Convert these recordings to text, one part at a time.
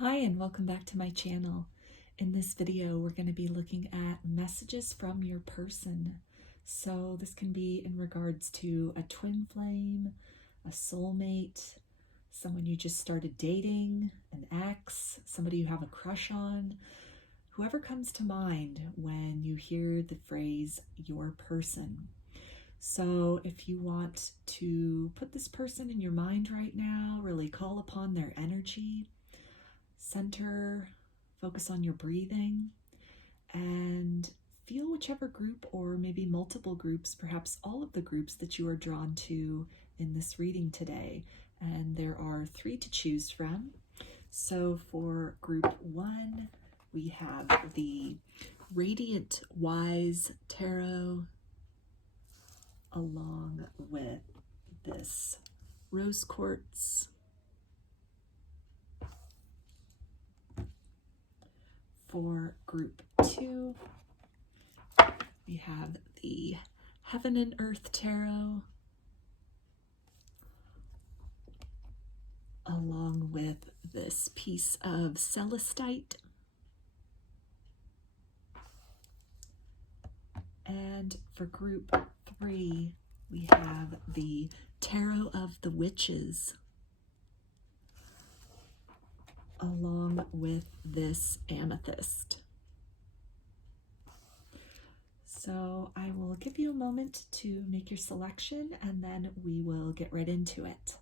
Hi and welcome back to my channel. In this video we're going to be looking at messages from your person. So this can be in regards to a twin flame, a soulmate, someone you just started dating, an ex, somebody you have a crush on, whoever comes to mind when you hear the phrase your person. So if you want to put this person in your mind right now, really call upon their energy, center, focus on your breathing, and feel whichever group or maybe multiple groups, perhaps all of the groups that you are drawn to in this reading today. And there are 3 to choose from. So for group 1, we have the Radiant Wise Tarot along with this Rose Quartz. For group 2, we have the Heaven and Earth Tarot along with this piece of Celestite. And for group 3, we have the Tarot of the Witches along with this Amethyst. So I will give you a moment to make your selection and then we will get right into it.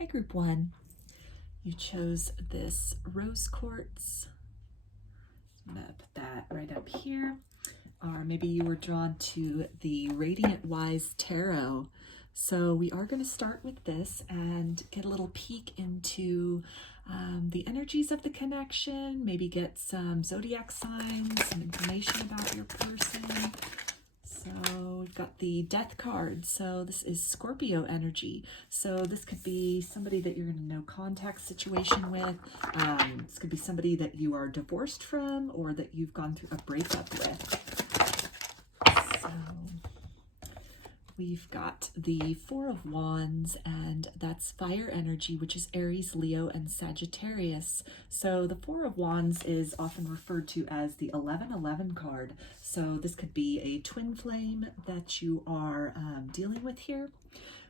Hi, group 1. You chose this Rose Quartz. I'm going to put that right up here. Or maybe you were drawn to the Radiant Wise Tarot. So we are going to start with this and get a little peek into the energies of the connection, maybe get some zodiac signs, some information about your person. So we've got the Death card. So this is Scorpio energy. So this could be somebody that you're in a no contact situation with. This could be somebody that you are divorced from or that you've gone through a breakup with. So we've got the 4 of Wands, and that's fire energy, which is Aries, Leo, and Sagittarius. So the 4 of Wands is often referred to as the 1111 card. So this could be a twin flame that you are dealing with here.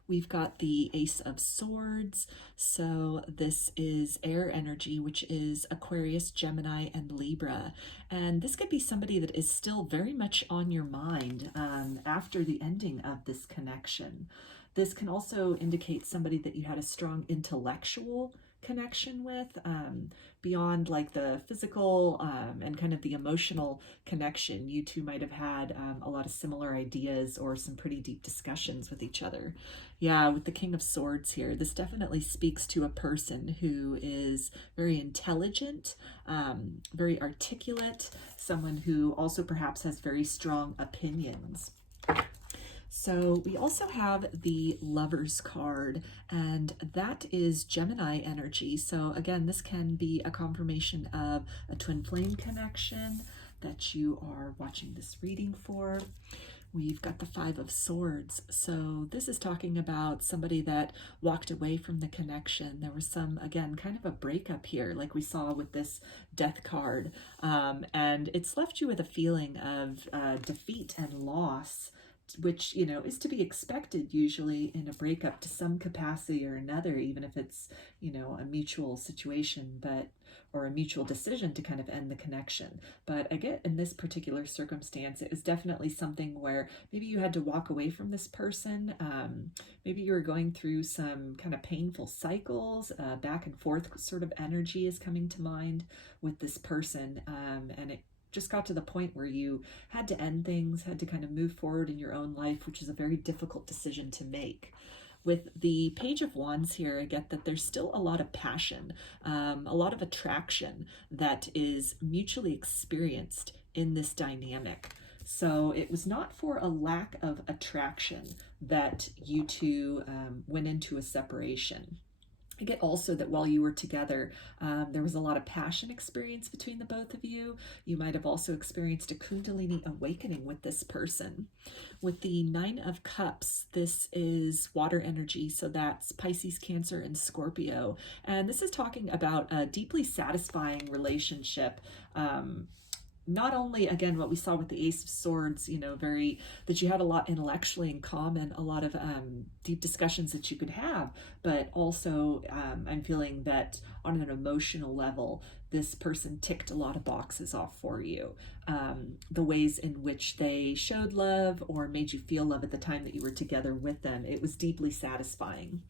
We've got the Ace of Swords. So this is air energy, which is Aquarius, Gemini, and Libra. And this could be somebody that is still very much on your mind after the ending of this connection. This can also indicate somebody that you had a strong intellectual connection with, beyond like the physical and kind of the emotional connection. You two might have had a lot of similar ideas or some pretty deep discussions with each other. Yeah, with the King of Swords here, this definitely speaks to a person who is very intelligent, very articulate, someone who also perhaps has very strong opinions. So we also have the Lovers card, and that is Gemini energy. So again, this can be a confirmation of a twin flame connection that you are watching this reading for. We've got the 5 of Swords. So this is talking about somebody that walked away from the connection. There was some, again, kind of a breakup here, like we saw with this Death card. And it's left you with a feeling of defeat and loss which, you know, is to be expected usually in a breakup to some capacity or another, even if it's, you know, a mutual situation, or a mutual decision to kind of end the connection. But I get in this particular circumstance, it was definitely something where maybe you had to walk away from this person. Maybe you were going through some kind of painful cycles, back and forth sort of energy is coming to mind with this person. And it just got to the point where you had to end things, had to kind of move forward in your own life, which is a very difficult decision to make. With the Page of Wands here, I get that there's still a lot of passion, a lot of attraction that is mutually experienced in this dynamic. So it was not for a lack of attraction that you two went into a separation. I get also that while you were together, there was a lot of passion experience between the both of you. You might have also experienced a Kundalini awakening with this person. With the Nine of Cups, this is water energy, so that's Pisces, Cancer, and Scorpio. And this is talking about a deeply satisfying relationship. Not only, again, what we saw with the Ace of Swords, you know, that you had a lot intellectually in common, a lot of deep discussions that you could have, but also I'm feeling that on an emotional level, this person ticked a lot of boxes off for you. The ways in which they showed love or made you feel love at the time that you were together with them, it was deeply satisfying.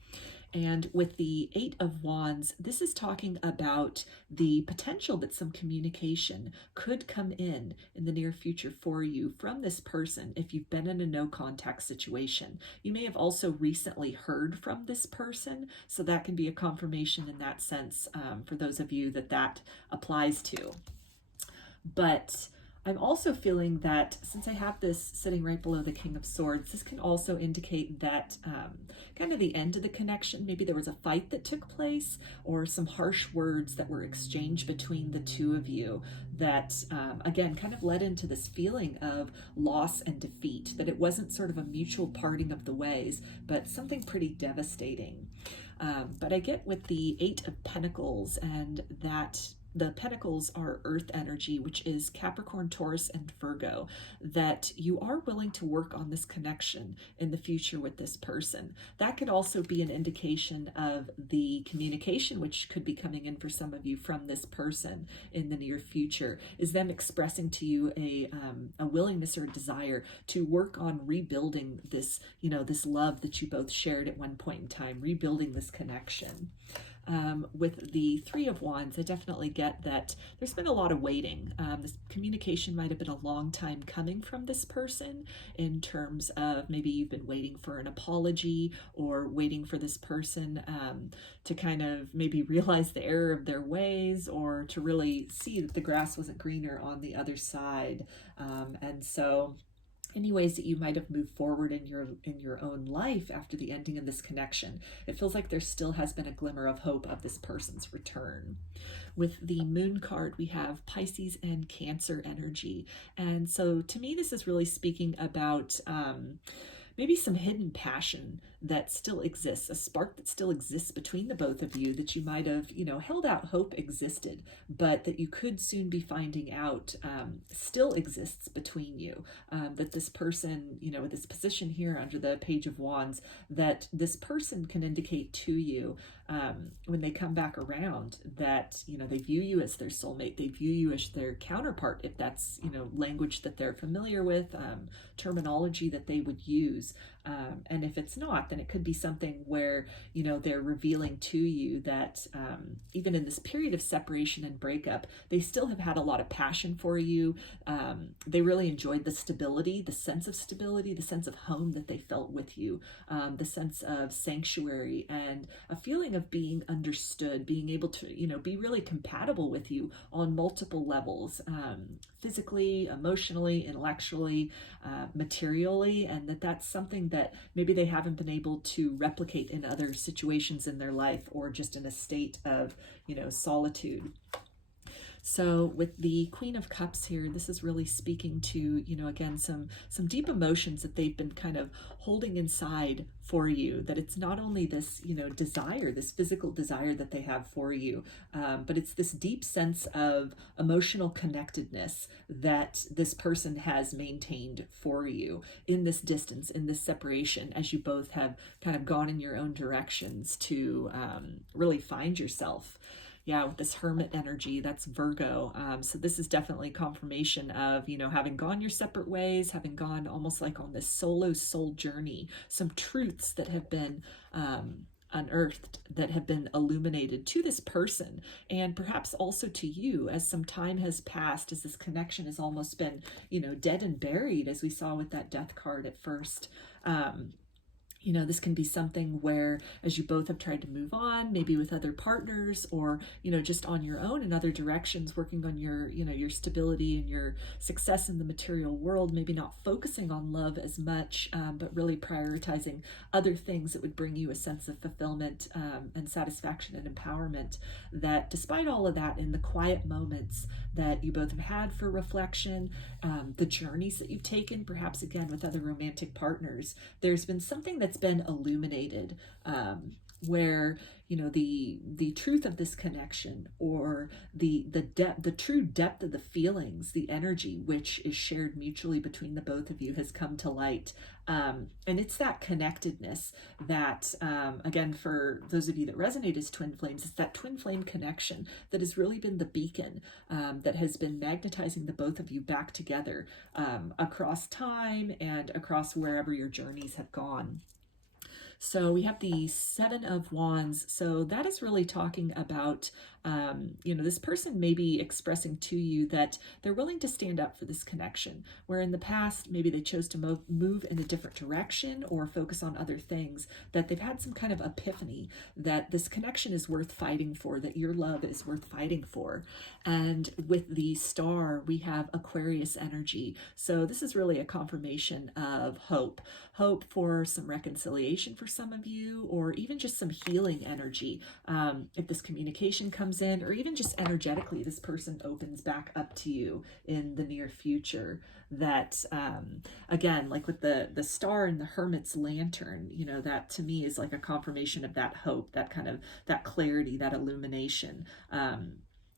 And with the Eight of Wands, this is talking about the potential that some communication could come in the near future for you from this person if you've been in a no contact situation. You may have also recently heard from this person, so that can be a confirmation in that sense for those of you that applies to. But I'm also feeling that since I have this sitting right below the King of Swords, this can also indicate that kind of the end of the connection. Maybe there was a fight that took place or some harsh words that were exchanged between the two of you that, again, kind of led into this feeling of loss and defeat, that it wasn't sort of a mutual parting of the ways, but something pretty devastating. But I get with the Eight of Pentacles, and that the pentacles are earth energy, which is Capricorn, Taurus, and Virgo, that you are willing to work on this connection in the future with this person. That could also be an indication of the communication which could be coming in for some of you from this person in the near future, is them expressing to you a willingness or a desire to work on rebuilding this, you know, this love that you both shared at one point in time, rebuilding this connection. With the Three of Wands, I definitely get that there's been a lot of waiting. This communication might have been a long time coming from this person in terms of maybe you've been waiting for an apology or waiting for this person to kind of maybe realize the error of their ways or to really see that the grass wasn't greener on the other side. And so any ways that you might have moved forward in your own life after the ending of this connection, it feels like there still has been a glimmer of hope of this person's return. With the Moon card, we have Pisces and Cancer energy. And so to me, this is really speaking about maybe some hidden passion that still exists, a spark that still exists between the both of you that you might have, you know, held out hope existed, but that you could soon be finding out still exists between you. That this person, you know, this position here under the Page of Wands, that this person can indicate to you when they come back around that, you know, they view you as their soulmate, they view you as their counterpart, if that's, you know, language that they're familiar with, terminology that they would use. And if it's not, then it could be something where, you know, they're revealing to you that even in this period of separation and breakup, they still have had a lot of passion for you. They really enjoyed the stability, the sense of home that they felt with you, the sense of sanctuary and a feeling of being understood, being able to, you know, be really compatible with you on multiple levels, physically, emotionally, intellectually, materially, and that's something that maybe they haven't been able to replicate in other situations in their life or just in a state of, you know, solitude. So with the Queen of Cups here, this is really speaking to, you know, again, some deep emotions that they've been kind of holding inside for you, that it's not only this, you know, desire, this physical desire that they have for you, but it's this deep sense of emotional connectedness that this person has maintained for you in this distance, in this separation, as you both have kind of gone in your own directions to really find yourself. Yeah, with this hermit energy, that's Virgo. So this is definitely confirmation of, you know, having gone your separate ways, having gone almost like on this solo soul journey, some truths that have been unearthed, that have been illuminated to this person, and perhaps also to you as some time has passed, as this connection has almost been, you know, dead and buried, as we saw with that death card at first. You know, this can be something where, as you both have tried to move on, maybe with other partners, or, you know, just on your own in other directions, working on your, you know, your stability and your success in the material world, maybe not focusing on love as much, but really prioritizing other things that would bring you a sense of fulfillment and satisfaction and empowerment. That despite all of that, in the quiet moments that you both have had for reflection, the journeys that you've taken, perhaps again with other romantic partners, there's been something that's been illuminated, where, you know, the truth of this connection, or the depth, the true depth of the feelings, the energy which is shared mutually between the both of you, has come to light. And it's that connectedness that, again, for those of you that resonate as twin flames, it's that twin flame connection that has really been the beacon that has been magnetizing the both of you back together across time and across wherever your journeys have gone. So we have the Seven of Wands. So that is really talking about, you know, this person may be expressing to you that they're willing to stand up for this connection, where in the past, maybe they chose to move in a different direction or focus on other things, that they've had some kind of epiphany that this connection is worth fighting for, that your love is worth fighting for. And with the star, we have Aquarius energy. So this is really a confirmation of hope for some reconciliation for some of you, or even just some healing energy. If this communication comes in, or even just energetically, this person opens back up to you in the near future. That, again, like with the star and the hermit's lantern, you know, that to me is like a confirmation of that hope, that kind of, that clarity, that illumination.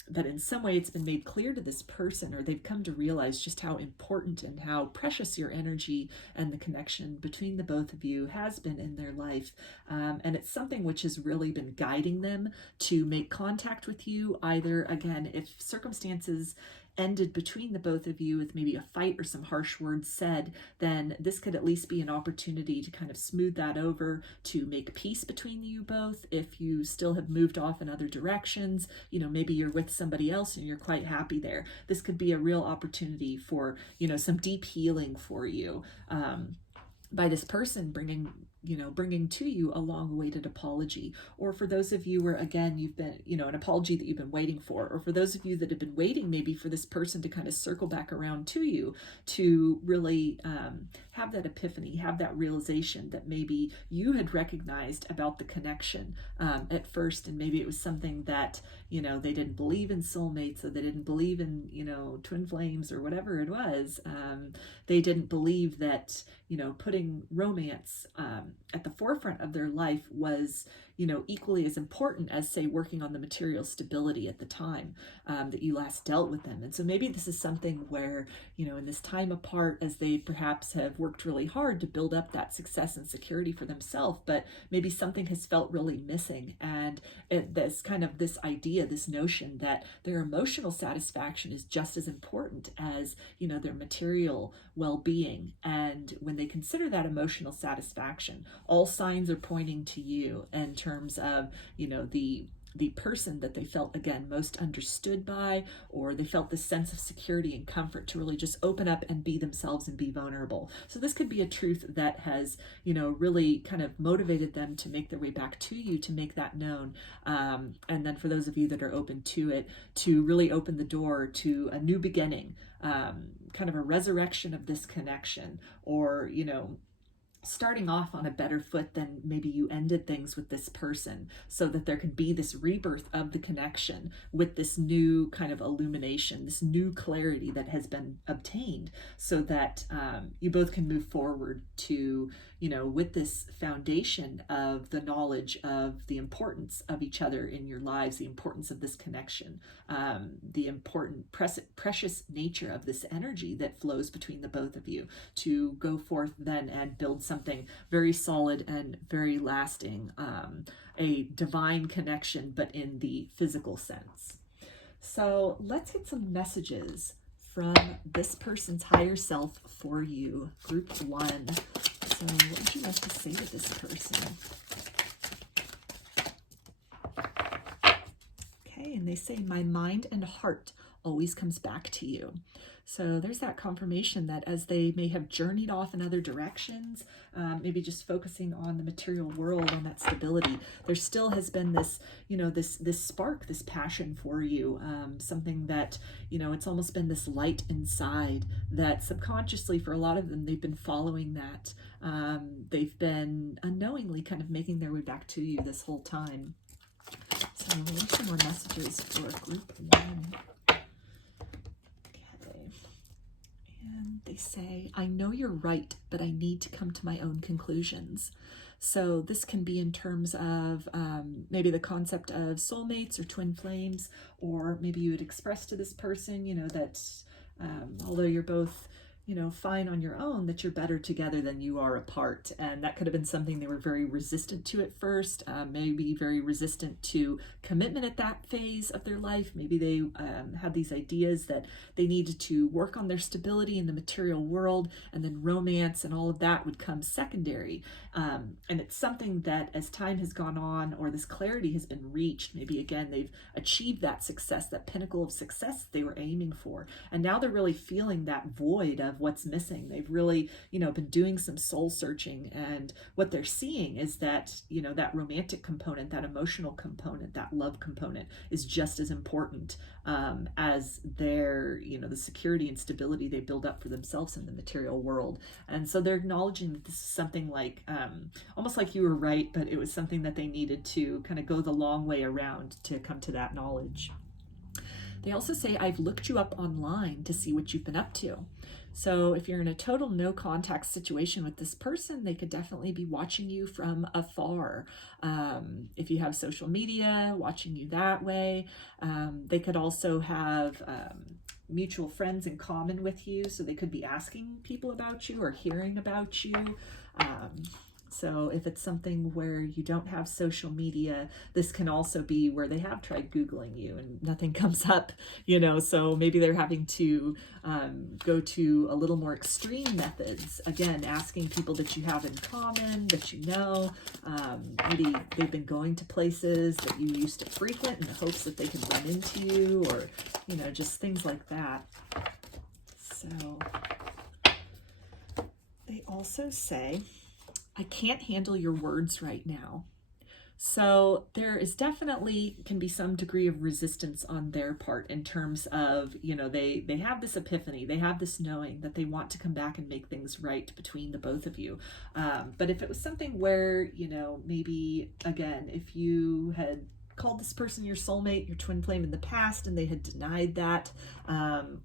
That in some way it's been made clear to this person, or they've come to realize just how important and how precious your energy and the connection between the both of you has been in their life. And it's something which has really been guiding them to make contact with you, either, again, if circumstances ended between the both of you with maybe a fight or some harsh words said, then this could at least be an opportunity to kind of smooth that over, to make peace between you both. If you still have moved off in other directions, you know, maybe you're with somebody else and you're quite happy there, this could be a real opportunity for, you know, some deep healing for you, by this person bringing to you a long-awaited apology. Or for those of you where, again, you've been, you know, an apology that you've been waiting for, or for those of you that have been waiting maybe for this person to kind of circle back around to you, to really have that epiphany, have that realization that maybe you had recognized about the connection at first, and maybe it was something that, you know, they didn't believe in soulmates, or they didn't believe in, you know, twin flames, or whatever it was. They didn't believe that, you know, putting romance at the forefront of their life was, you know, equally as important as, say, working on the material stability at the time that you last dealt with them. And so maybe this is something where, you know, in this time apart, as they perhaps have worked really hard to build up that success and security for themselves, but maybe something has felt really missing. And this kind of, this idea, this notion that their emotional satisfaction is just as important as, you know, their material well-being. And when they consider that emotional satisfaction, all signs are pointing to you in terms of, you know, the person that they felt, again, most understood by, or they felt this sense of security and comfort to really just open up and be themselves and be vulnerable. So this could be a truth that has, you know, really kind of motivated them to make their way back to you, to make that known. And then for those of you that are open to it, to really open the door to a new beginning, kind of a resurrection of this connection, or, you know, starting off on a better foot than maybe you ended things with this person, so that there could be this rebirth of the connection with this new kind of illumination, this new clarity that has been obtained, so that you both can move forward to, with this foundation of the knowledge of the importance of each other in your lives, the importance of this connection, the important precious nature of this energy that flows between the both of you, to go forth then and build something very solid and very lasting, a divine connection, but in the physical sense. So let's get some messages from this person's higher self for you, group 1. So what would you like to say to this person? Okay, and they say, my mind and heart always comes back to you. So there's that confirmation that as they may have journeyed off in other directions, maybe just focusing on the material world, on that stability, there still has been this, this spark, this passion for you, something that, it's almost been this light inside that subconsciously for a lot of them, they've been following that. They've been unknowingly kind of making their way back to you this whole time. So we'll need some more messages for group 1. And they say, I know you're right, but I need to come to my own conclusions. So this can be in terms of maybe the concept of soulmates or twin flames, or maybe you would express to this person, that although you're both, fine on your own, that you're better together than you are apart. And that could have been something they were very resistant to at first, maybe very resistant to commitment at that phase of their life. Maybe they had these ideas that they needed to work on their stability in the material world, and then romance and all of that would come secondary. And it's something that as time has gone on, or this clarity has been reached, maybe again, they've achieved that success, that pinnacle of success they were aiming for. And now they're really feeling that void of what's missing. They've really, been doing some soul searching, and what they're seeing is that, that romantic component, that emotional component, that love component is just as important as their, the security and stability they build up for themselves in the material world. And so they're acknowledging that this is something like, almost like you were right, but it was something that they needed to kind of go the long way around to come to that knowledge. They also say, I've looked you up online to see what you've been up to. So if you're in a total no contact situation with this person, they could definitely be watching you from afar. If you have social media, watching you that way. They could also have mutual friends in common with you, so they could be asking people about you or hearing about you. So if it's something where you don't have social media, this can also be where they have tried Googling you and nothing comes up, so maybe they're having to go to a little more extreme methods. Again, asking people that you have in common, that maybe they've been going to places that you used to frequent in the hopes that they could run into you, or, just things like that. So they also say, I can't handle your words right now. So there is definitely can be some degree of resistance on their part in terms of, they have this epiphany, they have this knowing that they want to come back and make things right between the both of you. But if it was something where, maybe, again, if you had called this person your soulmate, your twin flame in the past, and they had denied that,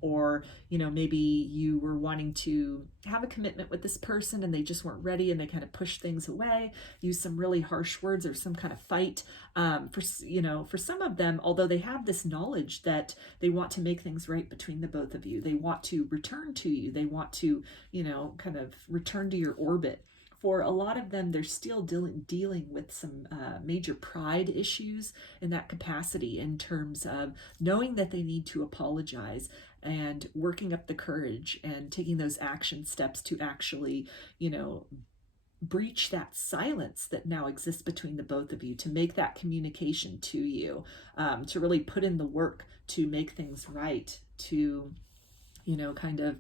or maybe you were wanting to have a commitment with this person and they just weren't ready and they kind of pushed things away, use some really harsh words or some kind of fight. For some of them, although they have this knowledge that they want to make things right between the both of you, they want to return to you, they want to kind of return to your orbit. For a lot of them, they're still dealing with some major pride issues in that capacity, in terms of knowing that they need to apologize and working up the courage and taking those action steps to actually, breach that silence that now exists between the both of you, to make that communication to you, to really put in the work to make things right, to, kind of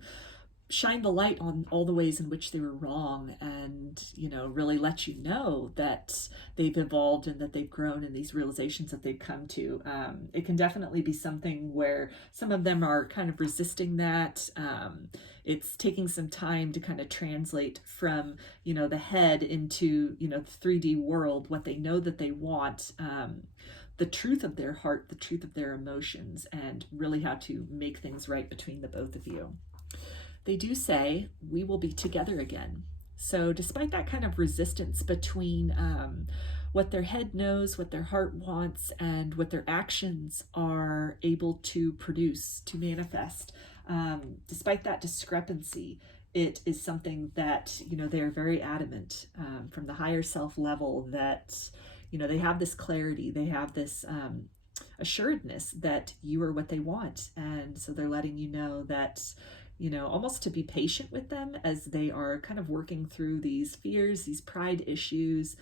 shine the light on all the ways in which they were wrong, and, you know, really let you know that they've evolved and that they've grown in these realizations that they've come to. It can definitely be something where some of them are kind of resisting that. It's taking some time to kind of translate from, you know, the head into, you know, the 3D world, what they know that they want, the truth of their heart, the truth of their emotions, and really how to make things right between the both of you. They do say, we will be together again. So despite that kind of resistance between what their head knows, what their heart wants, and what their actions are able to produce, to manifest, despite that discrepancy, it is something that, you know, they're very adamant from the higher self level that, you know, they have this clarity, they have this assuredness that you are what they want. And so they're letting you know that, you know, almost to be patient with them as they are kind of working through these fears, these pride issues,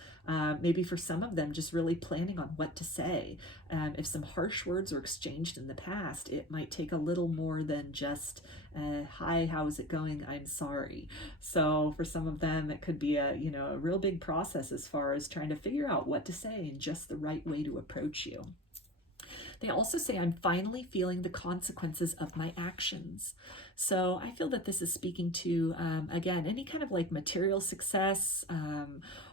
maybe for some of them just really planning on what to say. If some harsh words were exchanged in the past, it might take a little more than just, hi, how is it going? I'm sorry. So for some of them, it could be a, you know, a real big process as far as trying to figure out what to say and just the right way to approach you. They also say, I'm finally feeling the consequences of my actions. So I feel that this is speaking to, again, any kind of like material success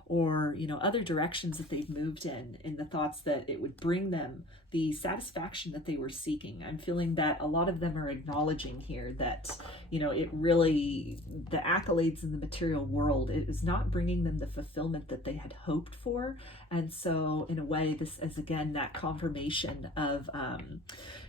or, you know, other directions that they've moved in the thoughts that it would bring them the satisfaction that they were seeking. I'm feeling that a lot of them are acknowledging here that, you know, it really, the accolades in the material world, it is not bringing them the fulfillment that they had hoped for. And so in a way, this is again that confirmation of,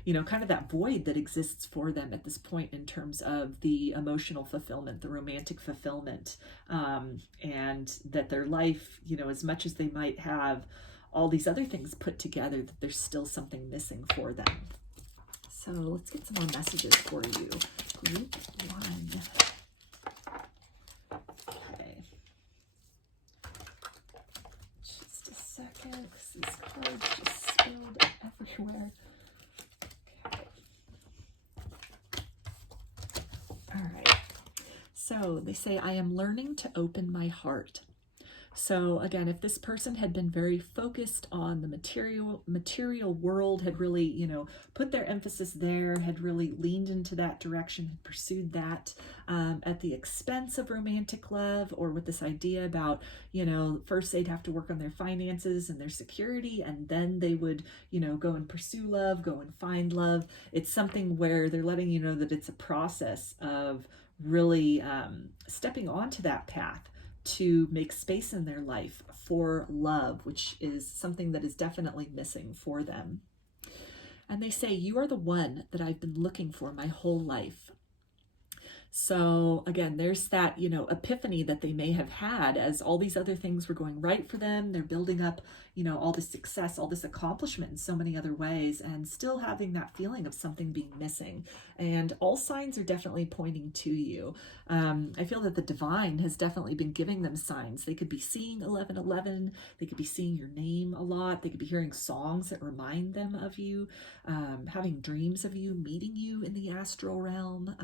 you know, kind of that void that exists for them at this point in terms of the emotional fulfillment, the romantic fulfillment, and that their life, you know, as much as they might have all these other things put together, that there's still something missing for them. So let's get some more messages for you. Group 1. Okay. Just a second, because these cards just spilled everywhere. Okay. All right. So they say, I am learning to open my heart. So again, if this person had been very focused on the material world, had really, you know, put their emphasis there, had really leaned into that direction, had pursued that at the expense of romantic love, or with this idea about, you know, first they'd have to work on their finances and their security, and then they would, you know, go and pursue love, go and find love. It's something where they're letting you know that it's a process of really stepping onto that path to make space in their life for love, which is something that is definitely missing for them. And they say, you are the one that I've been looking for my whole life. So again, there's that, you know, epiphany that they may have had as all these other things were going right for them. They're building up, you know, all this success, all this accomplishment in so many other ways, and still having that feeling of something being missing. And all signs are definitely pointing to you. I feel that the divine has definitely been giving them signs. They could be seeing 1111. They could be seeing your name a lot. They could be hearing songs that remind them of you, having dreams of you, meeting you in the astral realm.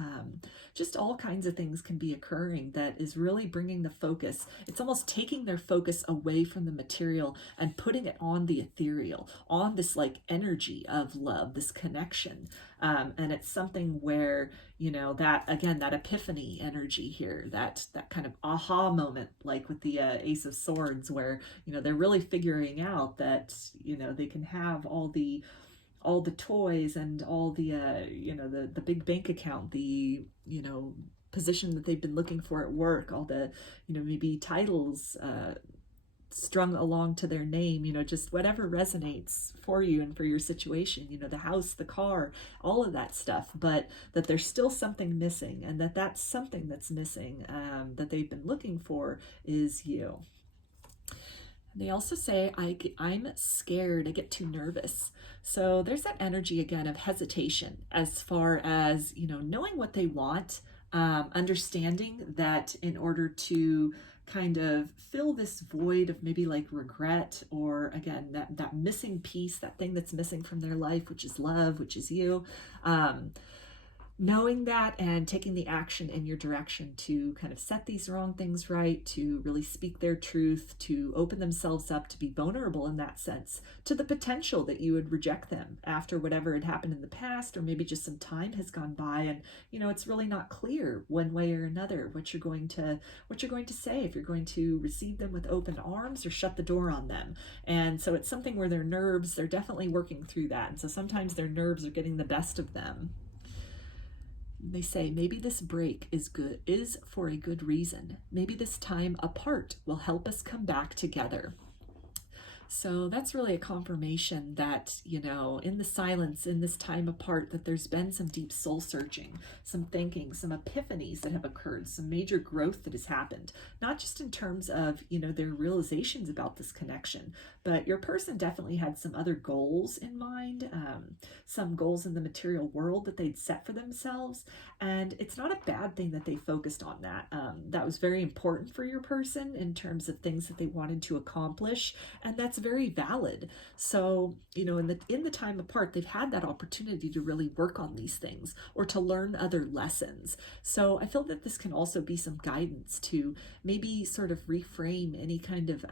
Just all kinds of things can be occurring that is really bringing the focus. It's almost taking their focus away from the material and putting it on the ethereal, on this like energy of love, this connection. And it's something where, you know, that, again, that epiphany energy here, that kind of aha moment, like with the Ace of Swords, where, you know, they're really figuring out that, you know, they can have all the toys and all the, you know, the big bank account, the, you know, position that they've been looking for at work, all the, you know, maybe titles strung along to their name, you know, just whatever resonates for you and for your situation, you know, the house, the car, all of that stuff, but that there's still something missing, and that's something that's missing that they've been looking for is you. They also say, I'm scared, I get too nervous. So there's that energy again of hesitation as far as, you know, knowing what they want, understanding that in order to kind of fill this void of maybe like regret, or again, that missing piece, that thing that's missing from their life, which is love, which is you, knowing that and taking the action in your direction to kind of set these wrong things right, to really speak their truth, to open themselves up, to be vulnerable in that sense, to the potential that you would reject them after whatever had happened in the past, or maybe just some time has gone by and, you know, it's really not clear one way or another what you're going to say, if you're going to receive them with open arms or shut the door on them. And so it's something where their nerves, they're definitely working through that. And so sometimes their nerves are getting the best of them. They say, maybe this break is for a good reason. Maybe this time apart will help us come back together. So that's really a confirmation that, you know, in the silence, in this time apart, that there's been some deep soul searching, some thinking, some epiphanies that have occurred, some major growth that has happened, not just in terms of, you know, their realizations about this connection, but your person definitely had some other goals in mind, some goals in the material world that they'd set for themselves. And it's not a bad thing that they focused on that. That was very important for your person in terms of things that they wanted to accomplish. And that's very valid. So, you know, in the time apart, they've had that opportunity to really work on these things or to learn other lessons. So I feel that this can also be some guidance to maybe sort of reframe any kind of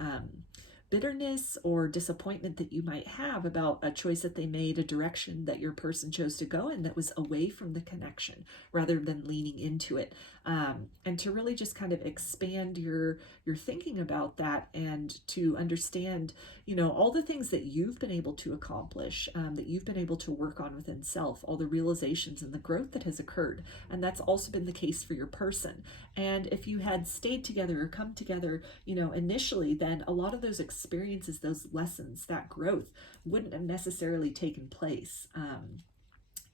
bitterness or disappointment that you might have about a choice that they made, a direction that your person chose to go in that was away from the connection rather than leaning into it. And to really just kind of expand your thinking about that, and to understand, you know, all the things that you've been able to accomplish, that you've been able to work on within self, all the realizations and the growth that has occurred. And that's also been the case for your person. And if you had stayed together or come together, you know, initially, then a lot of those experiences, those lessons, that growth wouldn't have necessarily taken place.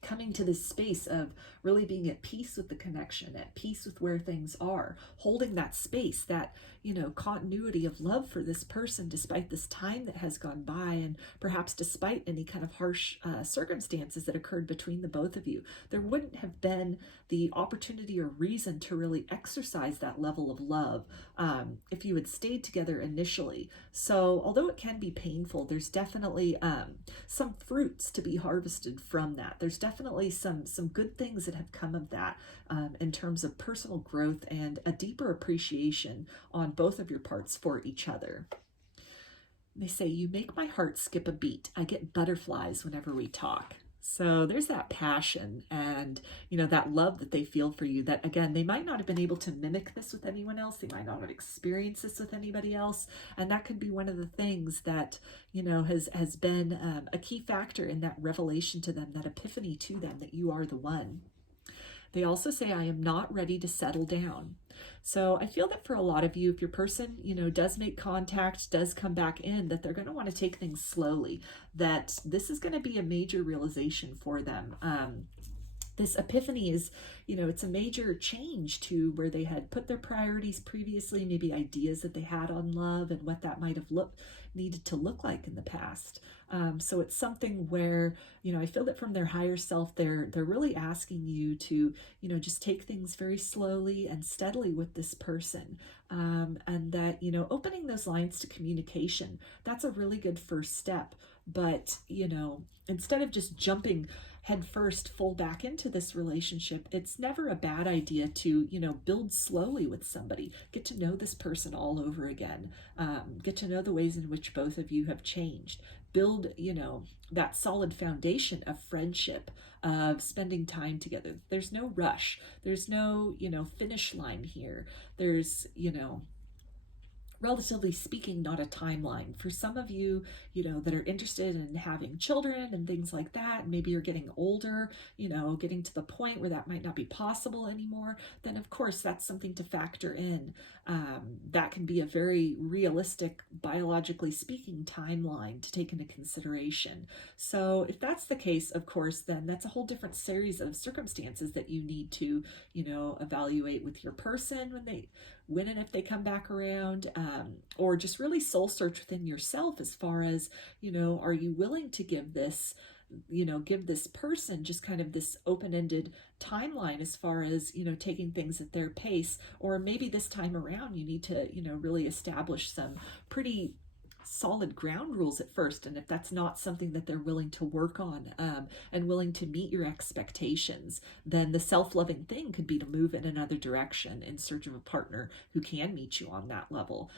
Coming to this space of really being at peace with the connection, at peace with where things are, holding that space, that, you know, continuity of love for this person despite this time that has gone by, and perhaps despite any kind of harsh circumstances that occurred between the both of you. There wouldn't have been the opportunity or reason to really exercise that level of love if you had stayed together initially. So although it can be painful, there's definitely some fruits to be harvested from that. There's definitely some good things that have come of that in terms of personal growth and a deeper appreciation on both of your parts for each other. They say, you make my heart skip a beat. I get butterflies whenever we talk. So there's that passion and, you know, that love that they feel for you, that, again, they might not have been able to mimic this with anyone else. They might not have experienced this with anybody else. And that could be one of the things that, you know, has been a key factor in that revelation to them, that epiphany to them, that you are the one. They also say, I am not ready to settle down. So I feel that for a lot of you, if your person, you know, does make contact, does come back in, that they're going to want to take things slowly, that this is going to be a major realization for them. This epiphany is, you know, it's a major change to where they had put their priorities previously, maybe ideas that they had on love and what that might have needed to look like in the past. So it's something where, you know, I feel that from their higher self, they're really asking you to, you know, just take things very slowly and steadily with this person. And that, you know, opening those lines to communication, that's a really good first step. But, you know, instead of just jumping head first full back into this relationship, it's never a bad idea to, you know, build slowly with somebody, get to know this person all over again, get to know the ways in which both of you have changed, build, you know, that solid foundation of friendship, of spending time together. There's no rush. There's no, you know, finish line here. There's, you know, relatively speaking, not a timeline. For some of you, you know, that are interested in having children and things like that, and maybe you're getting older, you know, getting to the point where that might not be possible anymore, then of course that's something to factor in. That can be a very realistic, biologically speaking, timeline to take into consideration. So if that's the case, of course, then that's a whole different series of circumstances that you need to, you know, evaluate with your person when and if they come back around, or just really soul search within yourself as far as, you know, are you willing to give this, you know, give this person just kind of this open-ended timeline as far as, you know, taking things at their pace, or maybe this time around you need to, you know, really establish some pretty solid ground rules at first, and if that's not something that they're willing to work on and willing to meet your expectations, then the self-loving thing could be to move in another direction in search of a partner who can meet you on that level.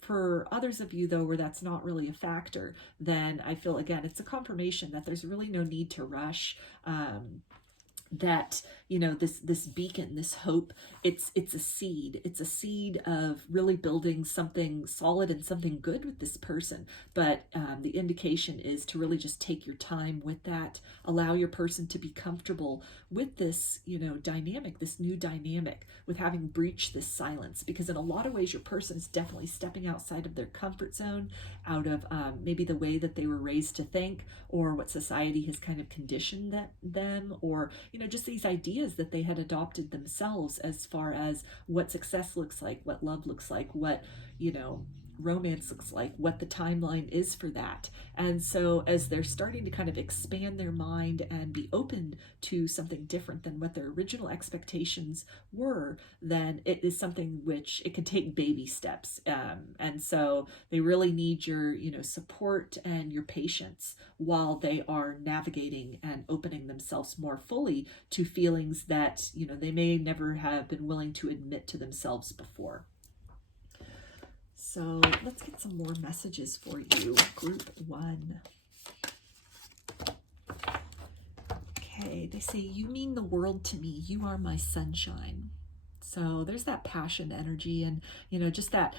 For others of you, though, where that's not really a factor, then I feel, again, it's a confirmation that there's really no need to rush. That, you know, this beacon, this hope, it's a seed of really building something solid and something good with this person. But the indication is to really just take your time with that, allow your person to be comfortable with this, you know, dynamic, this new dynamic, with having breached this silence, because in a lot of ways your person's definitely stepping outside of their comfort zone, out of maybe the way that they were raised to think, or what society has kind of conditioned them, or, you know, just these ideas that they had adopted themselves as far as what success looks like, what love looks like, what, you know, romance looks like, what the timeline is for that. And so as they're starting to kind of expand their mind and be open to something different than what their original expectations were, then it is something which it can take baby steps. And so they really need your, you know, support and your patience while they are navigating and opening themselves more fully to feelings that, you know, they may never have been willing to admit to themselves before. So let's get some more messages for you. Group 1. Okay, they say, you mean the world to me. You are my sunshine. So there's that passion energy, and, you know, just that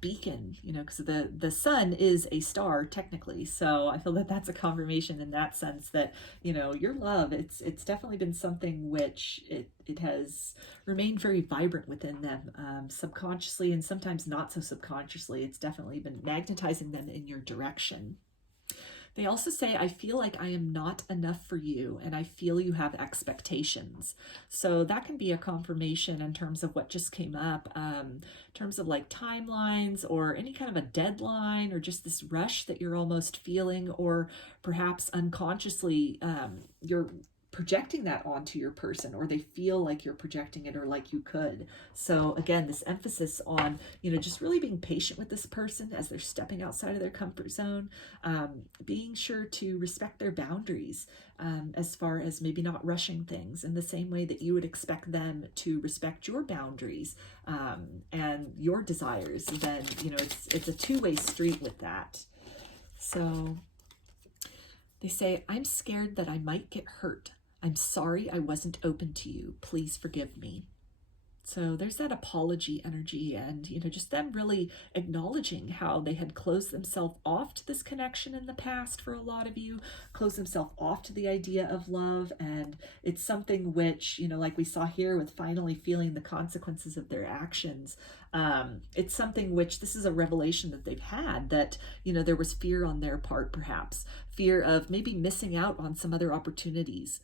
beacon, you know, because the sun is a star technically. So I feel that that's a confirmation in that sense that, you know, your love, it's definitely been something which it has remained very vibrant within them, subconsciously, and sometimes not so subconsciously. It's definitely been magnetizing them in your direction. They also say, I feel like I am not enough for you, and I feel you have expectations. So that can be a confirmation in terms of what just came up, in terms of like timelines or any kind of a deadline, or just this rush that you're almost feeling, or perhaps unconsciously you're projecting that onto your person, or they feel like you're projecting it, or like you could. So again, this emphasis on, you know, just really being patient with this person as they're stepping outside of their comfort zone, being sure to respect their boundaries, as far as maybe not rushing things in the same way that you would expect them to respect your boundaries and your desires. Then, you know, it's a two-way street with that. So they say, I'm scared that I might get hurt. I'm sorry I wasn't open to you. Please forgive me. So there's that apology energy, and, you know, just them really acknowledging how they had closed themselves off to this connection in the past. For a lot of you, closed themselves off to the idea of love, and it's something which, you know, like we saw here with finally feeling the consequences of their actions. It's something which, this is a revelation that they've had, that, you know, there was fear on their part, perhaps fear of maybe missing out on some other opportunities.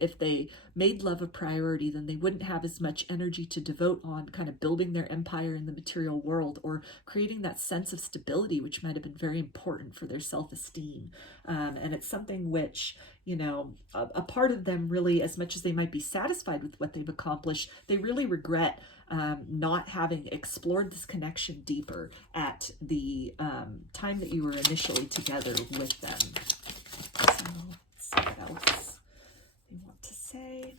If they made love a priority, then they wouldn't have as much energy to devote on kind of building their empire in the material world, or creating that sense of stability, which might have been very important for their self-esteem. And it's something which, you know, a part of them really, as much as they might be satisfied with what they've accomplished, they really regret not having explored this connection deeper at the time that you were initially together with them. So let's see what else they want to say.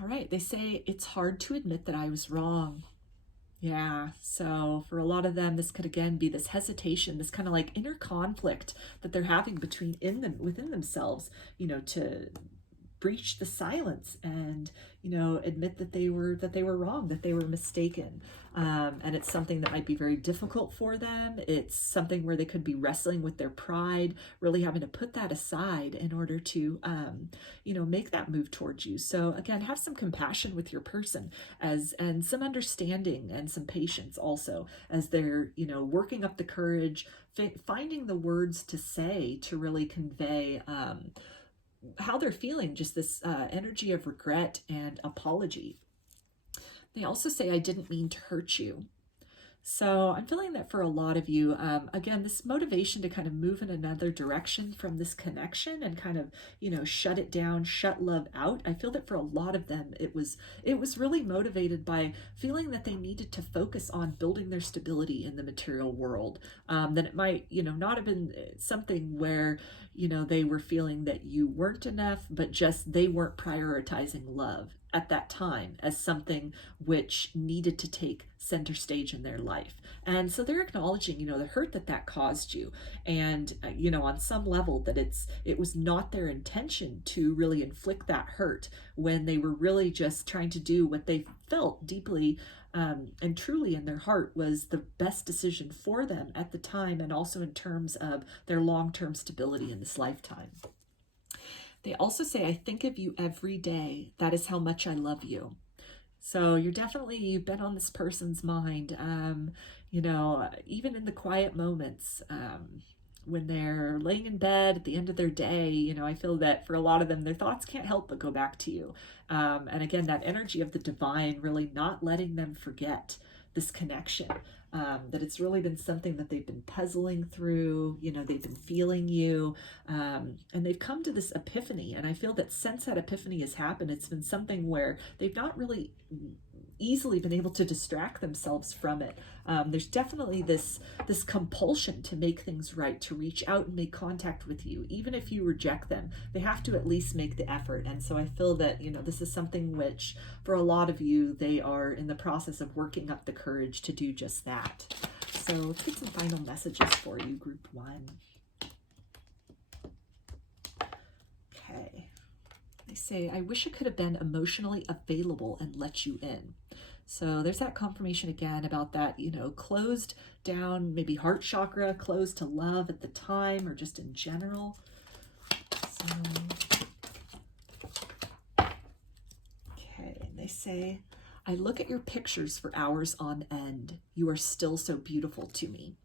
All right, they say, it's hard to admit that I was wrong. Yeah, so for a lot of them, this could again be this hesitation, this kind of like inner conflict that they're having within themselves, you know, to breach the silence and, you know, admit that they were wrong, that they were mistaken. And it's something that might be very difficult for them. It's something where they could be wrestling with their pride, really having to put that aside in order to, you know, make that move towards you. So again, have some compassion with your person, and some understanding and some patience also, as they're, you know, working up the courage, finding the words to say to really convey how they're feeling, just this energy of regret and apology. They also say, I didn't mean to hurt you. So I'm feeling that for a lot of you, again, this motivation to kind of move in another direction from this connection and kind of, shut it down, shut love out. I feel that for a lot of them, it was really motivated by feeling that they needed to focus on building their stability in the material world. That it might, not have been something where, they were feeling that you weren't enough, but just they weren't prioritizing love at that time as something which needed to take center stage in their life. And so they're acknowledging, the hurt that caused you. And, on some level that it was not their intention to really inflict that hurt when they were really just trying to do what they felt deeply and truly in their heart was the best decision for them at the time, and also in terms of their long-term stability in this lifetime. They also say, I think of you every day. That is how much I love you. So you've been on this person's mind, even in the quiet moments, when they're laying in bed at the end of their day, I feel that for a lot of them, their thoughts can't help but go back to you. And again, that energy of the divine really not letting them forget this connection. That it's really been something that they've been puzzling through, they've been feeling you, and they've come to this epiphany. And I feel that since that epiphany has happened, it's been something where they've not really easily been able to distract themselves from it. There's definitely this compulsion to make things right, to reach out and make contact with you. Even if you reject them, they have to at least make the effort. And so I feel that, this is something which for a lot of you, they are in the process of working up the courage to do just that. So let's get some final messages for you, group 1. Okay. They say, I wish I could have been emotionally available and let you in. So there's that confirmation again about that, closed down, maybe heart chakra, closed to love at the time or just in general. So, okay, and they say, I look at your pictures for hours on end. You are still so beautiful to me.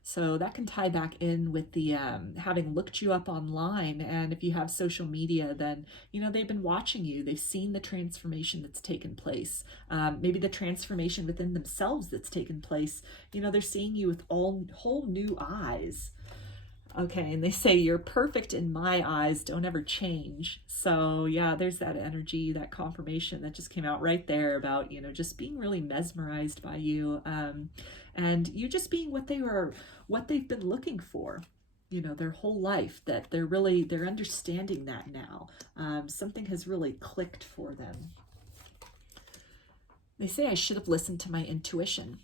So that can tie back in with the having looked you up online. And if you have social media, then, they've been watching you. They've seen the transformation that's taken place. Maybe the transformation within themselves that's taken place. They're seeing you with whole new eyes. Okay, and they say, you're perfect in my eyes, don't ever change. So yeah, there's that energy, that confirmation that just came out right there about, just being really mesmerized by you. And you just being what they've been looking for, their whole life, that they're understanding that now. Something has really clicked for them. They say, I should have listened to my intuition.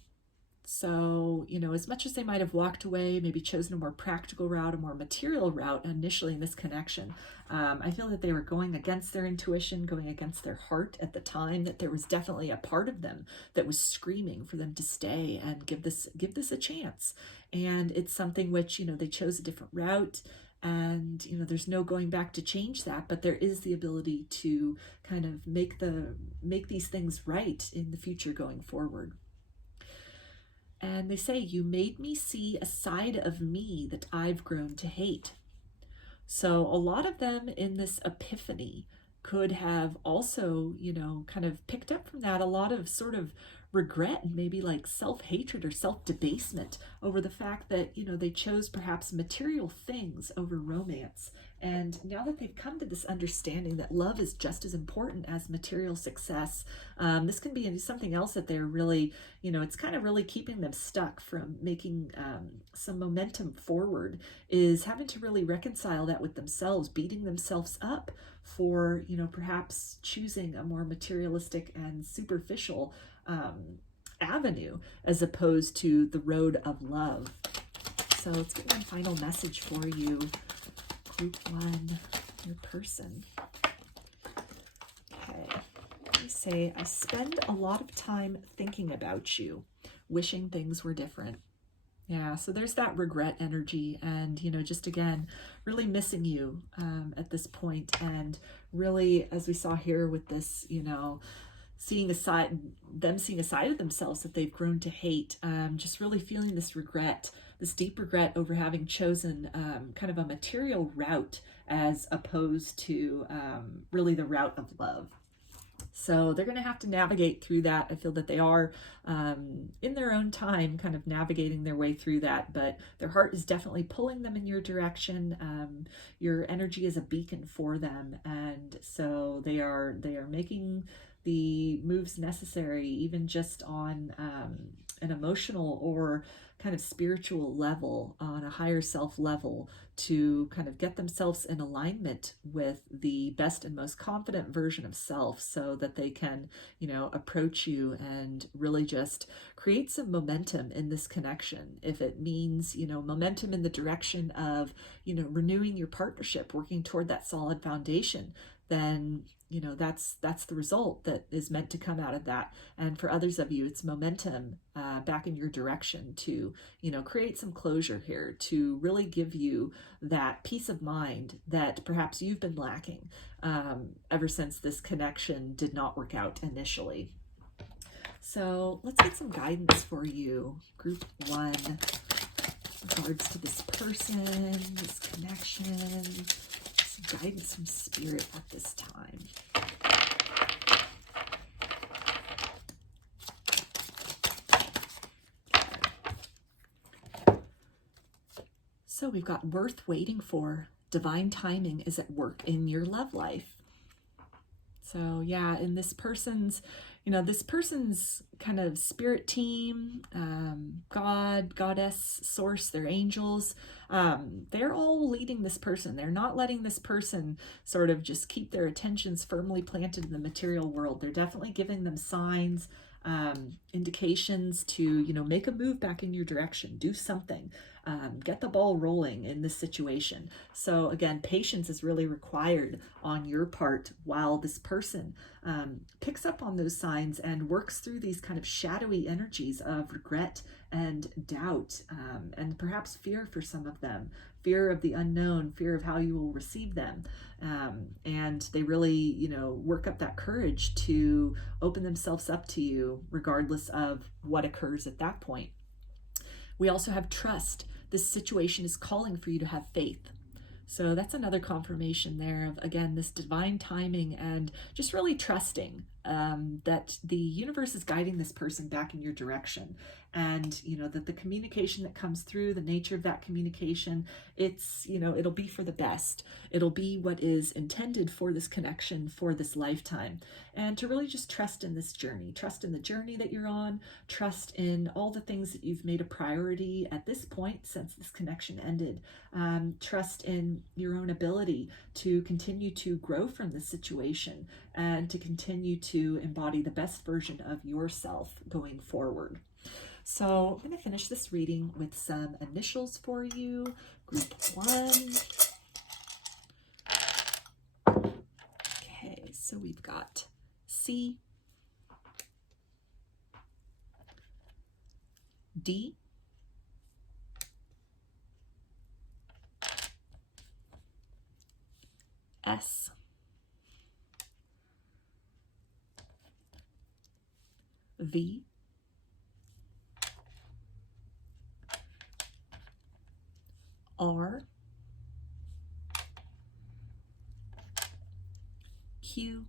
So, as much as they might have walked away, maybe chosen a more practical route, a more material route initially in this connection, I feel that they were going against their intuition, going against their heart at the time, that there was definitely a part of them that was screaming for them to stay and give this a chance. And it's something which, they chose a different route. And, there's no going back to change that, but there is the ability to kind of make these things right in the future going forward. And they say, you made me see a side of me that I've grown to hate. So a lot of them in this epiphany could have also, kind of picked up from that a lot of sort of regret and maybe like self-hatred or self-debasement over the fact that, they chose perhaps material things over romance. And now that they've come to this understanding that love is just as important as material success, this can be something else that they're really, it's kind of really keeping them stuck from making some momentum forward, is having to really reconcile that with themselves, beating themselves up for, perhaps choosing a more materialistic and superficial avenue as opposed to the road of love. So let's get one final message for you. Group 1, your person. Okay, they say, I spend a lot of time thinking about you, wishing things were different. Yeah, so there's that regret energy and, just again, really missing you at this point. And really, as we saw here with this, seeing a side of themselves that they've grown to hate, just really feeling this regret, this deep regret over having chosen kind of a material route as opposed to really the route of love. So they're going to have to navigate through that. I feel that they are in their own time kind of navigating their way through that, but their heart is definitely pulling them in your direction. Your energy is a beacon for them, and so they are making the moves necessary, even just on an emotional or kind of spiritual level, on a higher self level, to kind of get themselves in alignment with the best and most confident version of self, so that they can, you know, approach you and really just create some momentum in this connection. If it means, you know, momentum in the direction of, you know, renewing your partnership, working toward that solid foundation, then, you know, that's the result that is meant to come out of that. And for others of you, it's momentum back in your direction to, you know, create some closure here, to really give you that peace of mind that perhaps you've been lacking ever since this connection did not work out initially. So let's get some guidance for you, group 1, in regards to this person, this connection. Some guidance from spirit at this time. So we've got worth waiting for. Divine timing is at work in your love life. So yeah, in this person's, you know, this person's kind of spirit team, God, goddess, source, their angels, they're all leading this person. They're not letting this person sort of just keep their attentions firmly planted in the material world. They're definitely giving them signs, indications to, you know, make a move back in your direction, do something, get the ball rolling in this situation. So again, patience is really required on your part while this person picks up on those signs and works through these kind of shadowy energies of regret and doubt, and perhaps fear for some of them, fear of the unknown, fear of how you will receive them. And they really, you know, work up that courage to open themselves up to you regardless of what occurs at that point. We also have trust. This situation is calling for you to have faith. So that's another confirmation there of, again, this divine timing and just really trusting that the universe is guiding this person back in your direction. And, you know, that the communication that comes through, the nature of that communication, it's, you know, it'll be for the best. It'll be what is intended for this connection, for this lifetime. And to really just trust in this journey, trust in the journey that you're on, trust in all the things that you've made a priority at this point since this connection ended. Trust in your own ability to continue to grow from this situation and to continue to embody the best version of yourself going forward. So I'm going to finish this reading with some initials for you. Group 1. Okay, so we've got C, D, S, V, R, Q,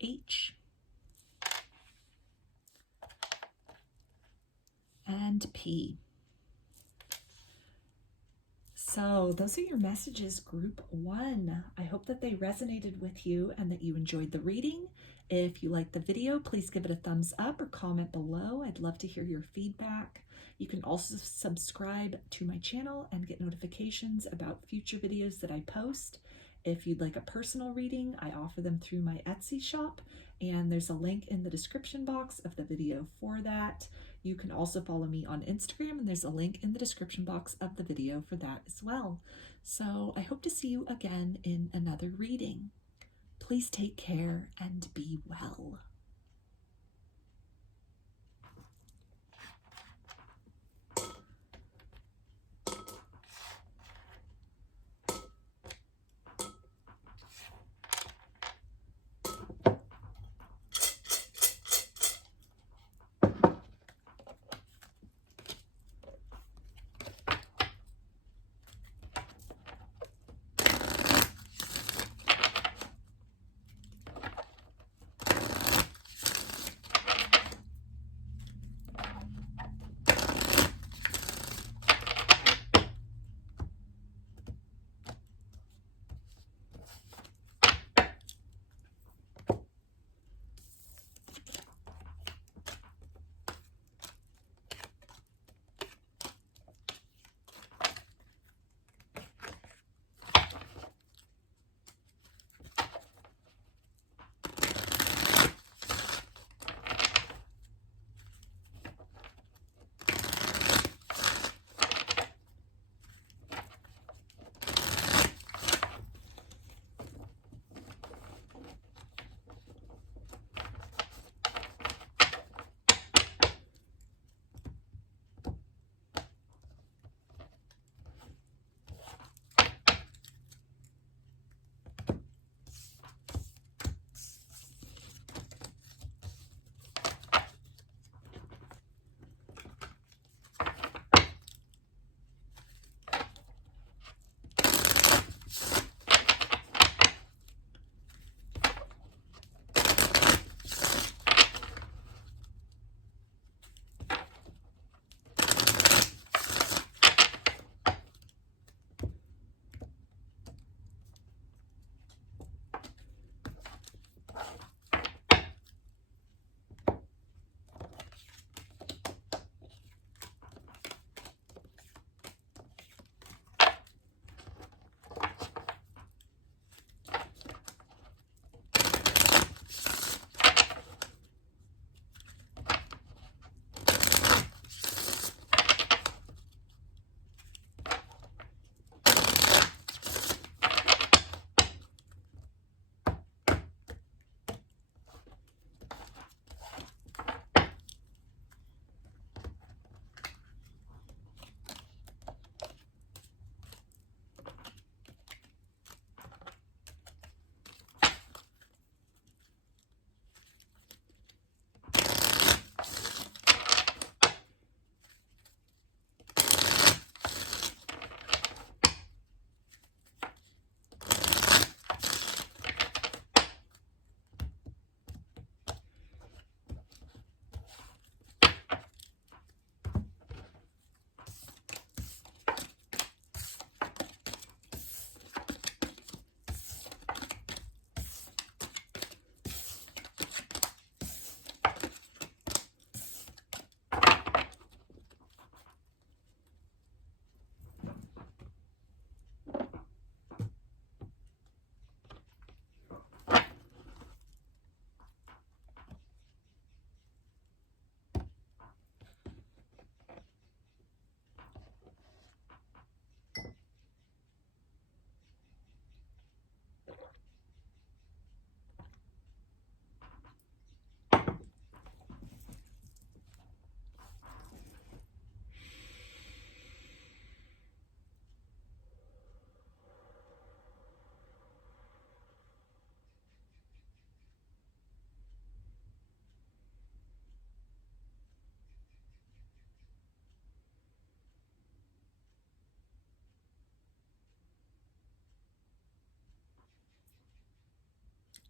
H, and P. So those are your messages, group 1. I hope that they resonated with you and that you enjoyed the reading. If you liked the video, please give it a thumbs up or comment below. I'd love to hear your feedback. You can also subscribe to my channel and get notifications about future videos that I post. If you'd like a personal reading, I offer them through my Etsy shop, and there's a link in the description box of the video for that. You can also follow me on Instagram, and there's a link in the description box of the video for that as well. So I hope to see you again in another reading. Please take care and be well.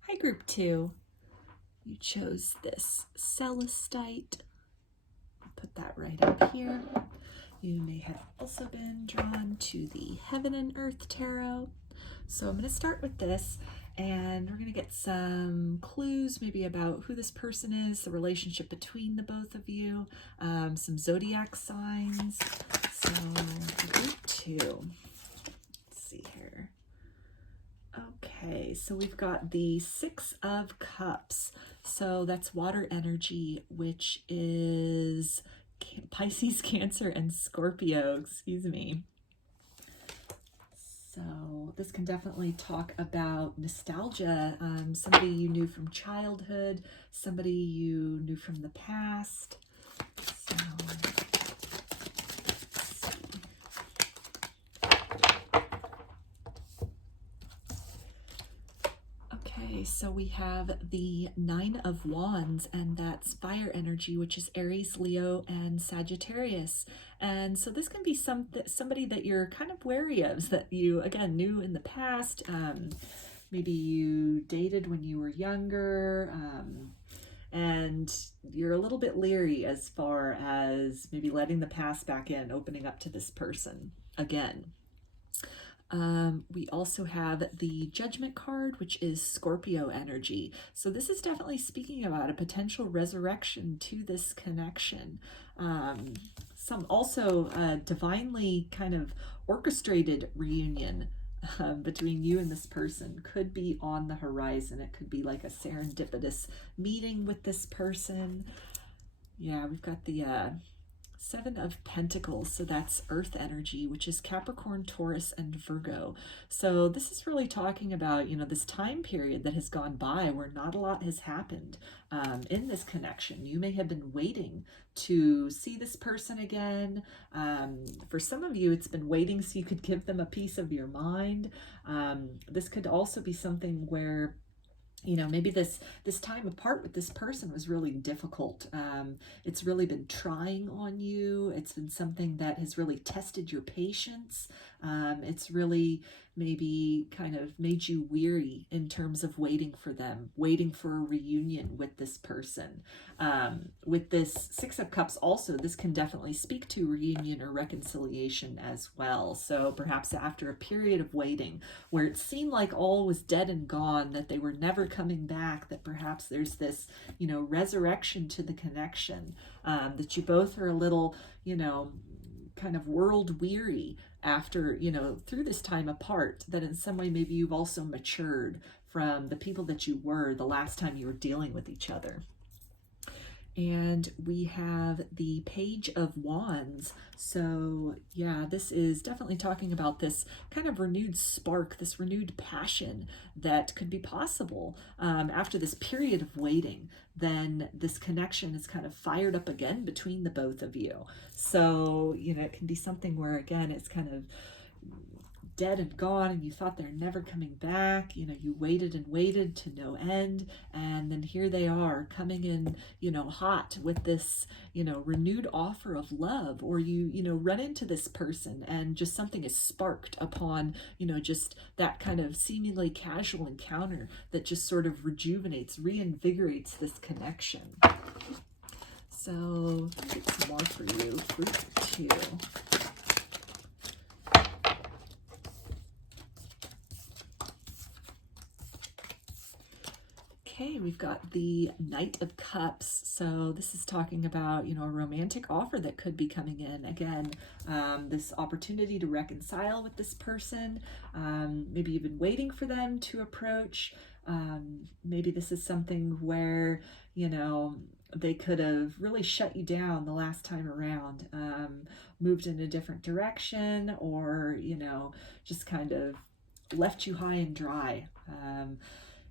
Hi, Group 2. You chose this Celestite. Put that right up here. You may have also been drawn to the Heaven and Earth Tarot. So I'm going to start with this, and we're going to get some clues maybe about who this person is, the relationship between the both of you, some zodiac signs. So Group 2. Let's see here. Okay, so we've got the Six of Cups. So that's water energy, which is Pisces, Cancer, and Scorpio, excuse me. So this can definitely talk about nostalgia, somebody you knew from childhood, somebody you knew from the past. So so we have the Nine of Wands, and that's fire energy, which is Aries, Leo, and Sagittarius. And so this can be somebody that you're kind of wary of, that you, again, knew in the past. Maybe you dated when you were younger, and you're a little bit leery as far as maybe letting the past back in, opening up to this person again. We also have the Judgment card, which is Scorpio energy. So this is definitely speaking about a potential resurrection to this connection. Some also divinely kind of orchestrated reunion between you and this person could be on the horizon. It could be like a serendipitous meeting with this person. Yeah, we've got the Seven of Pentacles, so that's earth energy, which is Capricorn, Taurus, and Virgo. So this is really talking about, you know, this time period that has gone by where not a lot has happened in this connection. You may have been waiting to see this person again. For some of you, it's been waiting so you could give them a piece of your mind. This could also be something where, you know, maybe this time apart with this person was really difficult. It's really been trying on you. It's been something that has really tested your patience. It's really maybe kind of made you weary in terms of waiting for them, waiting for a reunion with this person. With this Six of Cups also, this can definitely speak to reunion or reconciliation as well. So perhaps after a period of waiting where it seemed like all was dead and gone, that they were never coming back, that perhaps there's this, you know, resurrection to the connection, that you both are a little, you know, kind of world weary after, you know, through this time apart, that in some way maybe you've also matured from the people that you were the last time you were dealing with each other. And we have the Page of Wands. So yeah, this is definitely talking about this kind of renewed spark, this renewed passion that could be possible after this period of waiting. Then this connection is kind of fired up again between the both of you. So, you know, it can be something where, again, it's kind of dead and gone, and you thought they're never coming back. You know, you waited and waited to no end, and then here they are coming in, you know, hot with this, you know, renewed offer of love. Or you know, run into this person and just something is sparked upon, you know, just that kind of seemingly casual encounter that just sort of rejuvenates, reinvigorates this connection. So let's get some more for you. Group 2. Okay, we've got the Knight of Cups. So this is talking about, you know, a romantic offer that could be coming in. Again, this opportunity to reconcile with this person. Maybe you've been waiting for them to approach. Maybe this is something where, you know, they could have really shut you down the last time around, moved in a different direction, or, you know, just kind of left you high and dry.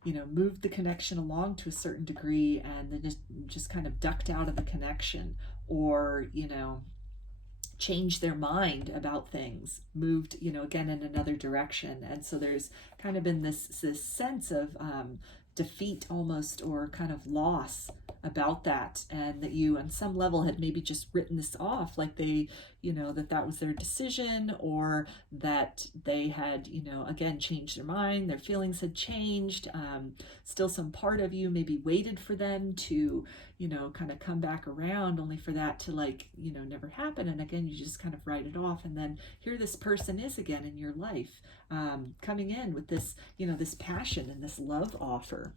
You know, moved the connection along to a certain degree and then just kind of ducked out of the connection, or, you know, changed their mind about things, moved, you know, again in another direction. And so there's kind of been this sense of defeat almost, or kind of loss about that, and that you on some level had maybe just written this off, like they, you know, that that was their decision, or that they had, you know, again, changed their mind, their feelings had changed. Still some part of you maybe waited for them to, you know, kind of come back around, only for that to, like, you know, never happen. And again, you just kind of write it off. And then here this person is again in your life, coming in with this, you know, this passion and this love offer.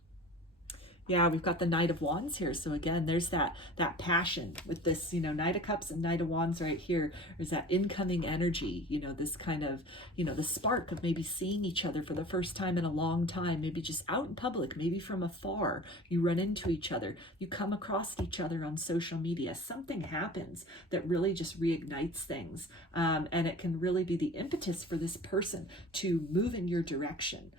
Yeah, we've got the Knight of Wands here. So again, there's that passion with this, you know, Knight of Cups and Knight of Wands right here. There's that incoming energy, you know, this kind of, you know, the spark of maybe seeing each other for the first time in a long time, maybe just out in public, maybe from afar. You run into each other, you come across each other on social media. Something happens that really just reignites things. And it can really be the impetus for this person to move in your direction.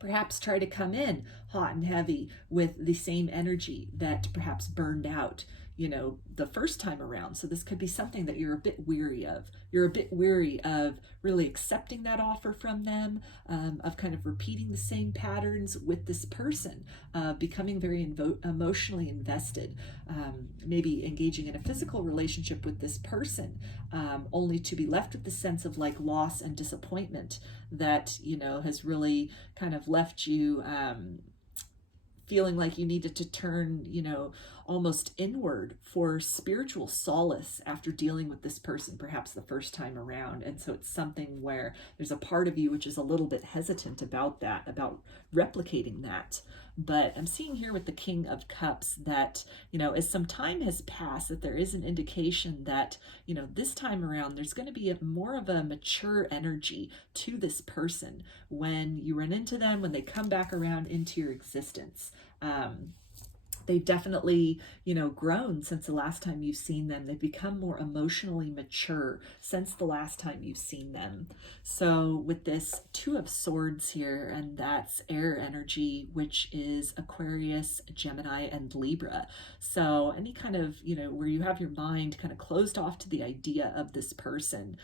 Perhaps try to come in hot and heavy with the same energy that perhaps burned out, you know, the first time around. So this could be something that you're a bit weary of. You're a bit weary of really accepting that offer from them, of kind of repeating the same patterns with this person, becoming very emotionally invested, maybe engaging in a physical relationship with this person, only to be left with the sense of like loss and disappointment that, you know, has really kind of left you feeling like you needed to turn, you know, almost inward for spiritual solace after dealing with this person, perhaps the first time around. And so it's something where there's a part of you which is a little bit hesitant about that, about replicating that. But I'm seeing here with the King of Cups that, you know, as some time has passed, that there is an indication that, you know, this time around, there's going to be more of a mature energy to this person when you run into them, when they come back around into your existence. They've definitely, you know, grown since the last time you've seen them. They've become more emotionally mature since the last time you've seen them. So with this Two of Swords here, and that's air energy, which is Aquarius, Gemini, and Libra. So any kind of, you know, where you have your mind kind of closed off to the idea of this person,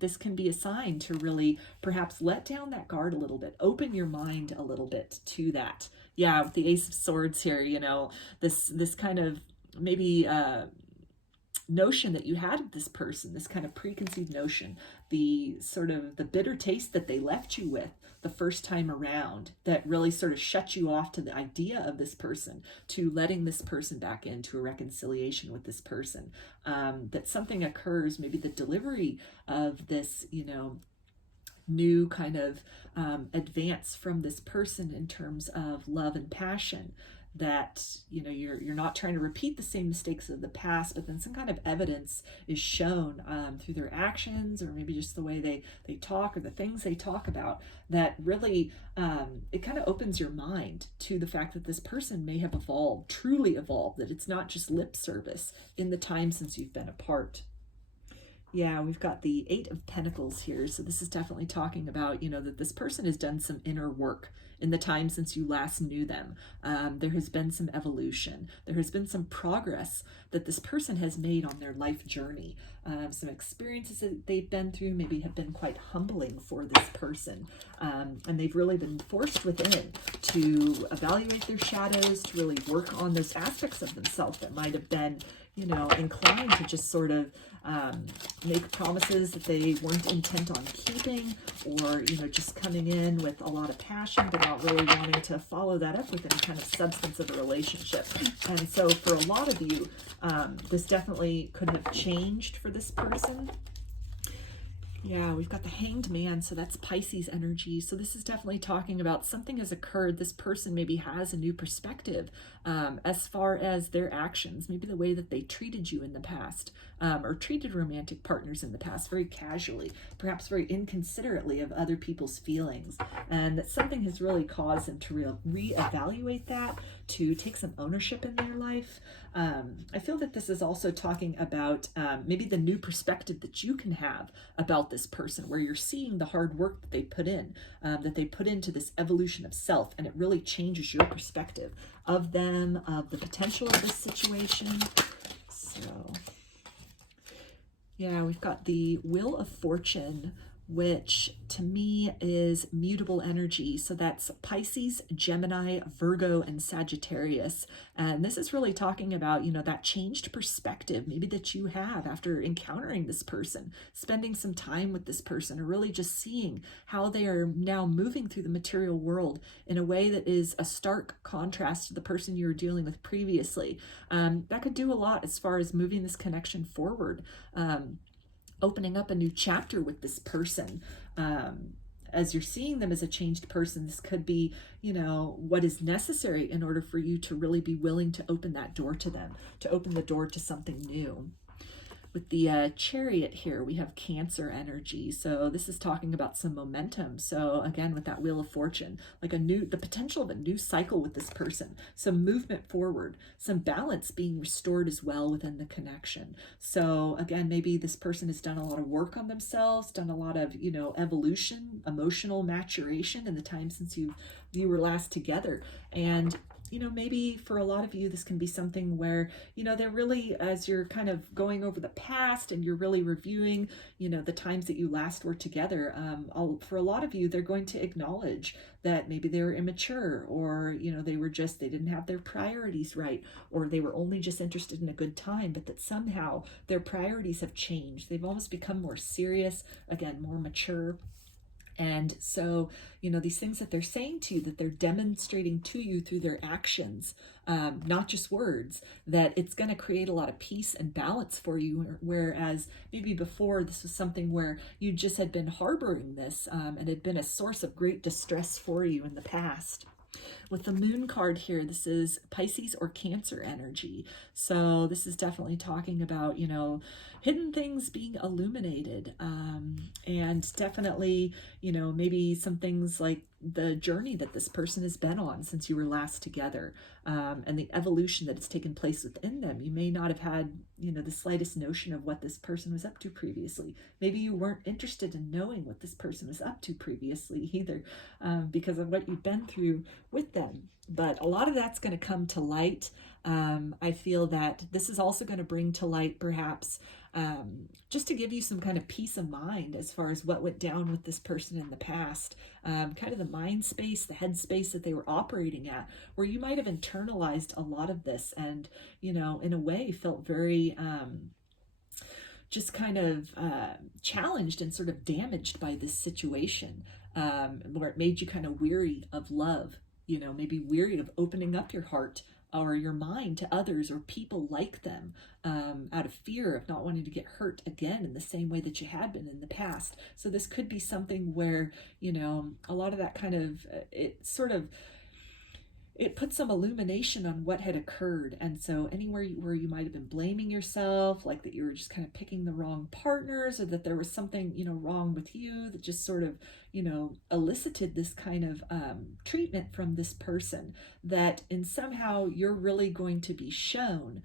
this can be a sign to really perhaps let down that guard a little bit, open your mind a little bit to that. Yeah, with the Ace of Swords here, you know, this kind of maybe notion that you had of this person, this kind of preconceived notion, the sort of the bitter taste that they left you with the first time around, that really sort of shut you off to the idea of this person, to letting this person back into a reconciliation with this person. That something occurs, maybe the delivery of this, you know, new kind of advance from this person in terms of love and passion, that, you know, you're not trying to repeat the same mistakes of the past, but then some kind of evidence is shown through their actions, or maybe just the way they talk, or the things they talk about, that really it kind of opens your mind to the fact that this person may have evolved, truly evolved, that it's not just lip service in the time since you've been apart. Yeah, we've got the Eight of Pentacles here. So this is definitely talking about, you know, that this person has done some inner work in the time since you last knew them. There has been some evolution. There has been some progress that this person has made on their life journey. Some experiences that they've been through maybe have been quite humbling for this person. And they've really been forced within to evaluate their shadows, to really work on those aspects of themselves that might have been, you know, inclined to just sort of make promises that they weren't intent on keeping, or, you know, just coming in with a lot of passion but not really wanting to follow that up with any kind of substance of a relationship. And so for a lot of you, this definitely could have changed for this person. Yeah, we've got the Hanged Man, so that's Pisces energy. So this is definitely talking about something has occurred. This person maybe has a new perspective as far as their actions, maybe the way that they treated you in the past, or treated romantic partners in the past very casually, perhaps very inconsiderately of other people's feelings. And that something has really caused them to reevaluate that, to take some ownership in their life. I feel that this is also talking about maybe the new perspective that you can have about this person, where you're seeing the hard work that they put in, that they put into this evolution of self, and it really changes your perspective of them, of the potential of this situation. So yeah, we've got the Wheel of Fortune, which to me is mutable energy. So that's Pisces, Gemini, Virgo, and Sagittarius. And this is really talking about, that changed perspective maybe that you have after encountering this person, spending some time with this person, or really just seeing how they are now moving through the material world in a way that is a stark contrast to the person you were dealing with previously. That could do a lot as far as moving this connection forward. Opening up a new chapter with this person. As you're seeing them as a changed person, this could be, what is necessary in order for you to really be willing to open that door to them, to open the door to something new. With the Chariot here, we have Cancer energy. So this is talking about some momentum. So again, with that Wheel of Fortune, like the potential of a new cycle with this person, some movement forward, some balance being restored as well within the connection. So again, maybe this person has done a lot of work on themselves, done a lot of, evolution, emotional maturation in the time since you were last together. And maybe for a lot of you, this can be something where, they're really, as you're kind of going over the past and you're really reviewing, the times that you last were together, for a lot of you, they're going to acknowledge that maybe they were immature, or, they didn't have their priorities right, or they were only just interested in a good time, but that somehow their priorities have changed. They've almost become more serious, again, more mature. And so, these things that they're saying to you, that they're demonstrating to you through their actions, not just words, that it's going to create a lot of peace and balance for you. Whereas maybe before, this was something where you just had been harboring this and had been a source of great distress for you in the past. With the Moon card here, this is Pisces or Cancer energy. So this is definitely talking about, hidden things being illuminated, and definitely, maybe some things like the journey that this person has been on since you were last together, and the evolution that has taken place within them. You may not have had, the slightest notion of what this person was up to previously. Maybe you weren't interested in knowing what this person was up to previously either, because of what you've been through with them. But a lot of that's going to come to light. I feel that this is also going to bring to light, perhaps, just to give you some kind of peace of mind as far as what went down with this person in the past, kind of the mind space, the head space that they were operating at, where you might have internalized a lot of this and, in a way felt very just kind of challenged and sort of damaged by this situation, where it made you kind of weary of love, maybe weary of opening up your heart or your mind to others or people like them, out of fear of not wanting to get hurt again in the same way that you had been in the past. So this could be something where, a lot of that kind of, it put some illumination on what had occurred. And so anywhere where you might have been blaming yourself, like that you were just kind of picking the wrong partners, or that there was something, wrong with you, that just sort of, elicited this kind of treatment from this person, that in somehow you're really going to be shown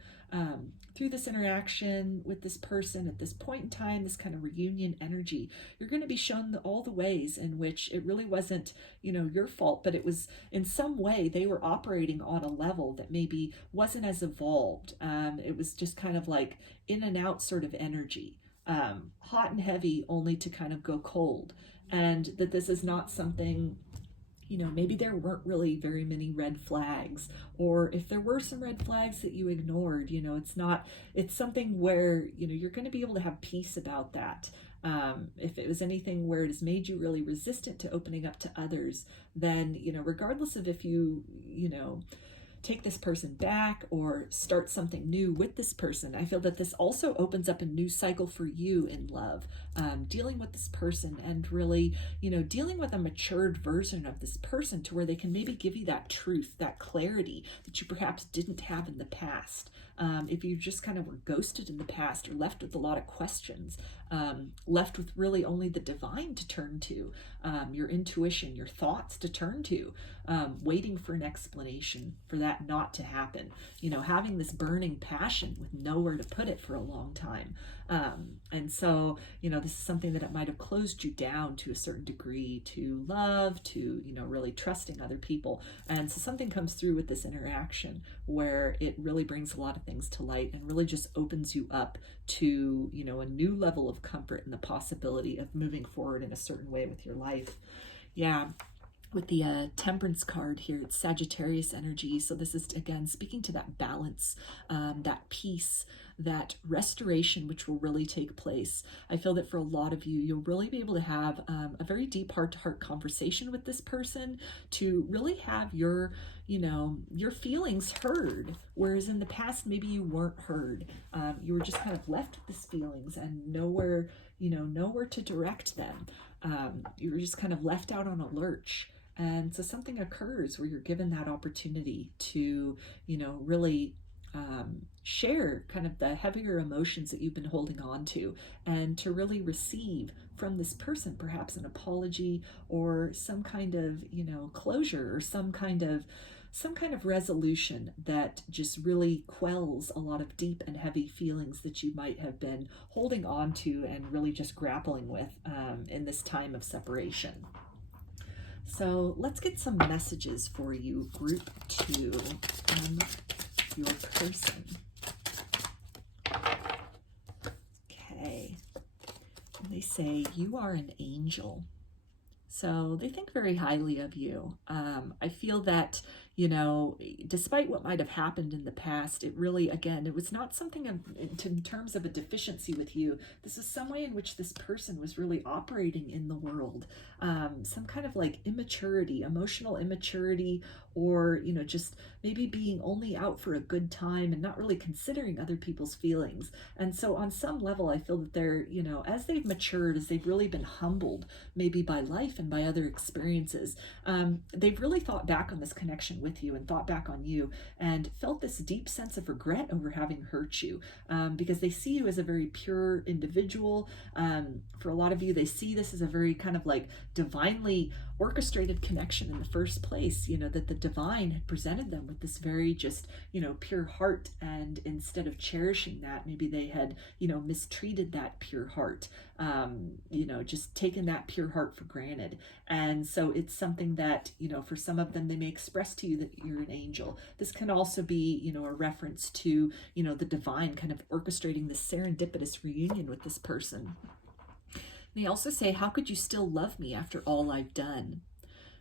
through this interaction with this person at this point in time, this kind of reunion energy. You're going to be shown all the ways in which it really wasn't, your fault, but it was in some way they were operating on a level that maybe wasn't as evolved. It was just kind of like in and out sort of energy, hot and heavy only to kind of go cold. And that this is not something, maybe there weren't really very many red flags, or if there were some red flags that you ignored, it's something where, you're going to be able to have peace about that. If it was anything where it has made you really resistant to opening up to others, then, regardless of if you take this person back or start something new with this person, I feel that this also opens up a new cycle for you in love, dealing with this person and really, dealing with a matured version of this person to where they can maybe give you that truth, that clarity that you perhaps didn't have in the past. If you just kind of were ghosted in the past or left with a lot of questions, left with really only the divine to turn to, your intuition, your thoughts to turn to, waiting for an explanation for that not to happen, having this burning passion with nowhere to put it for a long time. And so, this is something that it might have closed you down to a certain degree to love, to, really trusting other people. And so something comes through with this interaction where it really brings a lot of things to light and really just opens you up to, you know, a new level of comfort and the possibility of moving forward in a certain way with your life. Yeah. With the Temperance card here, it's Sagittarius energy. So this is, again, speaking to that balance, that peace, that restoration, which will really take place. I feel that for a lot of you, you'll really be able to have a very deep heart-to-heart conversation with this person to really have your, you know, your feelings heard. Whereas in the past, maybe you weren't heard. You were just kind of left with these feelings and nowhere, you know, nowhere to direct them. You were just kind of left out on a lurch. And so something occurs where you're given that opportunity to, you know, really share kind of the heavier emotions that you've been holding on to, and to really receive from this person perhaps an apology or some kind of, you know, closure, or some kind of resolution that just really quells a lot of deep and heavy feelings that you might have been holding on to and really just grappling with in this time of separation. So let's get some messages for you, group 2, your person. Okay. And they say, you are an angel. So they think very highly of you. I feel that, you know, despite what might have happened in the past, it really, again, it was not something in terms of a deficiency with you. This is some way in which this person was really operating in the world. Some kind of like immaturity, emotional immaturity, or, you know, just maybe being only out for a good time and not really considering other people's feelings. And so on some level, I feel that they're, you know, as they've matured, as they've really been humbled, maybe by life and by other experiences, they've really thought back on this connection with you and thought back on you and felt this deep sense of regret over having hurt you, because they see you as a very pure individual. For a lot of you, they see this as a very kind of like divinely orchestrated connection in the first place, you know, that the divine had presented them with this very just, you know, pure heart, and instead of cherishing that, maybe they had, you know, mistreated that pure heart, you know, just taken that pure heart for granted. And so it's something that, you know, for some of them, they may express to you that you're an angel. This can also be, you know, a reference to, you know, the divine kind of orchestrating this serendipitous reunion with this person. They also say, how could you still love me after all I've done?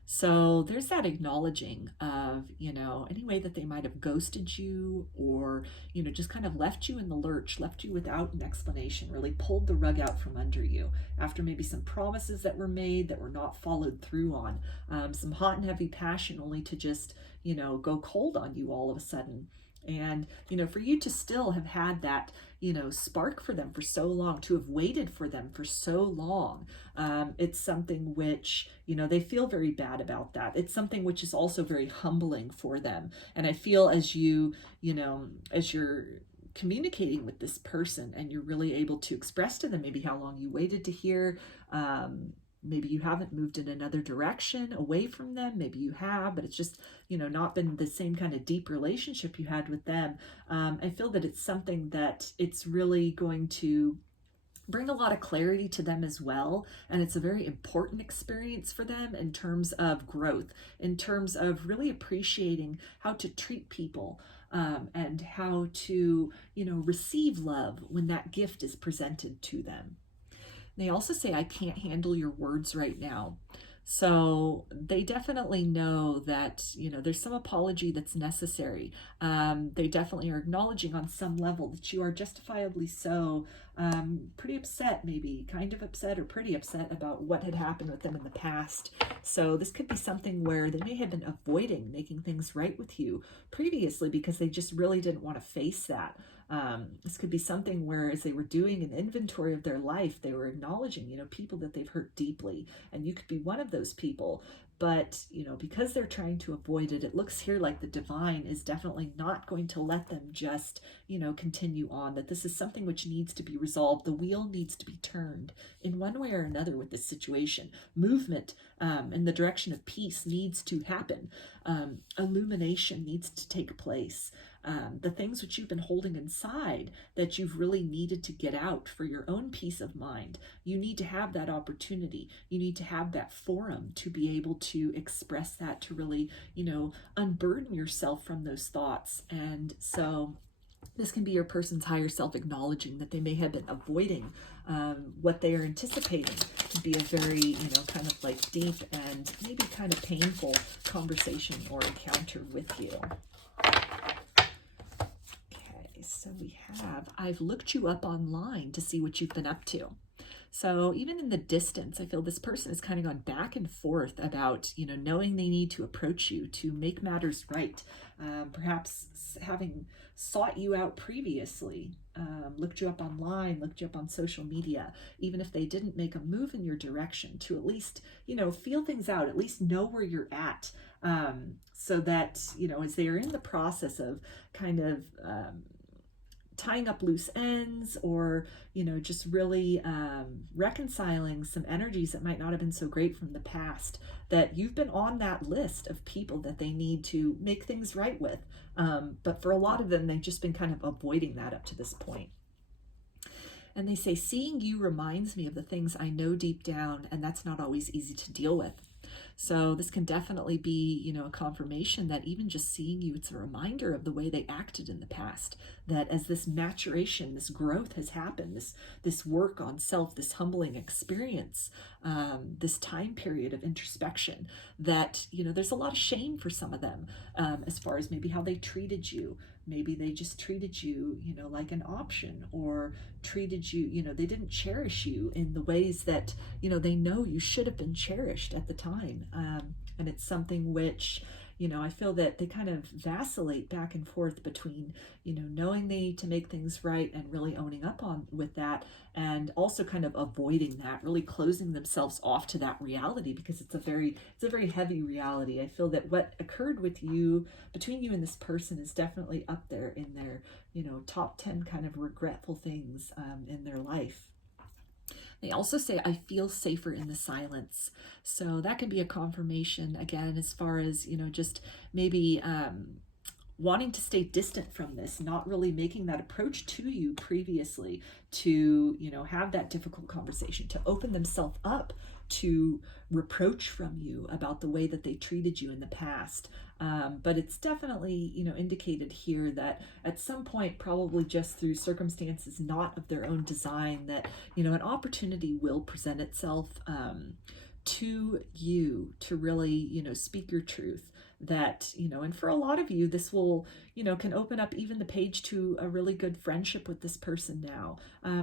So there's that acknowledging of, you know, any way that they might have ghosted you, or, you know, just kind of left you in the lurch, left you without an explanation, really pulled the rug out from under you after maybe some promises that were made that were not followed through on, some hot and heavy passion only to just, you know, go cold on you all of a sudden. And, you know, for you to still have had that, you know, spark for them for so long, to have waited for them for so long, it's something which, you know, they feel very bad about that. It's something which is also very humbling for them. And I feel as you, you know, as you're communicating with this person and you're really able to express to them maybe how long you waited to hear, maybe you haven't moved in another direction away from them. Maybe you have, but it's just, you know, not been the same kind of deep relationship you had with them. I feel that it's something that it's really going to bring a lot of clarity to them as well. And it's a very important experience for them in terms of growth, in terms of really appreciating how to treat people, and how to, you know, receive love when that gift is presented to them. They also say, I can't handle your words right now. So they definitely know that, you know, there's some apology that's necessary. They definitely are acknowledging on some level that you are justifiably so pretty upset, maybe kind of upset or pretty upset about what had happened with them in the past. So this could be something where they may have been avoiding making things right with you previously because they just really didn't want to face that. This could be something where, as they were doing an inventory of their life, they were acknowledging, you know, people that they've hurt deeply, and you could be one of those people. But, you know, because they're trying to avoid it, it looks here like the divine is definitely not going to let them just, you know, continue on, that this is something which needs to be resolved. The wheel needs to be turned in one way or another with this situation. Movement in the direction of peace needs to happen. Illumination needs to take place. The things which you've been holding inside that you've really needed to get out for your own peace of mind, you need to have that opportunity. You need to have that forum to be able to express that, to really, you know, unburden yourself from those thoughts. And so This can be your person's higher self acknowledging that they may have been avoiding what they are anticipating to be a very, kind of like deep and maybe kind of painful conversation or encounter with you. Okay, so we have, I've looked you up online to see what you've been up to. So even in the distance, I feel this person has kind of gone back and forth about, knowing they need to approach you to make matters right. Perhaps having sought you out previously, looked you up online, looked you up on social media, even if they didn't make a move in your direction, to at least, feel things out, at least know where you're at, so that, as they are in the process of kind of tying up loose ends, or just really reconciling some energies that might not have been so great from the past, that you've been on that list of people that they need to make things right with, but for a lot of them, they've just been kind of avoiding that up to this point. And they say, seeing you reminds me of the things I know deep down, and that's not always easy to deal with. So this can definitely be, a confirmation that even just seeing you, it's a reminder of the way they acted in the past, that as this maturation, this growth has happened, this work on self, this humbling experience, this time period of introspection, that, there's a lot of shame for some of them, as far as maybe how they treated you. Maybe they just treated you, like an option, or treated you, they didn't cherish you in the ways that, they know you should have been cherished at the time. And it's something which, I feel that they kind of vacillate back and forth between, knowing they need to make things right and really owning up on with that, and also kind of avoiding that, really closing themselves off to that reality, because it's a very heavy reality. I feel that what occurred with you, between you and this person, is definitely up there in their, top 10 kind of regretful things in their life. They also say, I feel safer in the silence. So that can be a confirmation, again, as far as, just maybe wanting to stay distant from this, not really making that approach to you previously to, have that difficult conversation, to open themselves up to reproach from you about the way that they treated you in the past. But it's definitely, indicated here that at some point, probably just through circumstances not of their own design, that, an opportunity will present itself to you to really, speak your truth. That, and for a lot of you, this will, can open up even the page to a really good friendship with this person now.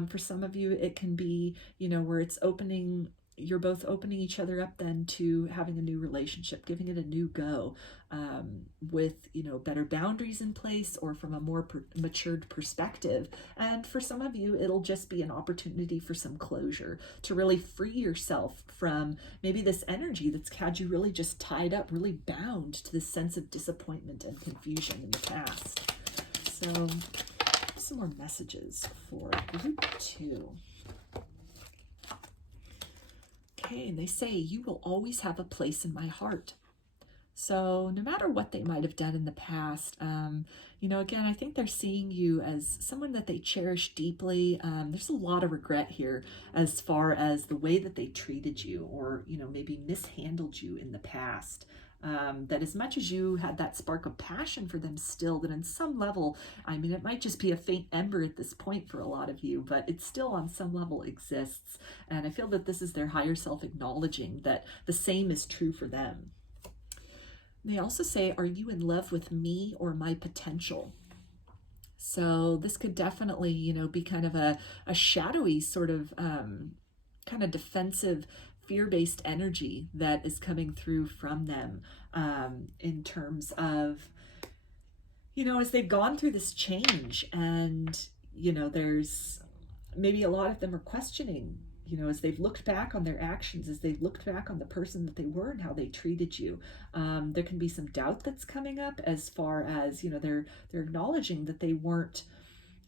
For some of you, it can be, where it's opening, you're both opening each other up then to having a new relationship, giving it a new go, with, better boundaries in place, or from a more matured perspective. And for some of you, it'll just be an opportunity for some closure, to really free yourself from maybe this energy that's had you really just tied up, really bound to this sense of disappointment and confusion in the past. So some more messages for group 2. Okay, and they say, you will always have a place in my heart. So no matter what they might have done in the past, again, I think they're seeing you as someone that they cherish deeply. There's a lot of regret here as far as the way that they treated you, or, maybe mishandled you in the past. That as much as you had that spark of passion for them still, that on some level, it might just be a faint ember at this point for a lot of you, but it still on some level exists. And I feel that this is their higher self acknowledging that the same is true for them. They also say, are you in love with me or my potential? So this could definitely, be kind of a shadowy sort of kind of defensive, fear-based energy that is coming through from them, in terms of, as they've gone through this change, and, there's maybe a lot of them are questioning, as they've looked back on their actions, as they've looked back on the person that they were and how they treated you. There can be some doubt that's coming up as far as, they're acknowledging that they weren't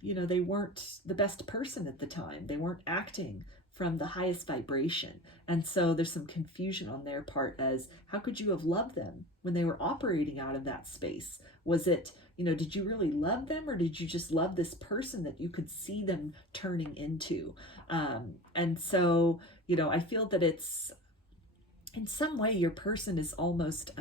the best person at the time. They weren't acting from the highest vibration. And so there's some confusion on their part as, how could you have loved them when they were operating out of that space? Was it, did you really love them, or did you just love this person that you could see them turning into? And so, I feel that it's, in some way your person is almost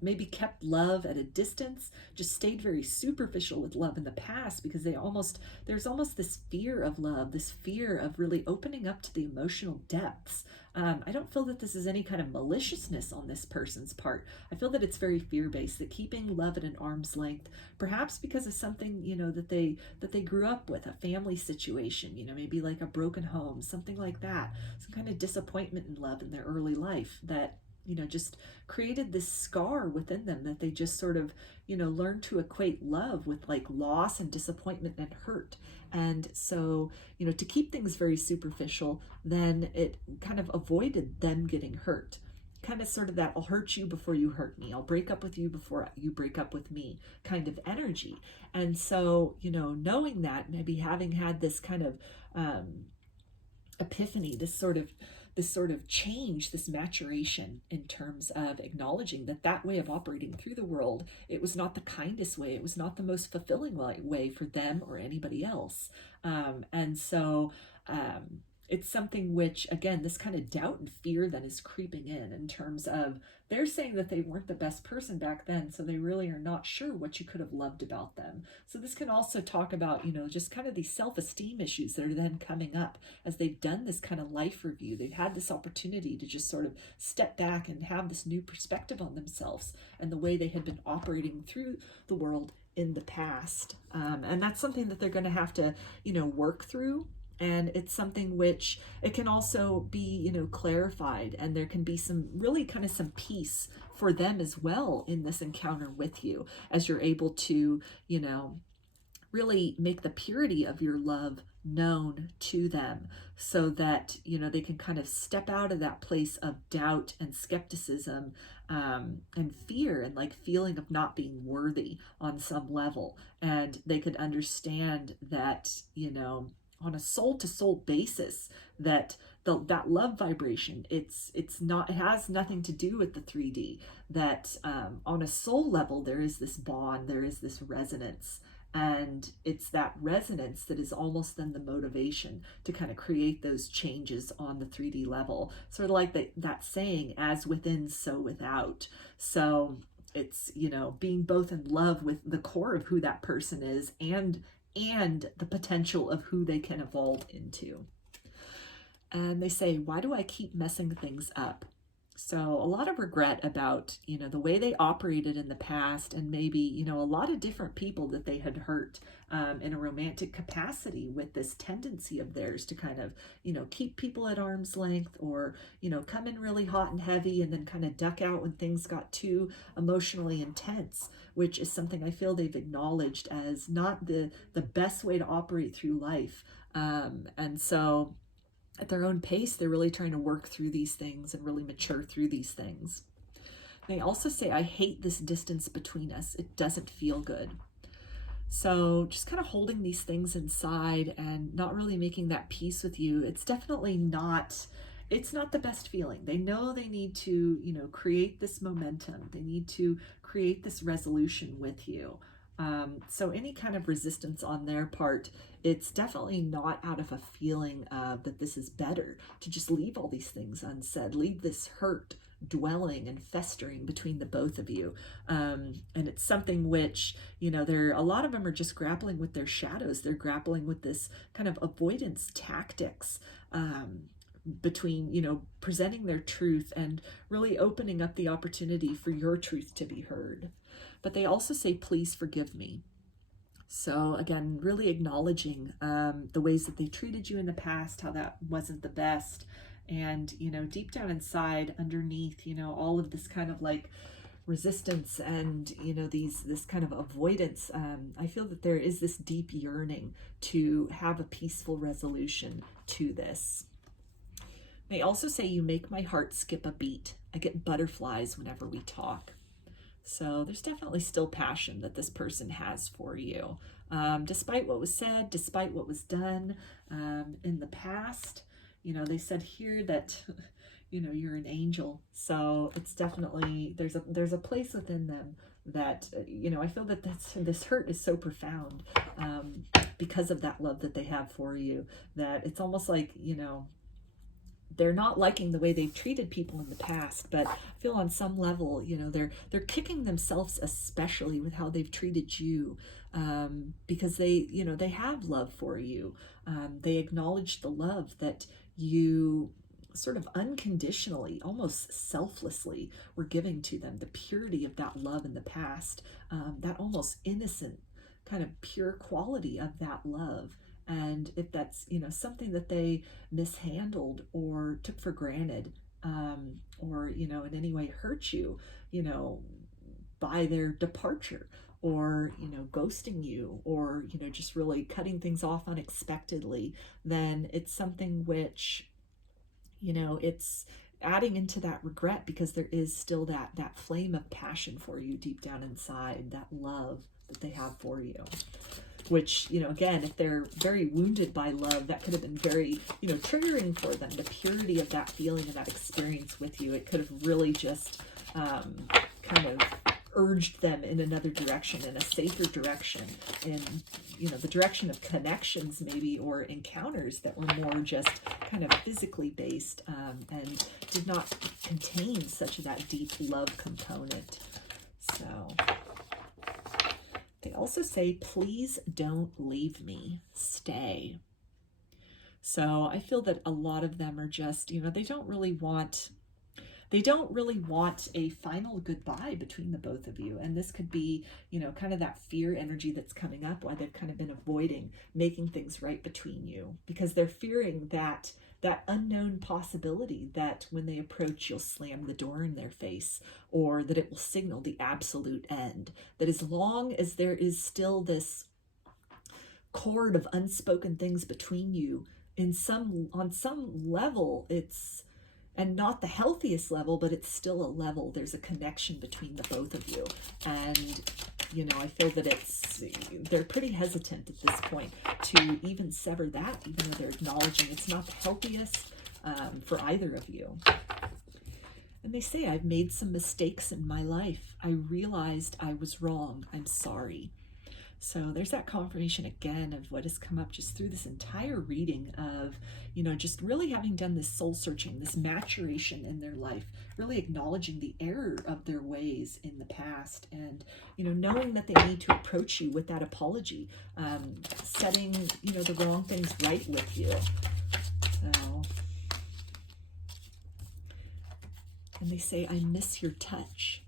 maybe kept love at a distance, just stayed very superficial with love in the past, because there's almost this fear of love, this fear of really opening up to the emotional depths. I don't feel that this is any kind of maliciousness on this person's part. I feel that it's very fear-based, that keeping love at an arm's length, perhaps because of something, that they grew up with, a family situation, maybe like a broken home, something like that, some kind of disappointment in love in their early life that just created this scar within them, that they just sort of learned to equate love with like loss and disappointment and hurt. And so to keep things very superficial, then it kind of avoided them getting hurt, kind of sort of that I'll hurt you before you hurt me, I'll break up with you before you break up with me kind of energy. And so knowing that, maybe having had this kind of epiphany, this sort of change, this maturation in terms of acknowledging that way of operating through the world, it was not the kindest way, it was not the most fulfilling way for them or anybody else. And so it's something which, again, this kind of doubt and fear then is creeping in terms of they're saying that they weren't the best person back then, so they really are not sure what you could have loved about them. So this can also talk about, just kind of these self-esteem issues that are then coming up as they've done this kind of life review. They've had this opportunity to just sort of step back and have this new perspective on themselves and the way they had been operating through the world in the past. And that's something that they're going to have to, work through. And it's something which it can also be, clarified, and there can be some peace for them as well in this encounter with you, as you're able to, really make the purity of your love known to them, so that, they can kind of step out of that place of doubt and skepticism and fear and like feeling of not being worthy on some level. And they could understand that, on a soul-to-soul basis, that that love vibration, it has nothing to do with the 3D, that on a soul level there is this bond, there is this resonance, and it's that resonance that is almost then the motivation to kind of create those changes on the 3D level, sort of like that saying, as within so without. So it's being both in love with the core of who that person is and the potential of who they can evolve into. And they say, why do I keep messing things up? So a lot of regret about, the way they operated in the past, and maybe, a lot of different people that they had hurt in a romantic capacity, with this tendency of theirs to kind of, keep people at arm's length, or, come in really hot and heavy and then kind of duck out when things got too emotionally intense, which is something I feel they've acknowledged as not the best way to operate through life. And so at their own pace, they're really trying to work through these things and really mature through these things. They also say, I hate this distance between us. It doesn't feel good. So just kind of holding these things inside and not really making that peace with you, it's definitely not, it's not the best feeling. They know they need to, create this momentum. They need to create this resolution with you. So any kind of resistance on their part, it's definitely not out of a feeling of that this is better to just leave all these things unsaid, leave this hurt dwelling and festering between the both of you. And it's something which, a lot of them are just grappling with their shadows. They're grappling with this kind of avoidance tactics, between, presenting their truth and really opening up the opportunity for your truth to be heard. But they also say, please forgive me. So again, really acknowledging the ways that they treated you in the past, how that wasn't the best. And, deep down inside, underneath, all of this kind of like resistance and, this kind of avoidance, I feel that there is this deep yearning to have a peaceful resolution to this. They also say, you make my heart skip a beat. I get butterflies whenever we talk. So there's definitely still passion that this person has for you. Despite what was said, despite what was done in the past, they said here that, you're an angel. So it's definitely, there's a place within them that, I feel that this hurt is so profound because of that love that they have for you, that it's almost like, they're not liking the way they've treated people in the past, but I feel on some level, you know, they're kicking themselves, especially with how they've treated you, because they, you know, they have love for you. They acknowledge the love that you sort of unconditionally, almost selflessly were giving to them, the purity of that love in the past, that almost innocent kind of pure quality of that love. And if that's, you know, something that they mishandled or took for granted, or, you know, in any way hurt you, you know, by their departure, or, you know, ghosting you, or, you know, just really cutting things off unexpectedly, then it's something which, you know, it's adding into that regret, because there is still that flame of passion for you deep down inside, that love that they have for you. Which, you know, again, if they're very wounded by love, that could have been very, you know, triggering for them. The purity of that feeling and that experience with you, it could have really just kind of urged them in another direction, in a safer direction, in, you know, the direction of connections maybe, or encounters that were more just kind of physically based, and did not contain such that deep love component. So they also say, please don't leave me, stay. So I feel that a lot of them are just, you know, they don't really want a final goodbye between the both of you. And this could be, you know, kind of that fear energy that's coming up, why they've kind of been avoiding making things right between you, because they're fearing that unknown possibility that when they approach, you'll slam the door in their face, or that it will signal the absolute end. That as long as there is still this cord of unspoken things between you, on some level, it's, and not the healthiest level, but it's still a level. There's a connection between the both of you. And, you know, I feel that they're pretty hesitant at this point to even sever that, even though they're acknowledging it's not the healthiest for either of you. And they say, I've made some mistakes in my life. I realized I was wrong. I'm sorry. So there's that confirmation again of what has come up just through this entire reading of, you know, just really having done this soul searching, this maturation in their life, really acknowledging the error of their ways in the past, and, you know, knowing that they need to approach you with that apology, setting, you know, the wrong things right with you. So, and they say, I miss your touch.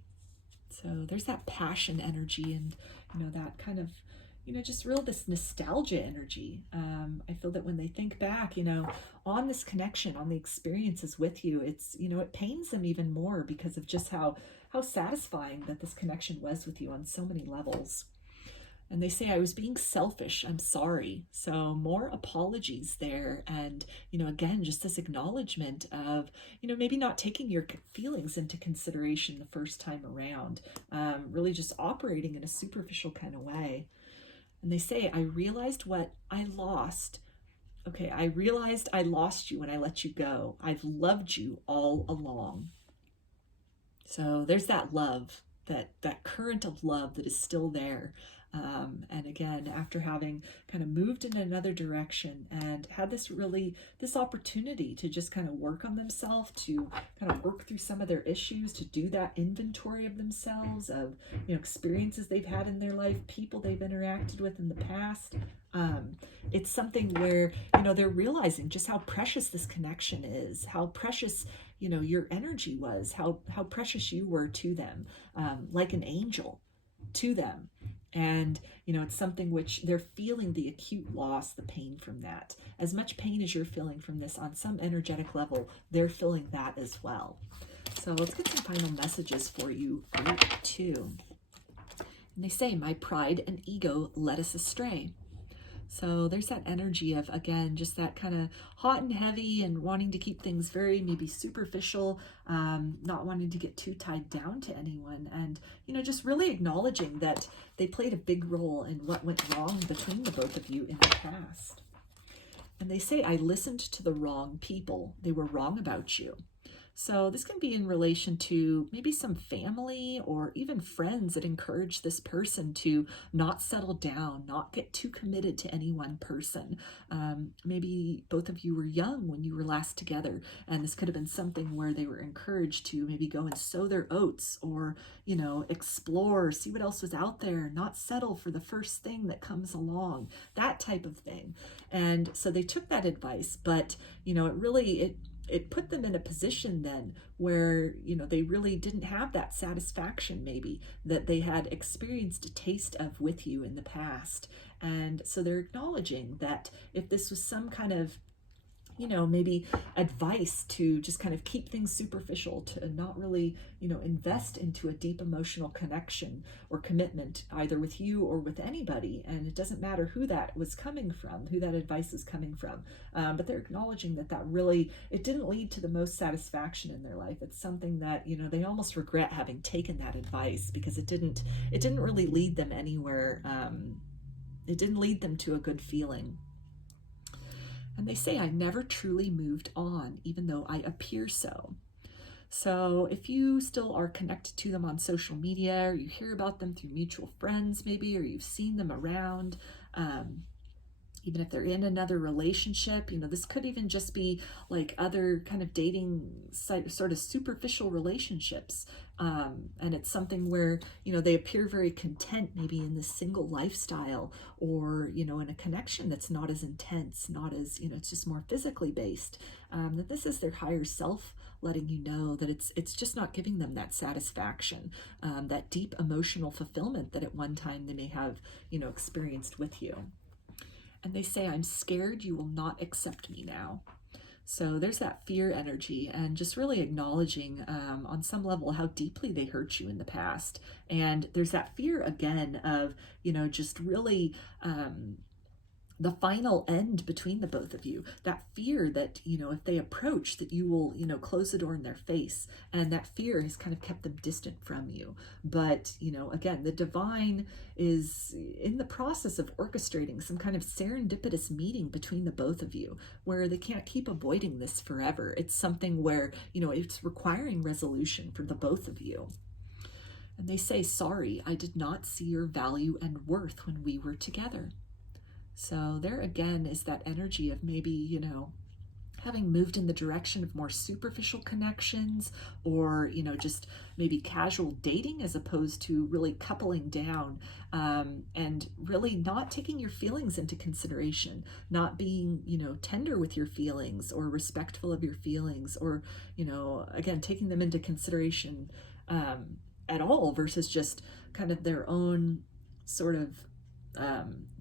So there's that passion energy, and, you know, that kind of, you know, just real this nostalgia energy. I feel that when they think back, you know, on this connection, on the experiences with you, it's, you know, it pains them even more because of just how satisfying that this connection was with you on so many levels. And they say, I was being selfish. I'm sorry. So more apologies there. And, you know, again, just this acknowledgement of, you know, maybe not taking your feelings into consideration the first time around, really just operating in a superficial kind of way. And they say, I realized what I lost. Okay, I realized I lost you when I let you go. I've loved you all along. So there's that love, that current of love that is still there. And again, after having kind of moved in another direction and had this opportunity to just kind of work on themselves, to kind of work through some of their issues, to do that inventory of themselves, of, you know, experiences they've had in their life, people they've interacted with in the past. It's something where, you know, they're realizing just how precious this connection is, how precious, you know, your energy was, how precious you were to them, like an angel to them. And, you know, it's something which they're feeling the acute loss, the pain from that. As much pain as you're feeling from this on some energetic level, they're feeling that as well. So let's get some final messages for you, group 2. And they say, my pride and ego led us astray. So there's that energy of, again, just that kind of hot and heavy and wanting to keep things very maybe superficial, not wanting to get too tied down to anyone. And, you know, just really acknowledging that they played a big role in what went wrong between the both of you in the past. And they say, I listened to the wrong people. They were wrong about you. So this can be in relation to maybe some family or even friends that encourage this person to not settle down, not get too committed to any one person. Maybe both of you were young when you were last together, and this could have been something where they were encouraged to maybe go and sow their oats, or, you know, explore, see what else was out there, not settle for the first thing that comes along, that type of thing. And so they took that advice, but, you know, it put them in a position then where, you know, they really didn't have that satisfaction maybe that they had experienced a taste of with you in the past. And so they're acknowledging that if this was some kind of, you know, maybe advice to just kind of keep things superficial, to not really, you know, invest into a deep emotional connection or commitment either with you or with anybody. And it doesn't matter who that was coming from, who that advice is coming from. But they're acknowledging that really, it didn't lead to the most satisfaction in their life. It's something that, you know, they almost regret having taken that advice, because it didn't really lead them anywhere. It didn't lead them to a good feeling. And they say, I never truly moved on, even though I appear so. So if you still are connected to them on social media, or you hear about them through mutual friends maybe, or you've seen them around, even if they're in another relationship, you know, this could even just be like other kind of dating sort of superficial relationships. And it's something where, you know, they appear very content maybe in this single lifestyle, or, you know, in a connection that's not as intense, not as, you know, it's just more physically based. That this is their higher self letting you know that it's just not giving them that satisfaction, that deep emotional fulfillment that at one time they may have, you know, experienced with you. And they say, I'm scared you will not accept me now. So there's that fear energy, and just really acknowledging on some level how deeply they hurt you in the past. And there's that fear again of, you know, just really the final end between the both of you. That fear that, you know, if they approach, that you will, you know, close the door in their face. And that fear has kind of kept them distant from you. But, you know, again, the divine is in the process of orchestrating some kind of serendipitous meeting between the both of you, where they can't keep avoiding this forever. It's something where, you know, it's requiring resolution for the both of you. And they say, sorry, I did not see your value and worth when we were together. So there again is that energy of maybe, you know, having moved in the direction of more superficial connections, or, you know, just maybe casual dating as opposed to really coupling down, and really not taking your feelings into consideration, not being, you know, tender with your feelings or respectful of your feelings, or, you know, again, taking them into consideration at all, versus just kind of their own sort of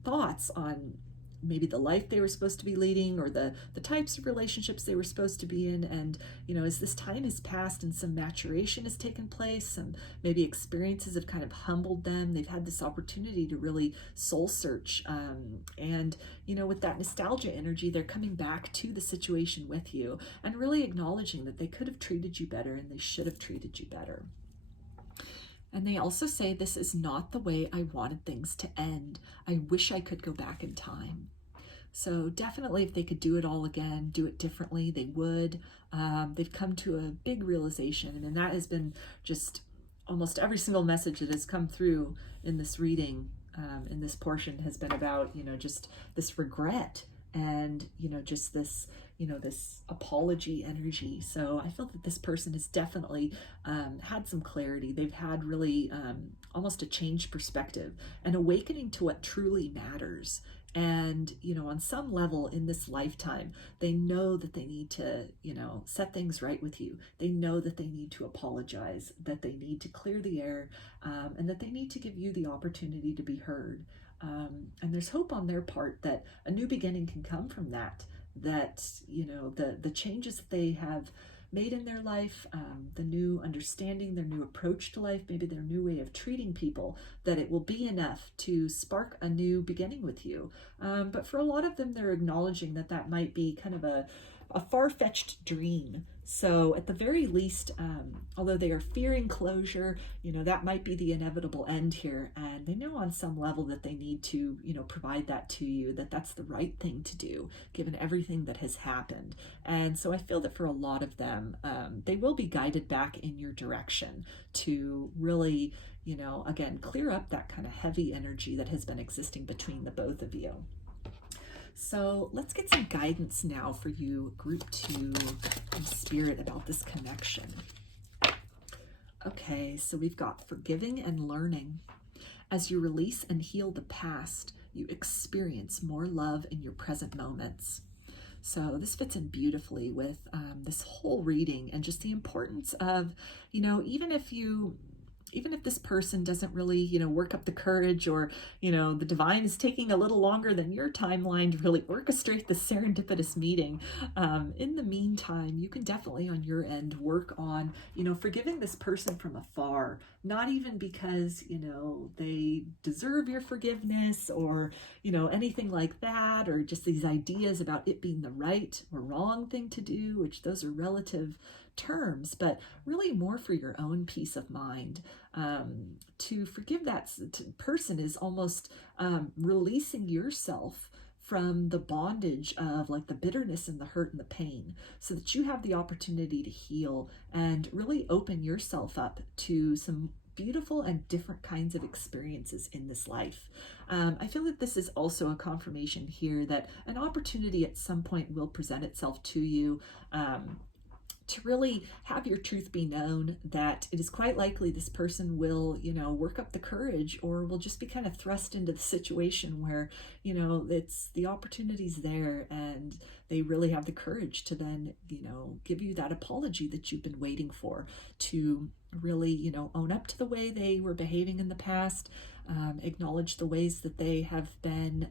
thoughts on maybe the life they were supposed to be leading, or the types of relationships they were supposed to be in. And, you know, as this time has passed and some maturation has taken place, some maybe experiences have kind of humbled them, they've had this opportunity to really soul search, and, you know, with that nostalgia energy, they're coming back to the situation with you and really acknowledging that they could have treated you better and they should have treated you better. And they also say, this is not the way I wanted things to end. I wish I could go back in time. So definitely, if they could do it all again, do it differently, they would. They've come to a big realization, and that has been just almost every single message that has come through in this reading, in this portion, has been about, you know, just this regret, and, you know, just this, you know, this apology energy. So I feel that this person has definitely had some clarity. They've had really almost a changed perspective, an awakening to what truly matters. And, you know, on some level in this lifetime, they know that they need to, you know, set things right with you. They know that they need to apologize, that they need to clear the air, and that they need to give you the opportunity to be heard. And there's hope on their part that a new beginning can come from that, you know, the changes that they have made in their life, the new understanding, their new approach to life, maybe their new way of treating people, that it will be enough to spark a new beginning with you. But for a lot of them, they're acknowledging that might be kind of a a far-fetched dream. So at the very least, although they are fearing closure, that might be the inevitable end here. And they know on some level that they need to, provide that to you, that that's the right thing to do, given everything that has happened. And so I feel that for a lot of them, they will be guided back in your direction to really, again, clear up that kind of heavy energy that has been existing between the both of you. So let's get some guidance now for you, group 2, in spirit about this connection. Okay, so we've got forgiving and learning. As you release and heal the past, you experience more love in your present moments. So this fits in beautifully with this whole reading and just the importance of, even if this person doesn't really, work up the courage, or, the divine is taking a little longer than your timeline to really orchestrate the serendipitous meeting. In the meantime, you can definitely on your end work on, forgiving this person from afar, not even because, they deserve your forgiveness or, anything like that, or just these ideas about it being the right or wrong thing to do, which those are relative terms, but really more for your own peace of mind. To forgive that person is almost releasing yourself from the bondage of like the bitterness and the hurt and the pain, so that you have the opportunity to heal and really open yourself up to some beautiful and different kinds of experiences in this life. I feel that this is also a confirmation here that an opportunity at some point will present itself to you, to really have your truth be known, that it is quite likely this person will, work up the courage, or will just be kind of thrust into the situation where, it's the opportunity's there and they really have the courage to then, give you that apology that you've been waiting for, to really, own up to the way they were behaving in the past, acknowledge the ways that they have been,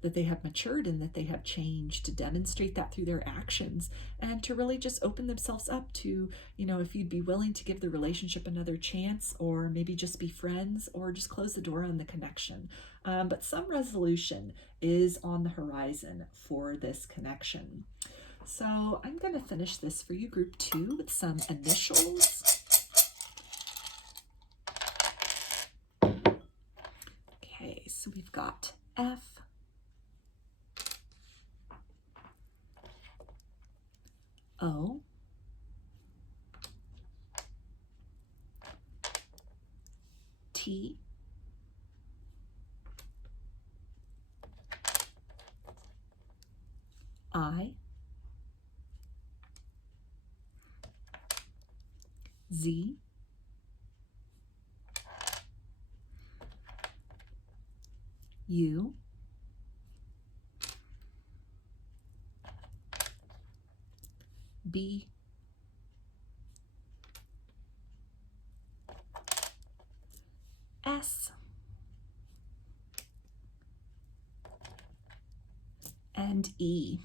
that they have matured and that they have changed, to demonstrate that through their actions, and to really just open themselves up to, if you'd be willing to give the relationship another chance, or maybe just be friends, or just close the door on the connection. But some resolution is on the horizon for this connection. So I'm going to finish this for you, group 2, with some initials. Okay, so we've got F, O, T, I, Z, U, B, S, and E.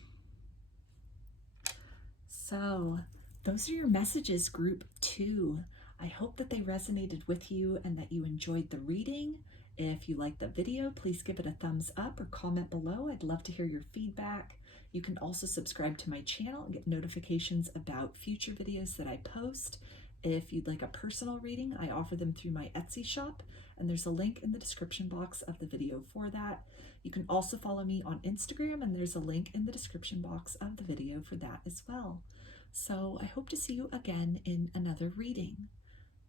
So those are your messages, group 2. I hope that they resonated with you and that you enjoyed the reading. If you liked the video, please give it a thumbs up or comment below. I'd love to hear your feedback. You can also subscribe to my channel and get notifications about future videos that I post. If you'd like a personal reading, I offer them through my Etsy shop, and there's a link in the description box of the video for that. You can also follow me on Instagram, and there's a link in the description box of the video for that as well. So I hope to see you again in another reading.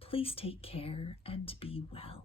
Please take care and be well.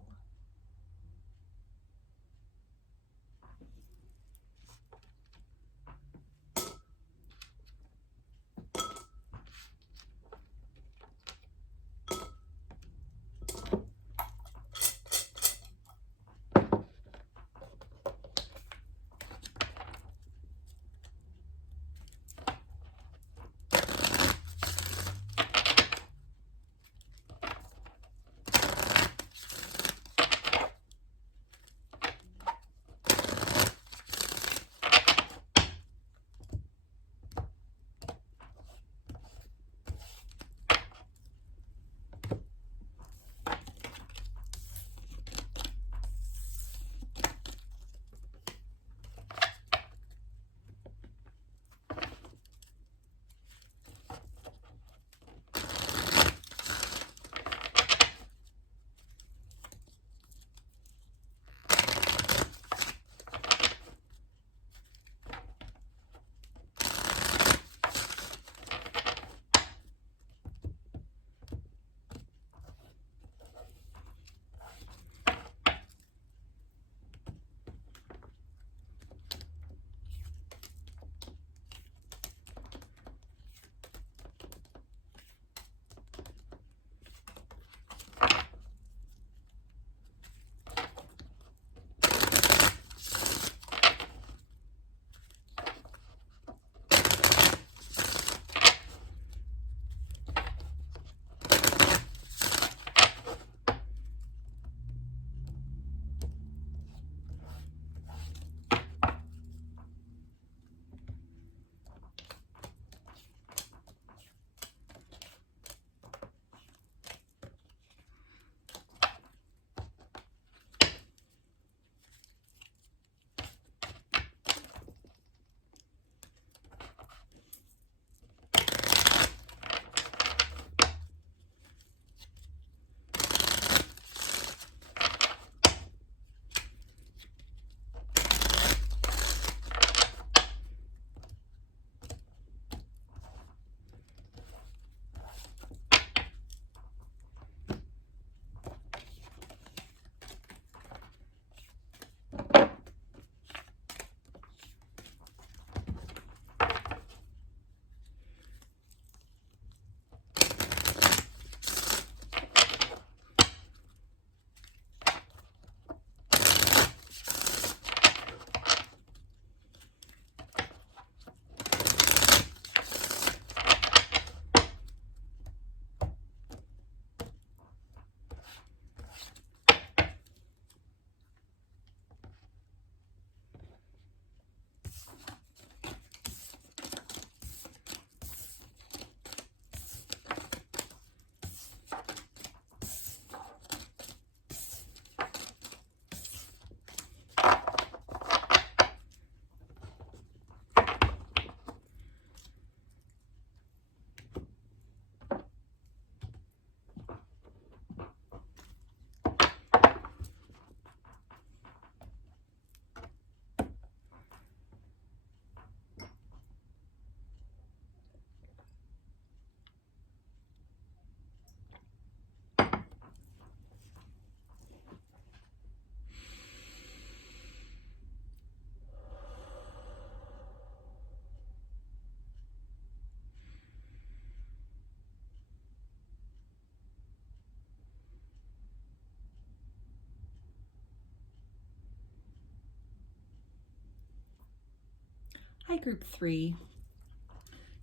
Hi, group 3.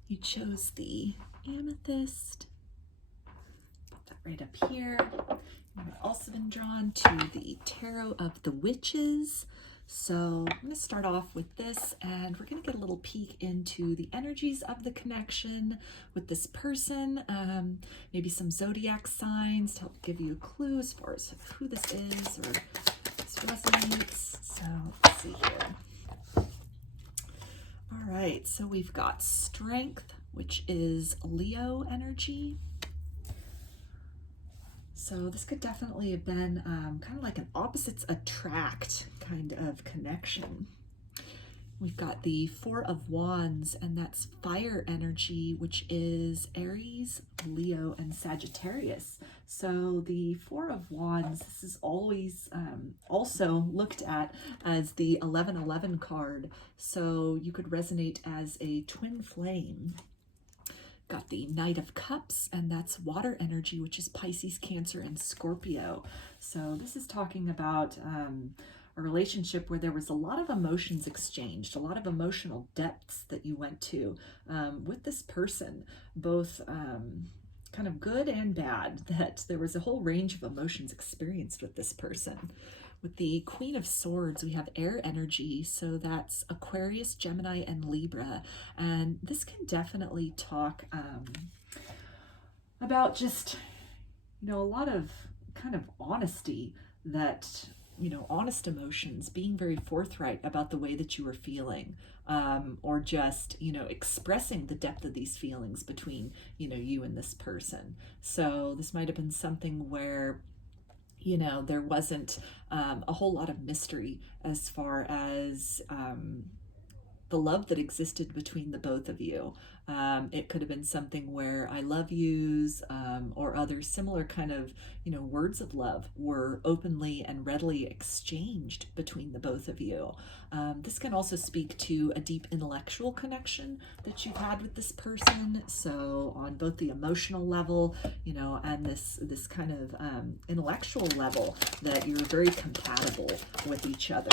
You chose the Amethyst. Put that right up here. You've also been drawn to the Tarot of the Witches. So I'm going to start off with this, and we're going to get a little peek into the energies of the connection with this person, maybe some zodiac signs to help give you a clue as far as who this is or this resonates. So let's see here. All right, so we've got Strength, which is Leo energy. So this could definitely have been kind of like an opposites attract kind of connection. We've got the Four of Wands, and that's fire energy, which is Aries, Leo, and Sagittarius. So the Four of Wands, this is always also looked at as the 1111 card. So you could resonate as a twin flame. Got the Knight of Cups, and that's water energy, which is Pisces, Cancer, and Scorpio. So this is talking about a relationship where there was a lot of emotions exchanged, a lot of emotional depths that you went to with this person, both kind of good and bad, that there was a whole range of emotions experienced with this person. With the Queen of Swords, we have air energy, so that's Aquarius, Gemini, and Libra. And this can definitely talk about just, a lot of kind of honesty, that, honest emotions, being very forthright about the way that you were feeling, or just, expressing the depth of these feelings between, you and this person. So this might have been something where there wasn't a whole lot of mystery as far as the love that existed between the both of you. It could have been something where I love yous or other similar kind of, words of love were openly and readily exchanged between the both of you. This can also speak to a deep intellectual connection that you've had with this person. So on both the emotional level, and this kind of intellectual level, that you're very compatible with each other.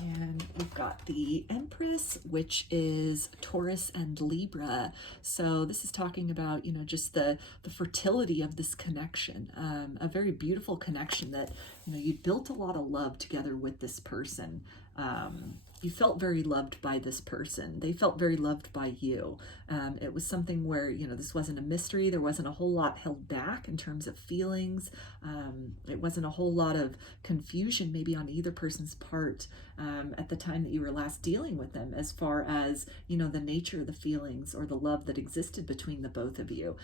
And we've got the Empress, which is Taurus and Libra. So this is talking about, just the fertility of this connection, a very beautiful connection that, you built a lot of love together with this person. You felt very loved by this person. They felt very loved by you. It was something where, this wasn't a mystery. There wasn't a whole lot held back in terms of feelings. It wasn't a whole lot of confusion maybe on either person's part at the time that you were last dealing with them, as far as, the nature of the feelings or the love that existed between the both of you.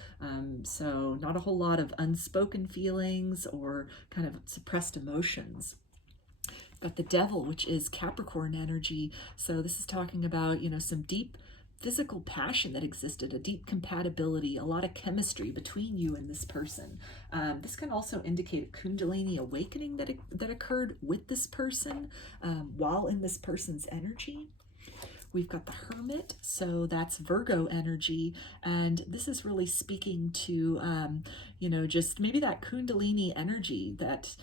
So not a whole lot of unspoken feelings or kind of suppressed emotions. Got the Devil, which is Capricorn energy. So this is talking about, some deep physical passion that existed, a deep compatibility, a lot of chemistry between you and this person. This can also indicate a Kundalini awakening that occurred with this person while in this person's energy. We've got the Hermit, so that's Virgo energy, and this is really speaking to, just maybe that Kundalini energy that,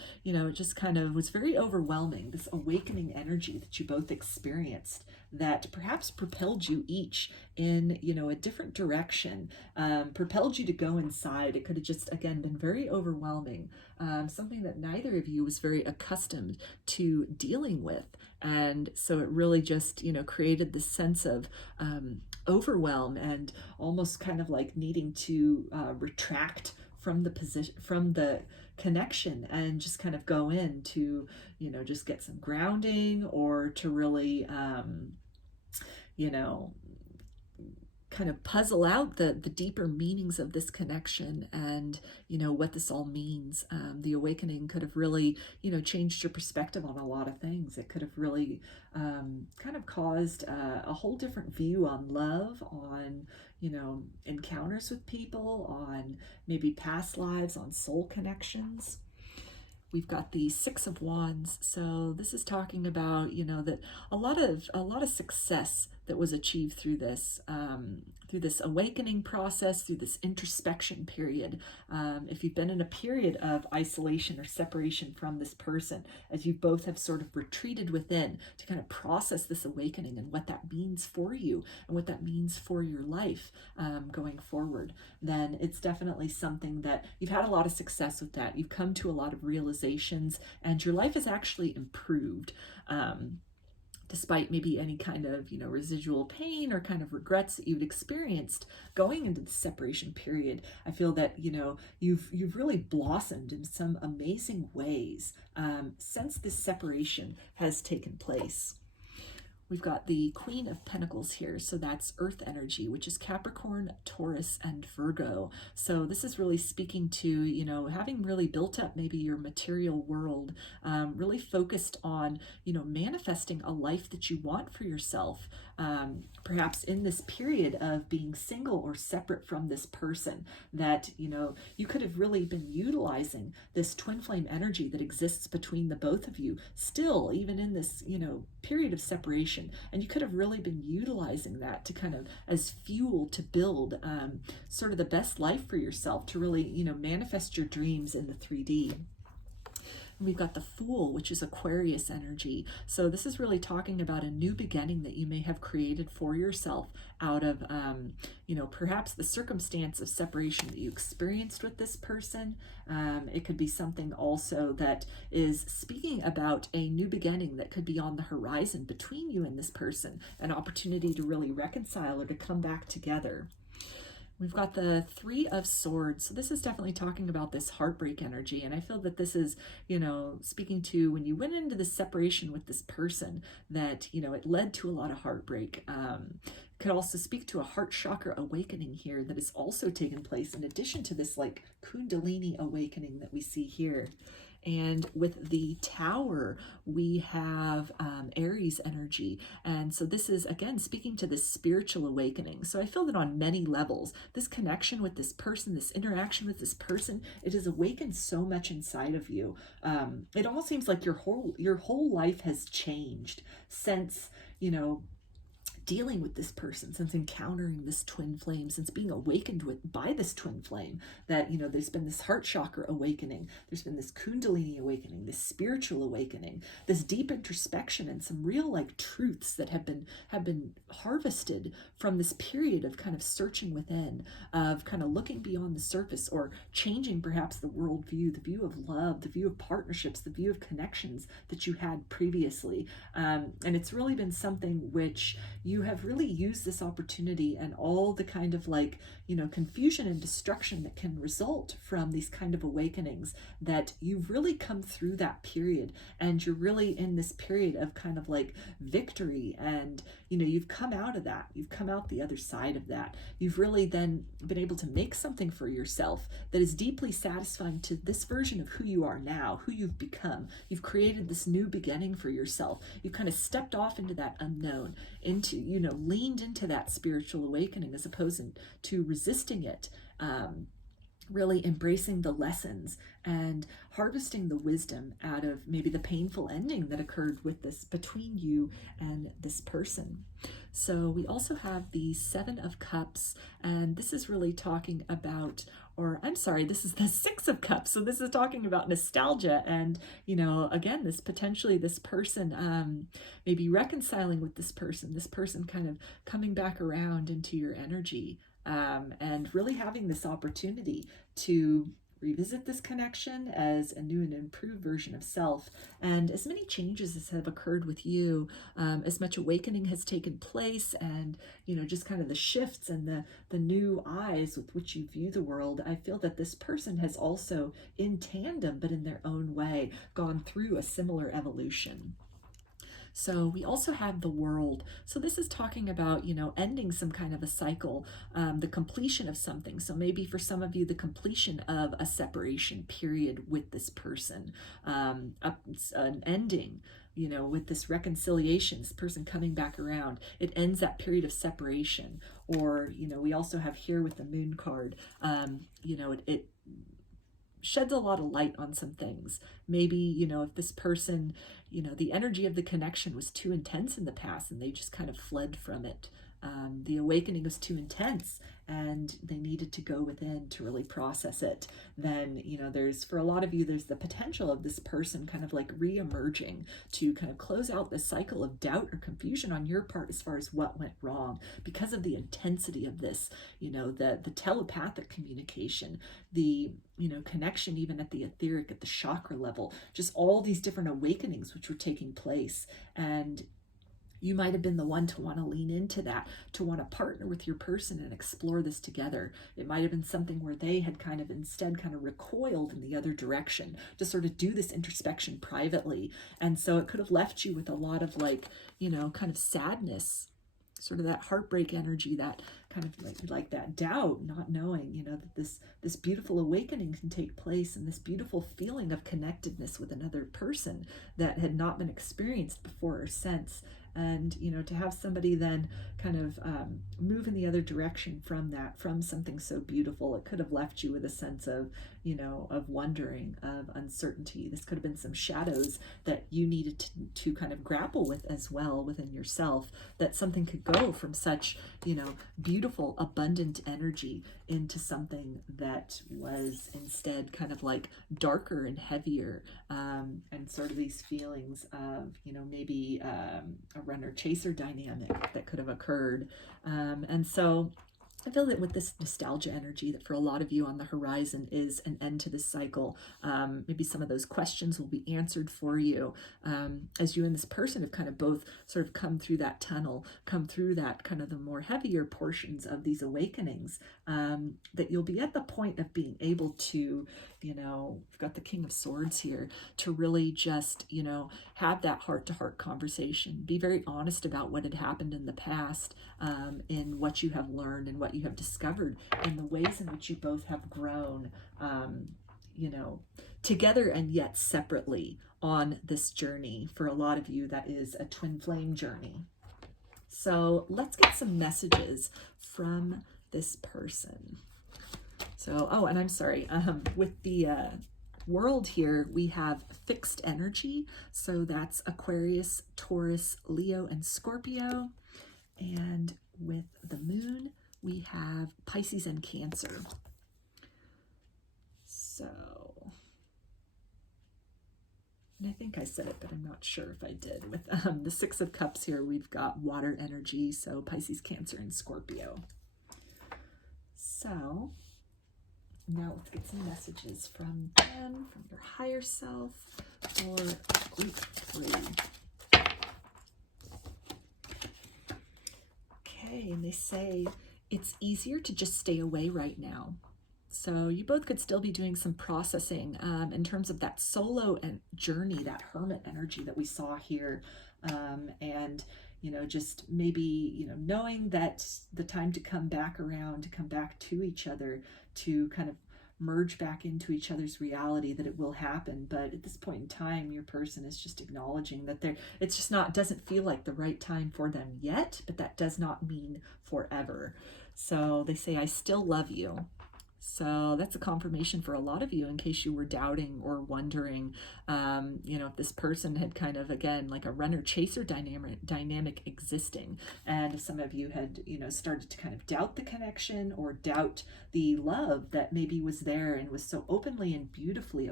just kind of was very overwhelming, this awakening energy that you both experienced that perhaps propelled you each in, a different direction, propelled you to go inside. It could have just, again, been very overwhelming, something that neither of you was very accustomed to dealing with. And so it really just, created this sense of overwhelm and almost kind of like needing to retract from the position, from the connection, and just kind of go in to, just get some grounding, or to really, kind of puzzle out the deeper meanings of this connection and, what this all means. The awakening could have really, changed your perspective on a lot of things. It could have really kind of caused a whole different view on love, on, encounters with people, on maybe past lives, on soul connections. We've got the Six of Wands. So this is talking about, that a lot of success that was achieved through this awakening process, through this introspection period. If you've been in a period of isolation or separation from this person, as you both have sort of retreated within to kind of process this awakening and what that means for you and what that means for your life going forward, then it's definitely something that you've had a lot of success with that. You've come to a lot of realizations and your life has actually improved. Despite maybe any kind of, residual pain or kind of regrets that you've experienced going into the separation period, I feel that, you've really blossomed in some amazing ways since this separation has taken place. We've got the Queen of Pentacles here, so that's Earth energy, which is Capricorn, Taurus, and Virgo. So this is really speaking to, having really built up maybe your material world, really focused on, manifesting a life that you want for yourself. Perhaps in this period of being single or separate from this person, that, you could have really been utilizing this twin flame energy that exists between the both of you, still, even in this, period of separation. And you could have really been utilizing that to kind of as fuel to build sort of the best life for yourself, to really, manifest your dreams in the 3D. We've got the Fool, which is Aquarius energy. So this is really talking about a new beginning that you may have created for yourself out of, perhaps the circumstance of separation that you experienced with this person. It could be something also that is speaking about a new beginning that could be on the horizon between you and this person, an opportunity to really reconcile or to come back together. We've got the Three of Swords. So this is definitely talking about this heartbreak energy. And I feel that this is, speaking to when you went into this separation with this person, that, it led to a lot of heartbreak. Could also speak to a heart chakra awakening here that has also taken place in addition to this like Kundalini awakening that we see here. And with the Tower, we have Aries energy. And so this is, again, speaking to this spiritual awakening. So I feel that on many levels, this connection with this person, this interaction with this person, it has awakened so much inside of you. It almost seems like your whole life has changed since, dealing with this person, since encountering this twin flame, since being awakened by this twin flame, that, there's been this heart chakra awakening, there's been this Kundalini awakening, this spiritual awakening, this deep introspection, and some real like truths that have been harvested from this period of kind of searching within, of kind of looking beyond the surface, or changing perhaps the worldview, the view of love, the view of partnerships, the view of connections that you had previously. And it's really been something which you have really used this opportunity and all the kind of like, confusion and destruction that can result from these kind of awakenings, that you've really come through that period, and you're really in this period of kind of like victory, and you've come out of that, you've come out the other side of that. You've really then been able to make something for yourself that is deeply satisfying to this version of who you are now, who you've become. You've created this new beginning for yourself. You've kind of stepped off into that unknown, into, leaned into that spiritual awakening as opposed to resisting it. Really embracing the lessons and harvesting the wisdom out of maybe the painful ending that occurred with this, between you and this person. So we also have the Seven of Cups, and this is really talking about, this is the Six of Cups. So this is talking about nostalgia and, again, this potentially this person, maybe reconciling with this person kind of coming back around into your energy. And really having this opportunity to revisit this connection as a new and improved version of self. And as many changes as have occurred with you, as much awakening has taken place, and just kind of the shifts and the new eyes with which you view the world, I feel that this person has also, in tandem but in their own way, gone through a similar evolution. So we also have the World. So this is talking about, ending some kind of a cycle, the completion of something. So maybe for some of you, the completion of a separation period with this person, an ending, with this reconciliation, this person coming back around. It ends that period of separation. Or, we also have here with the Moon card, it sheds a lot of light on some things. Maybe, if this person, the energy of the connection was too intense in the past and they just kind of fled from it. The awakening was too intense and they needed to go within to really process it. Then, for a lot of you, there's the potential of this person kind of like re-emerging to kind of close out this cycle of doubt or confusion on your part as far as what went wrong because of the intensity of this, the telepathic communication, the, connection even at the etheric, at the chakra level, just all these different awakenings which were taking place. And you might have been the one to want to lean into that, to want to partner with your person and explore this together. It might have been something where they had kind of instead kind of recoiled in the other direction to sort of do this introspection privately. And so it could have left you with a lot of kind of sadness, sort of that heartbreak energy, that kind of like that doubt, not knowing, that this beautiful awakening can take place, and this beautiful feeling of connectedness with another person that had not been experienced before or since. And, to have somebody then kind of move in the other direction from that, from something so beautiful, it could have left you with a sense of, of wondering, of uncertainty. This could have been some shadows that you needed to kind of grapple with as well within yourself, that something could go from such, beautiful, abundant energy into something that was instead kind of like darker and heavier, and sort of these feelings of, maybe a runner-chaser dynamic that could have occurred. And so I feel that with this nostalgia energy, that for a lot of you on the horizon is an end to this cycle. Maybe some of those questions will be answered for you as you and this person have kind of both sort of come through that tunnel, come through that kind of the more heavier portions of these awakenings, that you'll be at the point of being able to, we've got the King of Swords here, to really just, have that heart-to-heart conversation, be very honest about what had happened in the past, in what you have learned and what you have discovered, and the ways in which you both have grown, together and yet separately on this journey. For a lot of you, that is a twin flame journey. So let's get some messages from this person. So, and I'm sorry, with the world here, we have fixed energy. So that's Aquarius, Taurus, Leo, and Scorpio. And with the moon, we have Pisces and Cancer. So, and I think I said it, but I'm not sure if I did. With the Six of Cups here, we've got water energy. So Pisces, Cancer, and Scorpio. So now let's get some messages from them, from your higher self, for group 3. Okay, and they say, it's easier to just stay away right now. So you both could still be doing some processing in terms of that solo and journey, that hermit energy that we saw here. And, just maybe, knowing that the time to come back around, to come back to each other, to kind of merge back into each other's reality, that it will happen. But at this point in time, your person is just acknowledging that it's just not, doesn't feel like the right time for them yet, but that does not mean forever. So they say, I still love you. So that's a confirmation for a lot of you, in case you were doubting or wondering, if this person had kind of, again, like a runner-chaser dynamic existing. And if some of you had, started to kind of doubt the connection or doubt the love that maybe was there and was so openly and beautifully,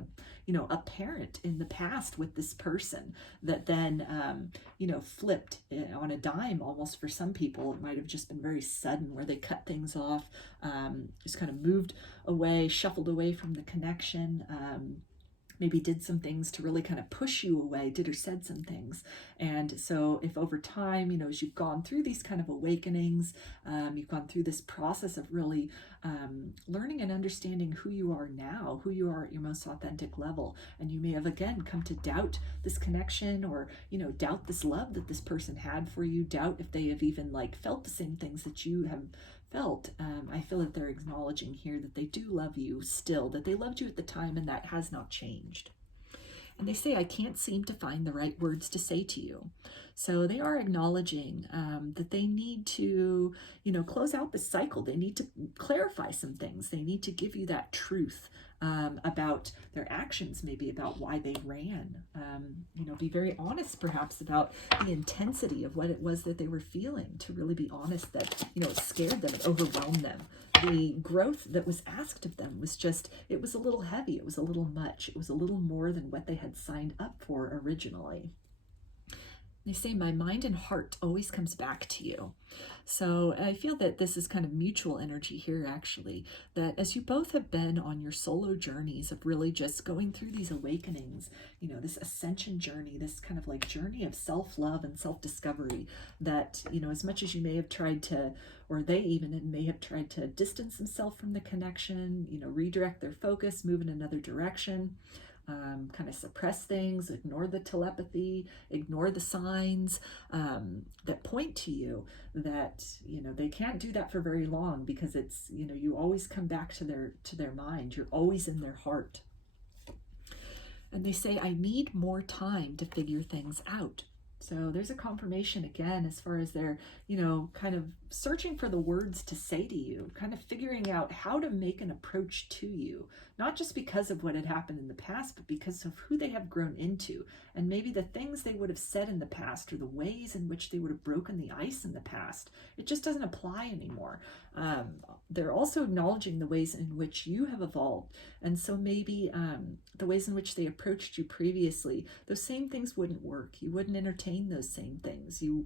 apparent in the past with this person, that then, flipped on a dime almost for some people. It might have just been very sudden, where they cut things off, just kind of moved away, shuffled away from the connection, maybe did some things to really kind of push you away, did or said some things. And so if over time, as you've gone through these kind of awakenings, you've gone through this process of really learning and understanding who you are now, who you are at your most authentic level. And you may have, again, come to doubt this connection, or, doubt this love that this person had for you, doubt if they have even felt the same things that you have felt. I feel that they're acknowledging here that they do love you still, that they loved you at the time, and that has not changed. And they say, I can't seem to find the right words to say to you. So they are acknowledging that they need to, close out the cycle. They need to clarify some things. They need to give you that truth about their actions, maybe about why they ran. Be very honest perhaps about the intensity of what it was that they were feeling, to really be honest that, it scared them, it overwhelmed them. The growth that was asked of them was just, it was a little heavy, it was a little much, it was a little more than what they had signed up for originally. They say, my mind and heart always comes back to you. So I feel that this is kind of mutual energy here, actually, that as you both have been on your solo journeys of really just going through these awakenings, this ascension journey, this kind of like journey of self-love and self-discovery, that, as much as you may have tried to, or they even may have tried to distance themselves from the connection, redirect their focus, move in another direction, kind of suppress things, ignore the telepathy, ignore the signs that point to you, that they can't do that for very long, because it's you always come back to their mind. You're always in their heart. And they say, I need more time to figure things out. So there's a confirmation again, as far as they're, kind of searching for the words to say to you, kind of figuring out how to make an approach to you, not just because of what had happened in the past, but because of who they have grown into, and maybe the things they would have said in the past, or the ways in which they would have broken the ice in the past. It just doesn't apply anymore. They're also acknowledging the ways in which you have evolved. And so maybe the ways in which they approached you previously, those same things wouldn't work. You wouldn't entertain those same things. You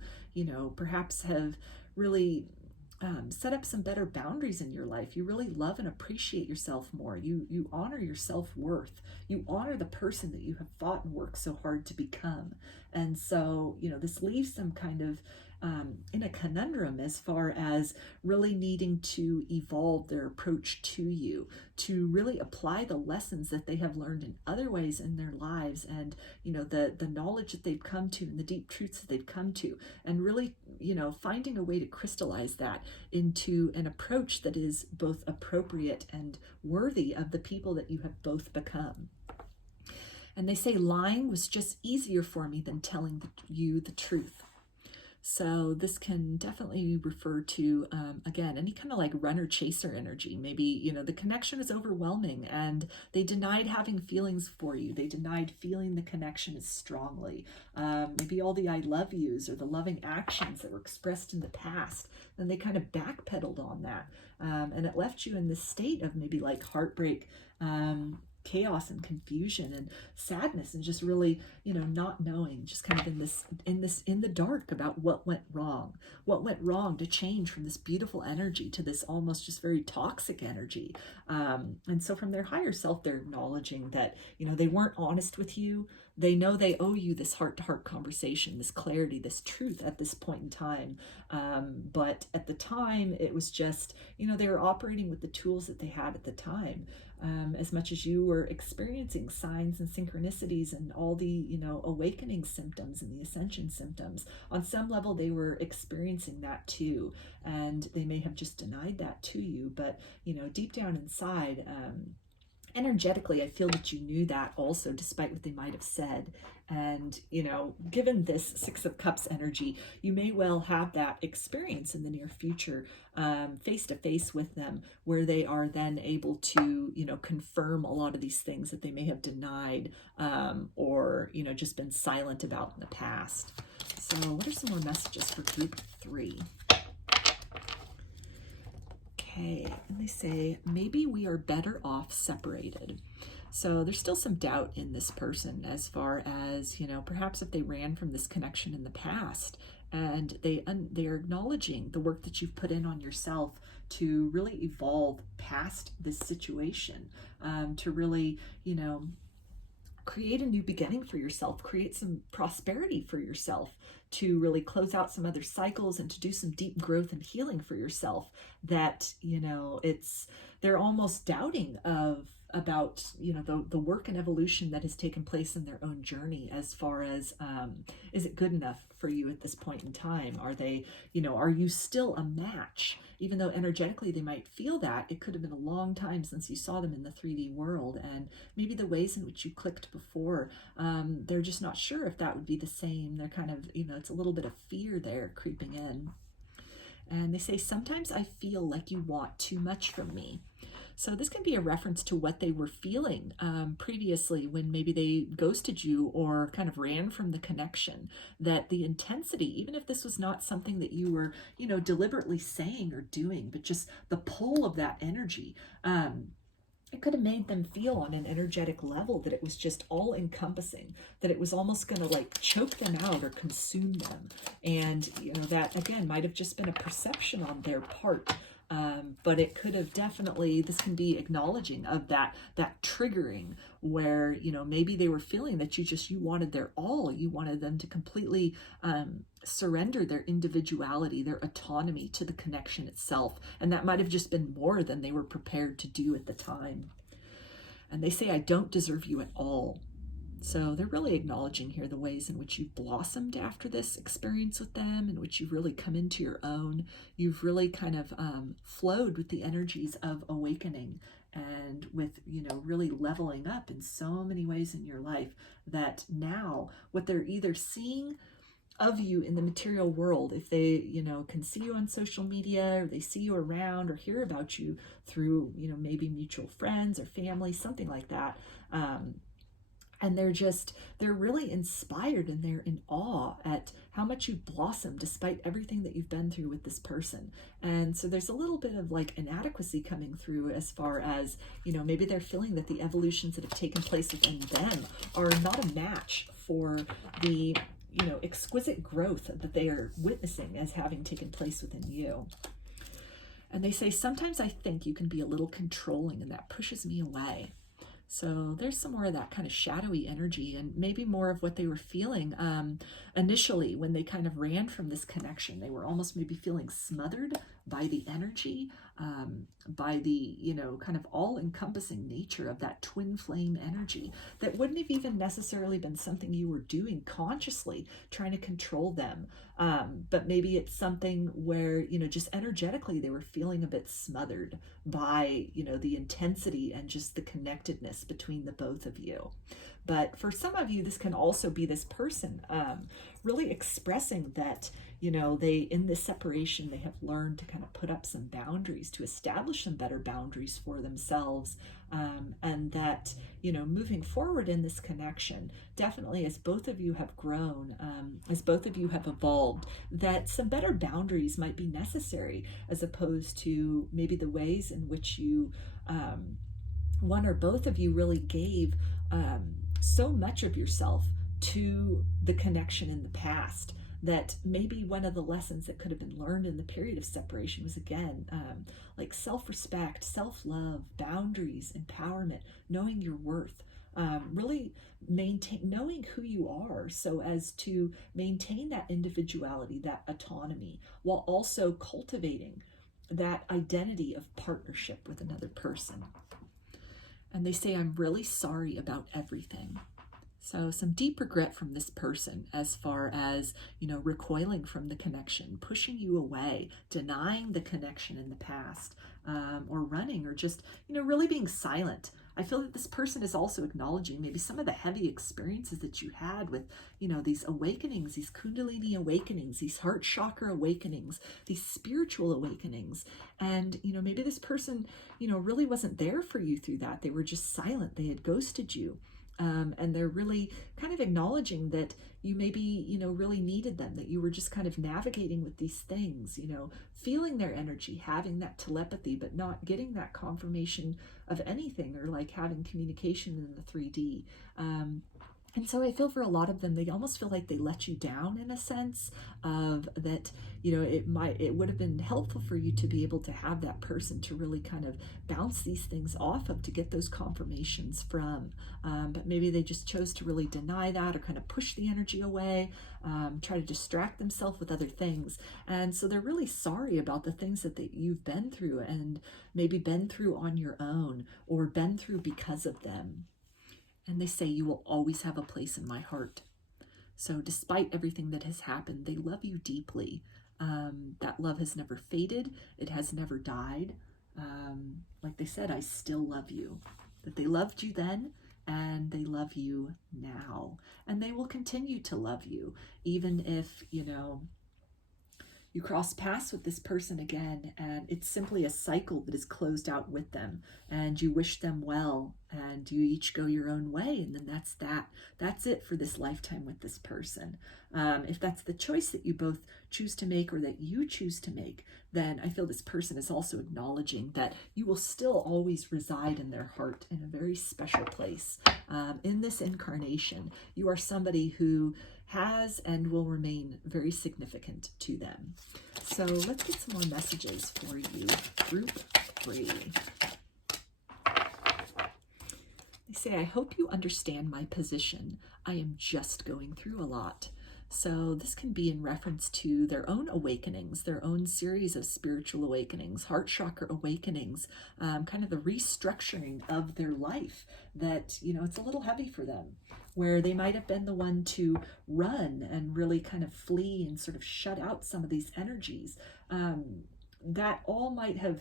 perhaps have really set up some better boundaries in your life. You really love and appreciate yourself more. You honor your self-worth. You honor the person that you have fought and worked so hard to become. And so, this leaves them kind of in a conundrum as far as really needing to evolve their approach to you, to really apply the lessons that they have learned in other ways in their lives, and the knowledge that they've come to, and the deep truths that they've come to, and really finding a way to crystallize that into an approach that is both appropriate and worthy of the people that you have both become. And they say, lying was just easier for me than telling you the truth. So this can definitely refer to, again, any kind of like runner-chaser energy. Maybe, the connection is overwhelming and they denied having feelings for you. They denied feeling the connection as strongly. Maybe all the I love yous or the loving actions that were expressed in the past, then they kind of backpedaled on that. And it left you in this state of maybe like heartbreak, chaos and confusion and sadness, and just really, not knowing, just kind of in the dark about what went wrong to change from this beautiful energy to this almost just very toxic energy. And so from their higher self, they're acknowledging that, they weren't honest with you. They know they owe you this heart-to-heart conversation, this clarity, this truth at this point in time. But at the time, it was just, they were operating with the tools that they had at the time. As much as you were experiencing signs and synchronicities and all the, awakening symptoms and the ascension symptoms, on some level, they were experiencing that too. And they may have just denied that to you. But, deep down inside, energetically, I feel that you knew that also, despite what they might have said. And, given this Six of Cups energy, you may well have that experience in the near future, face to face with them, where they are then able to, confirm a lot of these things that they may have denied, or, just been silent about in the past. So what are some more messages for group 3? Okay, and they say, maybe we are better off separated. So there's still some doubt in this person as far as, perhaps if they ran from this connection in the past, and they are acknowledging the work that you've put in on yourself to really evolve past this situation, to really, create a new beginning for yourself, create some prosperity for yourself, to really close out some other cycles and to do some deep growth and healing for yourself, that, they're almost doubting of, about, you know, the work and evolution that has taken place in their own journey, as far as, is it good enough for you at this point in time? Are they, you know, are you still a match? Even though energetically they might feel that, it could have been a long time since you saw them in the 3D world, and maybe the ways in which you clicked before, they're just not sure if that would be the same. They're kind of, you know, it's a little bit of fear there creeping in. And they say, sometimes I feel like you want too much from me. So this can be a reference to what they were feeling previously when maybe they ghosted you or kind of ran from the connection. That the intensity, even if this was not something that you were, you know, deliberately saying or doing, but just the pull of that energy, it could have made them feel on an energetic level that it was just all encompassing, that it was almost going to like choke them out or consume them. And, you know, that again might have just been a perception on their part. But it could have definitely, this can be acknowledging of that triggering where, you know, maybe they were feeling that you wanted their all, you wanted them to completely surrender their individuality, their autonomy to the connection itself. And that might have just been more than they were prepared to do at the time. And they say, I don't deserve you at all. So they're really acknowledging here the ways in which you've blossomed after this experience with them, in which you've really come into your own. You've really kind of flowed with the energies of awakening and with, you know, really leveling up in so many ways in your life, that now what they're either seeing of you in the material world, if they, you know, can see you on social media, or they see you around or hear about you through, you know, maybe mutual friends or family, something like that, and they're really inspired and they're in awe at how much you've blossomed despite everything that you've been through with this person. And so there's a little bit of like inadequacy coming through, as far as, you know, maybe they're feeling that the evolutions that have taken place within them are not a match for the, you know, exquisite growth that they are witnessing as having taken place within you. And they say, sometimes I think you can be a little controlling and that pushes me away. So there's some more of that kind of shadowy energy, and maybe more of what they were feeling initially when they kind of ran from this connection. They were almost maybe feeling smothered by the energy, by the, you know, kind of all-encompassing nature of that twin flame energy that wouldn't have even necessarily been something you were doing consciously, trying to control them. But maybe it's something where, you know, just energetically they were feeling a bit smothered by, you know, the intensity and just the connectedness between the both of you. But for some of you, this can also be this person really expressing that, you know, they, in this separation, they have learned to kind of put up some boundaries, to establish some better boundaries for themselves. And that, you know, moving forward in this connection, definitely as both of you have grown, as both of you have evolved, that some better boundaries might be necessary, as opposed to maybe the ways in which you, one or both of you really gave so much of yourself to the connection in the past, that maybe one of the lessons that could have been learned in the period of separation was, again, like self-respect, self-love, boundaries, empowerment, knowing your worth, really knowing who you are, so as to maintain that individuality, that autonomy, while also cultivating that identity of partnership with another person. And they say, I'm really sorry about everything. So some deep regret from this person, as far as, you know, recoiling from the connection, pushing you away, denying the connection in the past, or running, or just, you know, really being silent. I feel that this person is also acknowledging maybe some of the heavy experiences that you had with, you know, these awakenings, these kundalini awakenings, these heart chakra awakenings, these spiritual awakenings. And, you know, maybe this person, you know, really wasn't there for you through that. They were just silent. They had ghosted you. And they're really kind of acknowledging that you maybe, you know, really needed them, that you were just kind of navigating with these things, you know, feeling their energy, having that telepathy, but not getting that confirmation of anything, or like having communication in the 3D. And so I feel for a lot of them, they almost feel like they let you down in a sense of that, it would have been helpful for you to be able to have that person to really kind of bounce these things off of, to get those confirmations from. But maybe they just chose to really deny that, or kind of push the energy away, try to distract themselves with other things. And so they're really sorry about the things that you've been through, and maybe been through on your own, or been through because of them. And they say, you will always have a place in my heart. So despite everything that has happened, they love you deeply. That love has never faded. It has never died. Like they said, I still love you. That they loved you then, and they love you now. And they will continue to love you, even if, you cross paths with this person again, and it's simply a cycle that is closed out with them, and you wish them well, and you each go your own way, and then that's it for this lifetime with this person. If that's the choice that you both choose to make, or that you choose to make, then I feel this person is also acknowledging that you will still always reside in their heart in a very special place. In this incarnation, you are somebody who has and will remain very significant to them. So let's get some more messages for you. Group 3. They say, I hope you understand my position. I am just going through a lot. So this can be in reference to their own awakenings, their own series of spiritual awakenings, heart chakra awakenings, kind of the restructuring of their life that, it's a little heavy for them, where they might have been the one to run and really kind of flee and sort of shut out some of these energies. That all might have,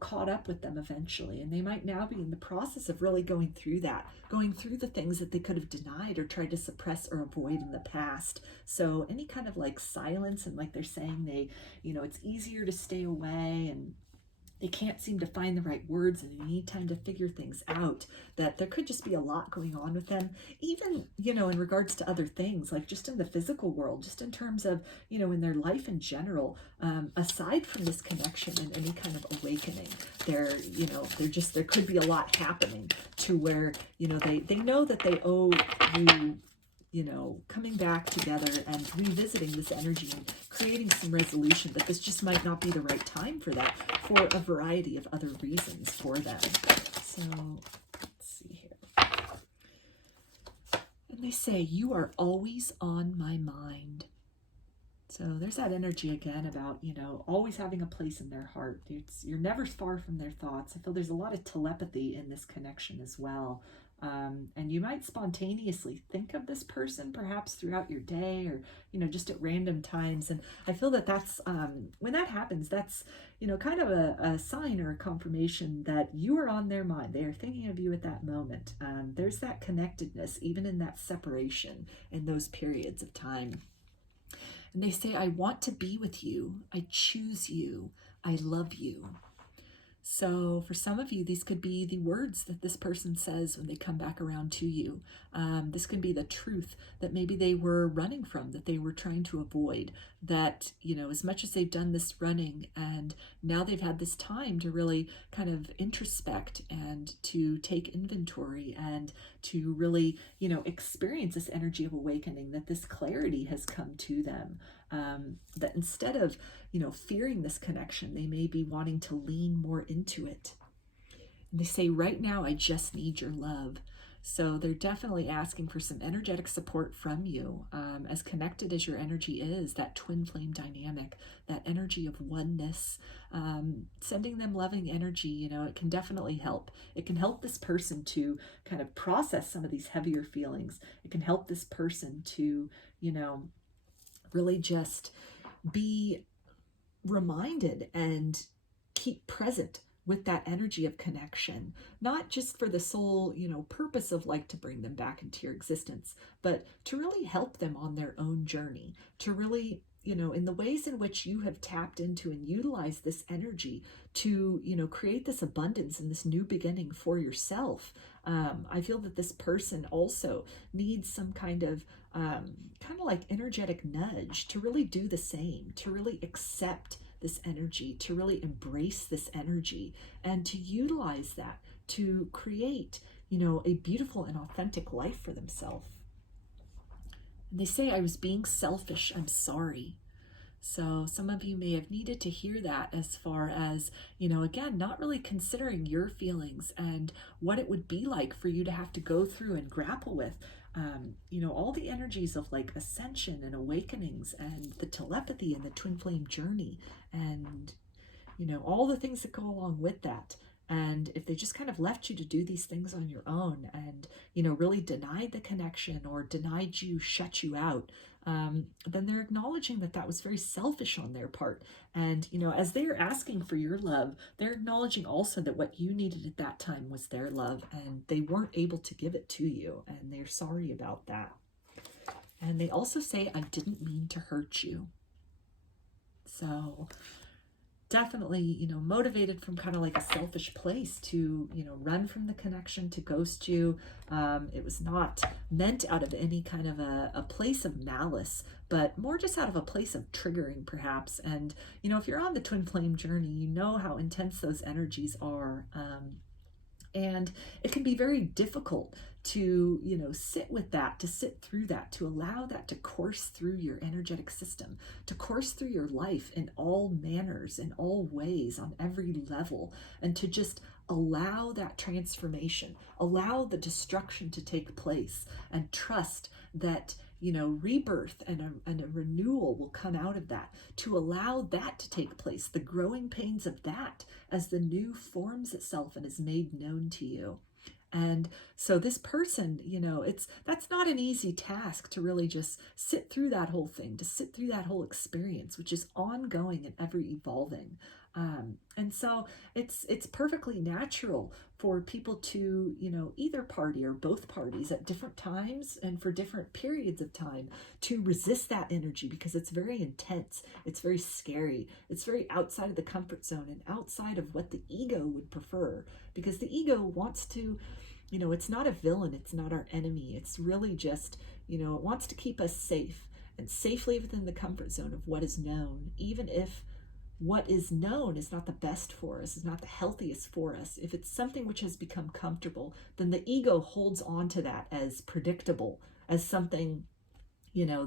caught up with them eventually. And they might now be in the process of really going through the things that they could have denied or tried to suppress or avoid in the past. So any kind of like silence, and like they're saying, it's easier to stay away, and they can't seem to find the right words, and they need time to figure things out, that there could just be a lot going on with them, even, in regards to other things, like just in the physical world, just in terms of, in their life in general, aside from this connection and any kind of awakening, there could be a lot happening to where, they know that they owe you, coming back together and revisiting this energy and creating some resolution, but this just might not be the right time for that, for a variety of other reasons for them. So let's see here. And they say, you are always on my mind. So there's that energy again about, always having a place in their heart. You're never far from their thoughts. I feel there's a lot of telepathy in this connection as well. And you might spontaneously think of this person perhaps throughout your day, or, just at random times. And I feel that that's, when that happens, that's, kind of a sign or a confirmation that you are on their mind. They are thinking of you at that moment. There's that connectedness, even in that separation, in those periods of time. And they say, I want to be with you. I choose you. I love you. So for some of you, these could be the words that this person says when they come back around to you. This can be the truth that maybe they were running from, that they were trying to avoid, that, as much as they've done this running and now they've had this time to really kind of introspect and to take inventory and to really, experience this energy of awakening, that this clarity has come to them. That instead of, fearing this connection, they may be wanting to lean more into it. And they say, right now, I just need your love. So they're definitely asking for some energetic support from you, as connected as your energy is, that twin flame dynamic, that energy of oneness, sending them loving energy, it can definitely help. It can help this person to kind of process some of these heavier feelings. It can help this person to, really just be reminded and keep present with that energy of connection, not just for the sole, purpose of like to bring them back into your existence, but to really help them on their own journey, to really, in the ways in which you have tapped into and utilized this energy to, create this abundance and this new beginning for yourself. I feel that this person also needs some kind of like energetic nudge to really do the same, to really accept this energy, to really embrace this energy, and to utilize that to create, a beautiful and authentic life for themselves. And they say, I was being selfish. I'm sorry. So some of you may have needed to hear that, as far as, again, not really considering your feelings and what it would be like for you to have to go through and grapple with, all the energies of like ascension and awakenings and the telepathy and the twin flame journey and, all the things that go along with that. And if they just kind of left you to do these things on your own and, really denied the connection or denied you, shut you out, then they're acknowledging that that was very selfish on their part. And, as they're asking for your love, they're acknowledging also that what you needed at that time was their love, and they weren't able to give it to you, and they're sorry about that. And they also say, I didn't mean to hurt you. So definitely, motivated from kind of like a selfish place to, run from the connection, to ghost you. It was not meant out of any kind of a place of malice, but more just out of a place of triggering, perhaps. And, if you're on the twin flame journey, you know how intense those energies are. And it can be very difficult to, sit with that, to sit through that, to allow that to course through your energetic system, to course through your life in all manners, in all ways, on every level, and to just allow that transformation, allow the destruction to take place, and trust that, rebirth and a renewal will come out of that, to allow that to take place, the growing pains of that as the new forms itself and is made known to you. And so this person, that's not an easy task, to really just sit through that whole thing, to sit through that whole experience, which is ongoing and ever evolving. And so it's perfectly natural for people to, either party or both parties at different times and for different periods of time, to resist that energy, because it's very intense. It's very scary. It's very outside of the comfort zone and outside of what the ego would prefer, because the ego wants to, it's not a villain. It's not our enemy. It's really just, it wants to keep us safe and safely within the comfort zone of what is known, even if what is known is not the best for us, is not the healthiest for us. If it's something which has become comfortable, then the ego holds on to that as predictable, as something,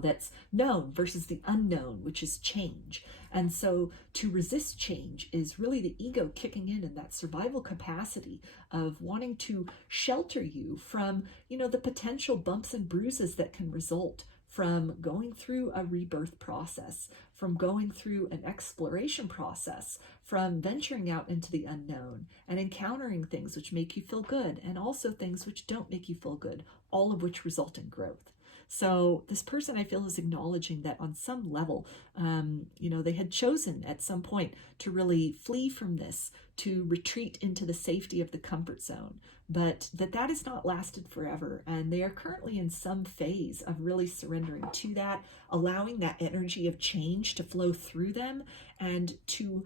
that's known, versus the unknown, which is change. And so to resist change is really the ego kicking in that survival capacity of wanting to shelter you from, the potential bumps and bruises that can result from going through a rebirth process, from going through an exploration process, from venturing out into the unknown and encountering things which make you feel good, and also things which don't make you feel good, all of which result in growth. So this person, I feel, is acknowledging that on some level, they had chosen at some point to really flee from this, to retreat into the safety of the comfort zone, but that has not lasted forever. And they are currently in some phase of really surrendering to that, allowing that energy of change to flow through them, and to,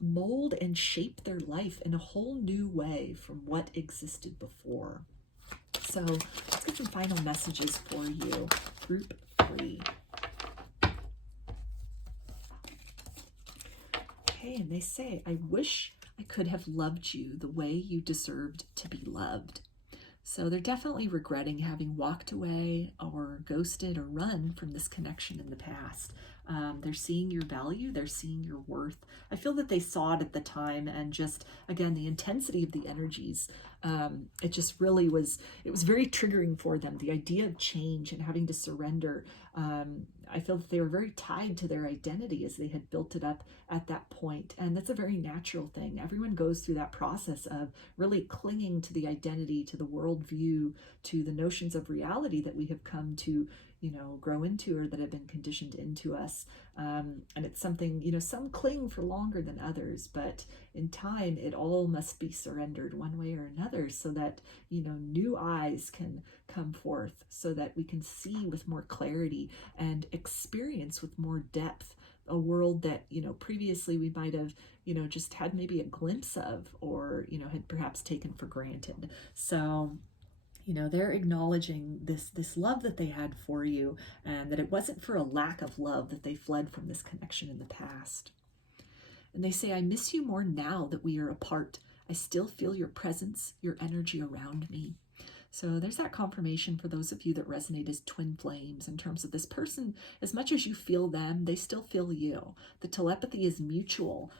mold and shape their life in a whole new way from what existed before. So let's get some final messages for you. Group 3. Okay, and they say, I wish I could have loved you the way you deserved to be loved. So they're definitely regretting having walked away or ghosted or run from this connection in the past. They're seeing your value. They're seeing your worth. I feel that they saw it at the time, and just, again, the intensity of the energies. It just really was, it was very triggering for them. The idea of change and having to surrender. I feel that they were very tied to their identity as they had built it up at that point. And that's a very natural thing. Everyone goes through that process of really clinging to the identity, to the worldview, to the notions of reality that we have come to, grow into, or that have been conditioned into us. And it's something, some cling for longer than others, but in time, it all must be surrendered one way or another, so that, new eyes can come forth, so that we can see with more clarity and experience with more depth a world that, previously we might have, just had maybe a glimpse of, or, had perhaps taken for granted. So, they're acknowledging this love that they had for you, and that it wasn't for a lack of love that they fled from this connection in the past. And they say, I miss you more now that we are apart. I still feel your presence, your energy around me. So there's that confirmation for those of you that resonate as twin flames in terms of this person. As much as you feel them, they still feel you. The telepathy is mutual.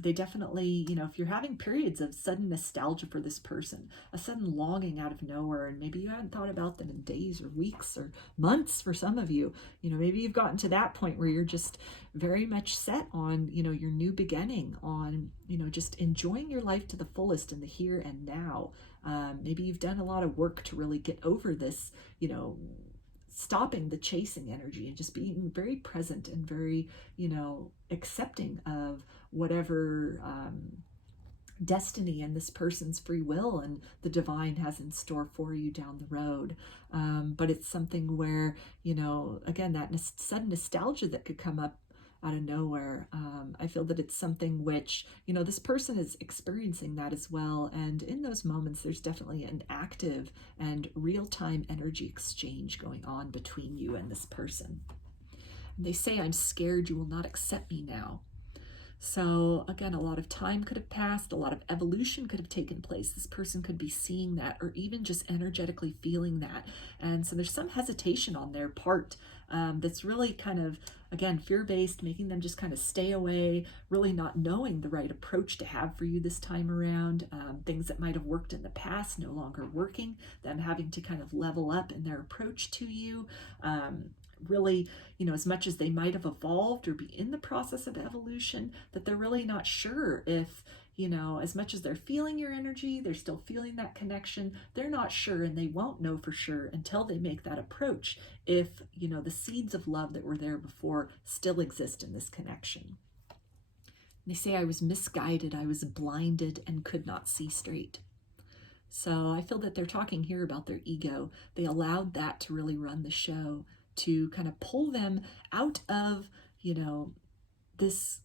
They definitely, if you're having periods of sudden nostalgia for this person, a sudden longing out of nowhere, and maybe you hadn't thought about them in days or weeks or months for some of you, maybe you've gotten to that point where you're just very much set on, your new beginning, on, just enjoying your life to the fullest in the here and now. Maybe you've done a lot of work to really get over this, stopping the chasing energy and just being very present and very, accepting of whatever destiny and this person's free will and the divine has in store for you down the road. But it's something where, again, that sudden nostalgia that could come up out of nowhere. I feel that it's something which, this person is experiencing that as well. And in those moments, there's definitely an active and real-time energy exchange going on between you and this person. And they say, I'm scared you will not accept me now. So again, a lot of time could have passed, a lot of evolution could have taken place. This person could be seeing that, or even just energetically feeling that. And so there's some hesitation on their part that's really kind of, again, fear-based, making them just kind of stay away, really not knowing the right approach to have for you this time around. Things that might have worked in the past no longer working, them having to kind of level up in their approach to you. Really, as much as they might have evolved or be in the process of evolution, that they're really not sure if, as much as they're feeling your energy, they're still feeling that connection, they're not sure, and they won't know for sure until they make that approach if, the seeds of love that were there before still exist in this connection. They say, I was misguided, I was blinded and could not see straight. So I feel that they're talking here about their ego. They allowed that to really run the show, to kind of pull them out of, this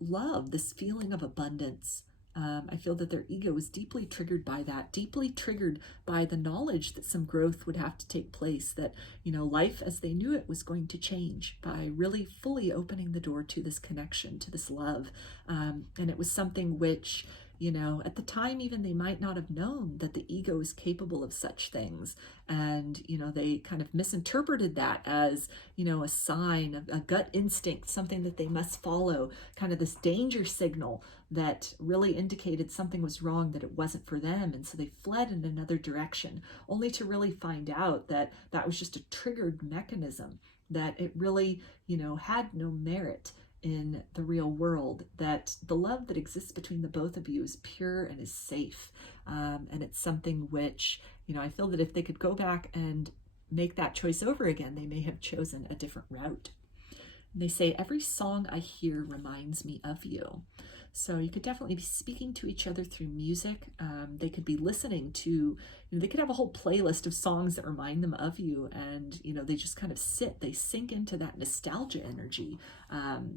love, this feeling of abundance. I feel that their ego was deeply triggered by that, deeply triggered by the knowledge that some growth would have to take place, that, life as they knew it was going to change by really fully opening the door to this connection, to this love. And it was something which, at the time, even they might not have known that the ego is capable of such things. And, they kind of misinterpreted that as, a sign, a gut instinct, something that they must follow, kind of this danger signal that really indicated something was wrong, that it wasn't for them. And so they fled in another direction, only to really find out that that was just a triggered mechanism, that it really, had no merit in the real world, that the love that exists between the both of you is pure and is safe. And it's something which, I feel that if they could go back and make that choice over again, they may have chosen a different route. And they say, every song I hear reminds me of you. So you could definitely be speaking to each other through music. They could be listening to, they could have a whole playlist of songs that remind them of you. And, they just kind of they sink into that nostalgia energy.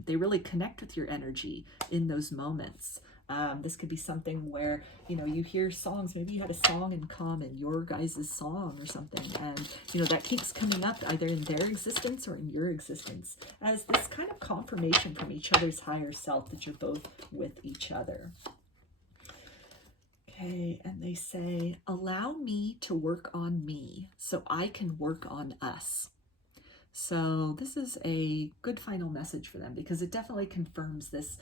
They really connect with your energy in those moments. This could be something where, you hear songs, maybe you had a song in common, your guys' song or something, and, that keeps coming up either in their existence or in your existence as this kind of confirmation from each other's higher self that you're both with each other. Okay, and they say, allow me to work on me so I can work on us. So this is a good final message for them, because it definitely confirms this,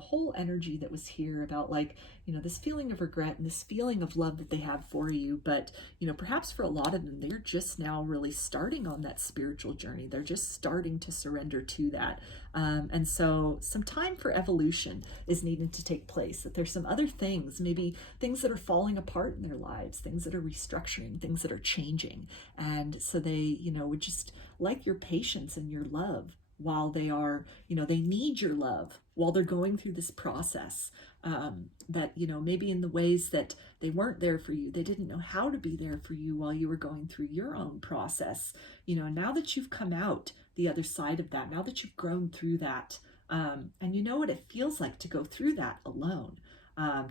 whole energy that was here about, like, this feeling of regret and this feeling of love that they have for you. But, perhaps for a lot of them, they're just now really starting on that spiritual journey. They're just starting to surrender to that. And so some time for evolution is needed to take place, that there's some other things, maybe things that are falling apart in their lives, things that are restructuring, things that are changing. And so they, would just like your patience and your love while they are, they need your love while they're going through this process. But, maybe in the ways that they weren't there for you, they didn't know how to be there for you while you were going through your own process. Now that you've come out the other side of that, now that you've grown through that, and you know what it feels like to go through that alone,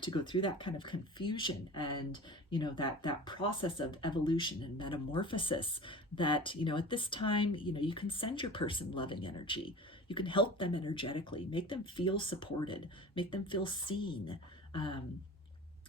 to go through that kind of confusion and, that process of evolution and metamorphosis, that, at this time, you can send your person loving energy. You can help them energetically, make them feel supported, make them feel seen.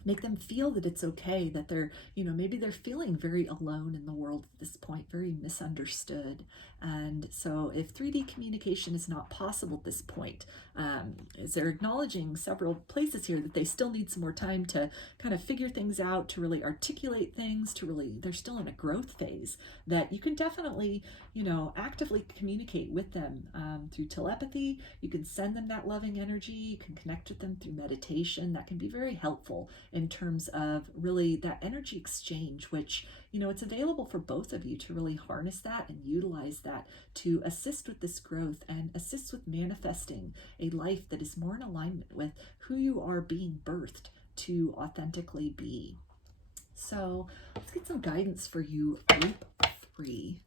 Make them feel that it's okay, that they're, maybe they're feeling very alone in the world at this point, very misunderstood. And so if 3D communication is not possible at this point, as they're acknowledging several places here that they still need some more time to kind of figure things out, to really articulate things, they're still in a growth phase, that you can definitely, actively communicate with them through telepathy. You can send them that loving energy. You can connect with them through meditation. That can be very helpful in terms of really that energy exchange, which, it's available for both of you to really harness that and utilize that to assist with this growth and assist with manifesting a life that is more in alignment with who you are being birthed to authentically be. So let's get some guidance for you, group 3,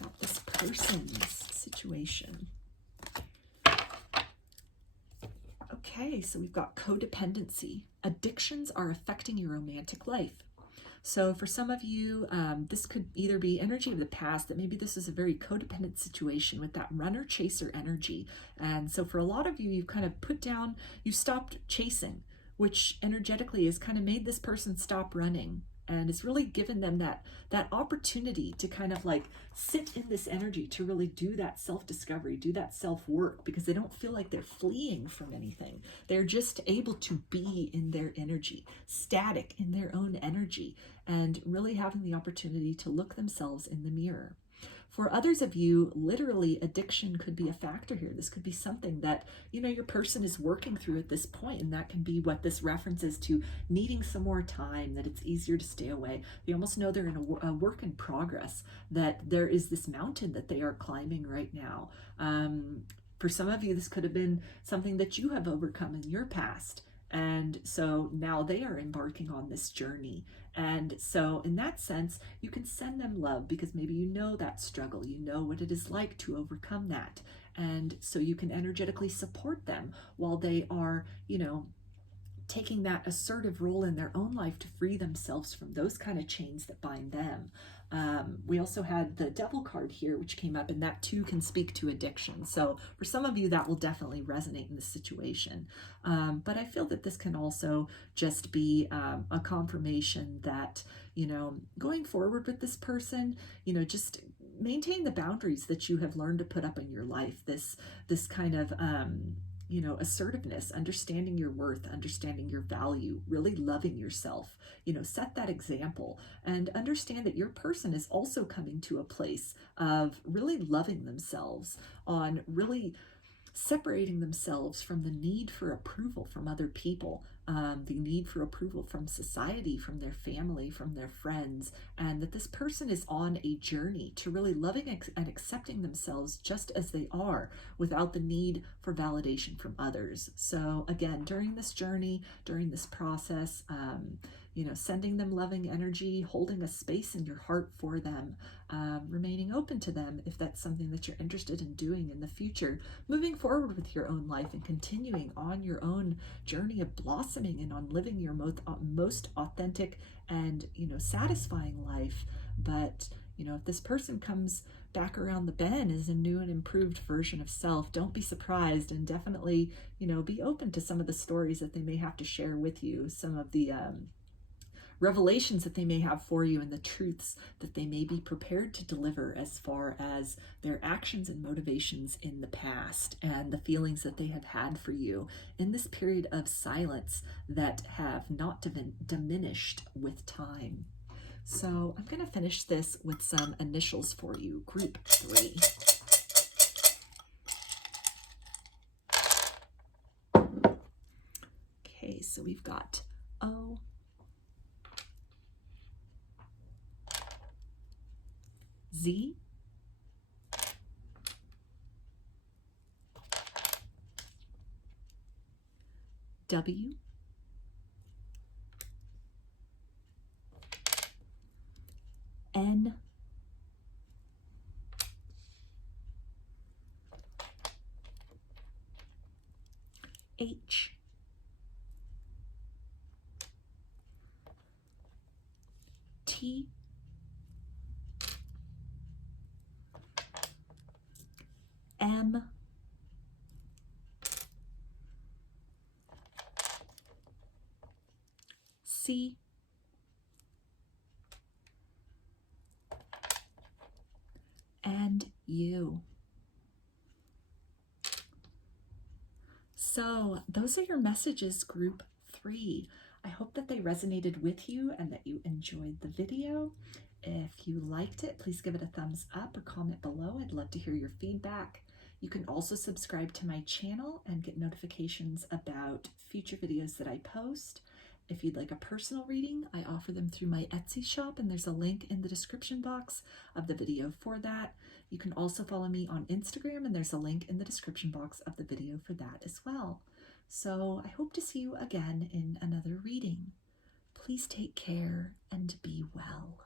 about this person's situation. Okay, so we've got codependency. Addictions are affecting your romantic life. So for some of you, this could either be energy of the past, that maybe this is a very codependent situation with that runner-chaser energy. And so for a lot of you, you've kind of you stopped chasing, which energetically has kind of made this person stop running. And it's really given them that opportunity to kind of like sit in this energy, to really do that self-discovery, do that self-work, because they don't feel like they're fleeing from anything. They're just able to be in their energy, static in their own energy, and really having the opportunity to look themselves in the mirror. For others of you, literally addiction could be a factor here. This could be something that, your person is working through at this point, and that can be what this references to, needing some more time, that it's easier to stay away. They almost know they're in a work in progress, that there is this mountain that they are climbing right now. For some of you, this could have been something that you have overcome in your past. And so now they are embarking on this journey. And so in that sense, you can send them love, because maybe you know that struggle, you know what it is like to overcome that. And so you can energetically support them while they are, taking that assertive role in their own life to free themselves from those kind of chains that bind them. We also had the Devil card here, which came up, and that too can speak to addiction. So for some of you, that will definitely resonate in this situation. But I feel that this can also just be a confirmation that, going forward with this person, just maintain the boundaries that you have learned to put up in your life. This kind of, assertiveness, understanding your worth, understanding your value, really loving yourself, set that example, and understand that your person is also coming to a place of really loving themselves, on really separating themselves from the need for approval from other people, the need for approval from society, from their family, from their friends, and that this person is on a journey to really loving and accepting themselves just as they are, without the need for validation from others. So again, during this journey, during this process, sending them loving energy, holding a space in your heart for them, remaining open to them if that's something that you're interested in doing in the future, moving forward with your own life and continuing on your own journey of blossoming and on living your most authentic and, satisfying life. But, if this person comes back around the bend as a new and improved version of self, don't be surprised, and definitely, be open to some of the stories that they may have to share with you, some of the revelations that they may have for you, and the truths that they may be prepared to deliver as far as their actions and motivations in the past, and the feelings that they have had for you in this period of silence that have not diminished with time. So I'm going to finish this with some initials for you, group 3. Okay, so we've got O, Z, W, N, H, T, M, Betsy, and you. So those are your messages, group 3. I hope that they resonated with you and that you enjoyed the video. If you liked it, please give it a thumbs up or comment below. I'd love to hear your feedback. You can also subscribe to my channel and get notifications about future videos that I post. If you'd like a personal reading, I offer them through my Etsy shop, and there's a link in the description box of the video for that. You can also follow me on Instagram, and there's a link in the description box of the video for that as well. So I hope to see you again in another reading. Please take care and be well.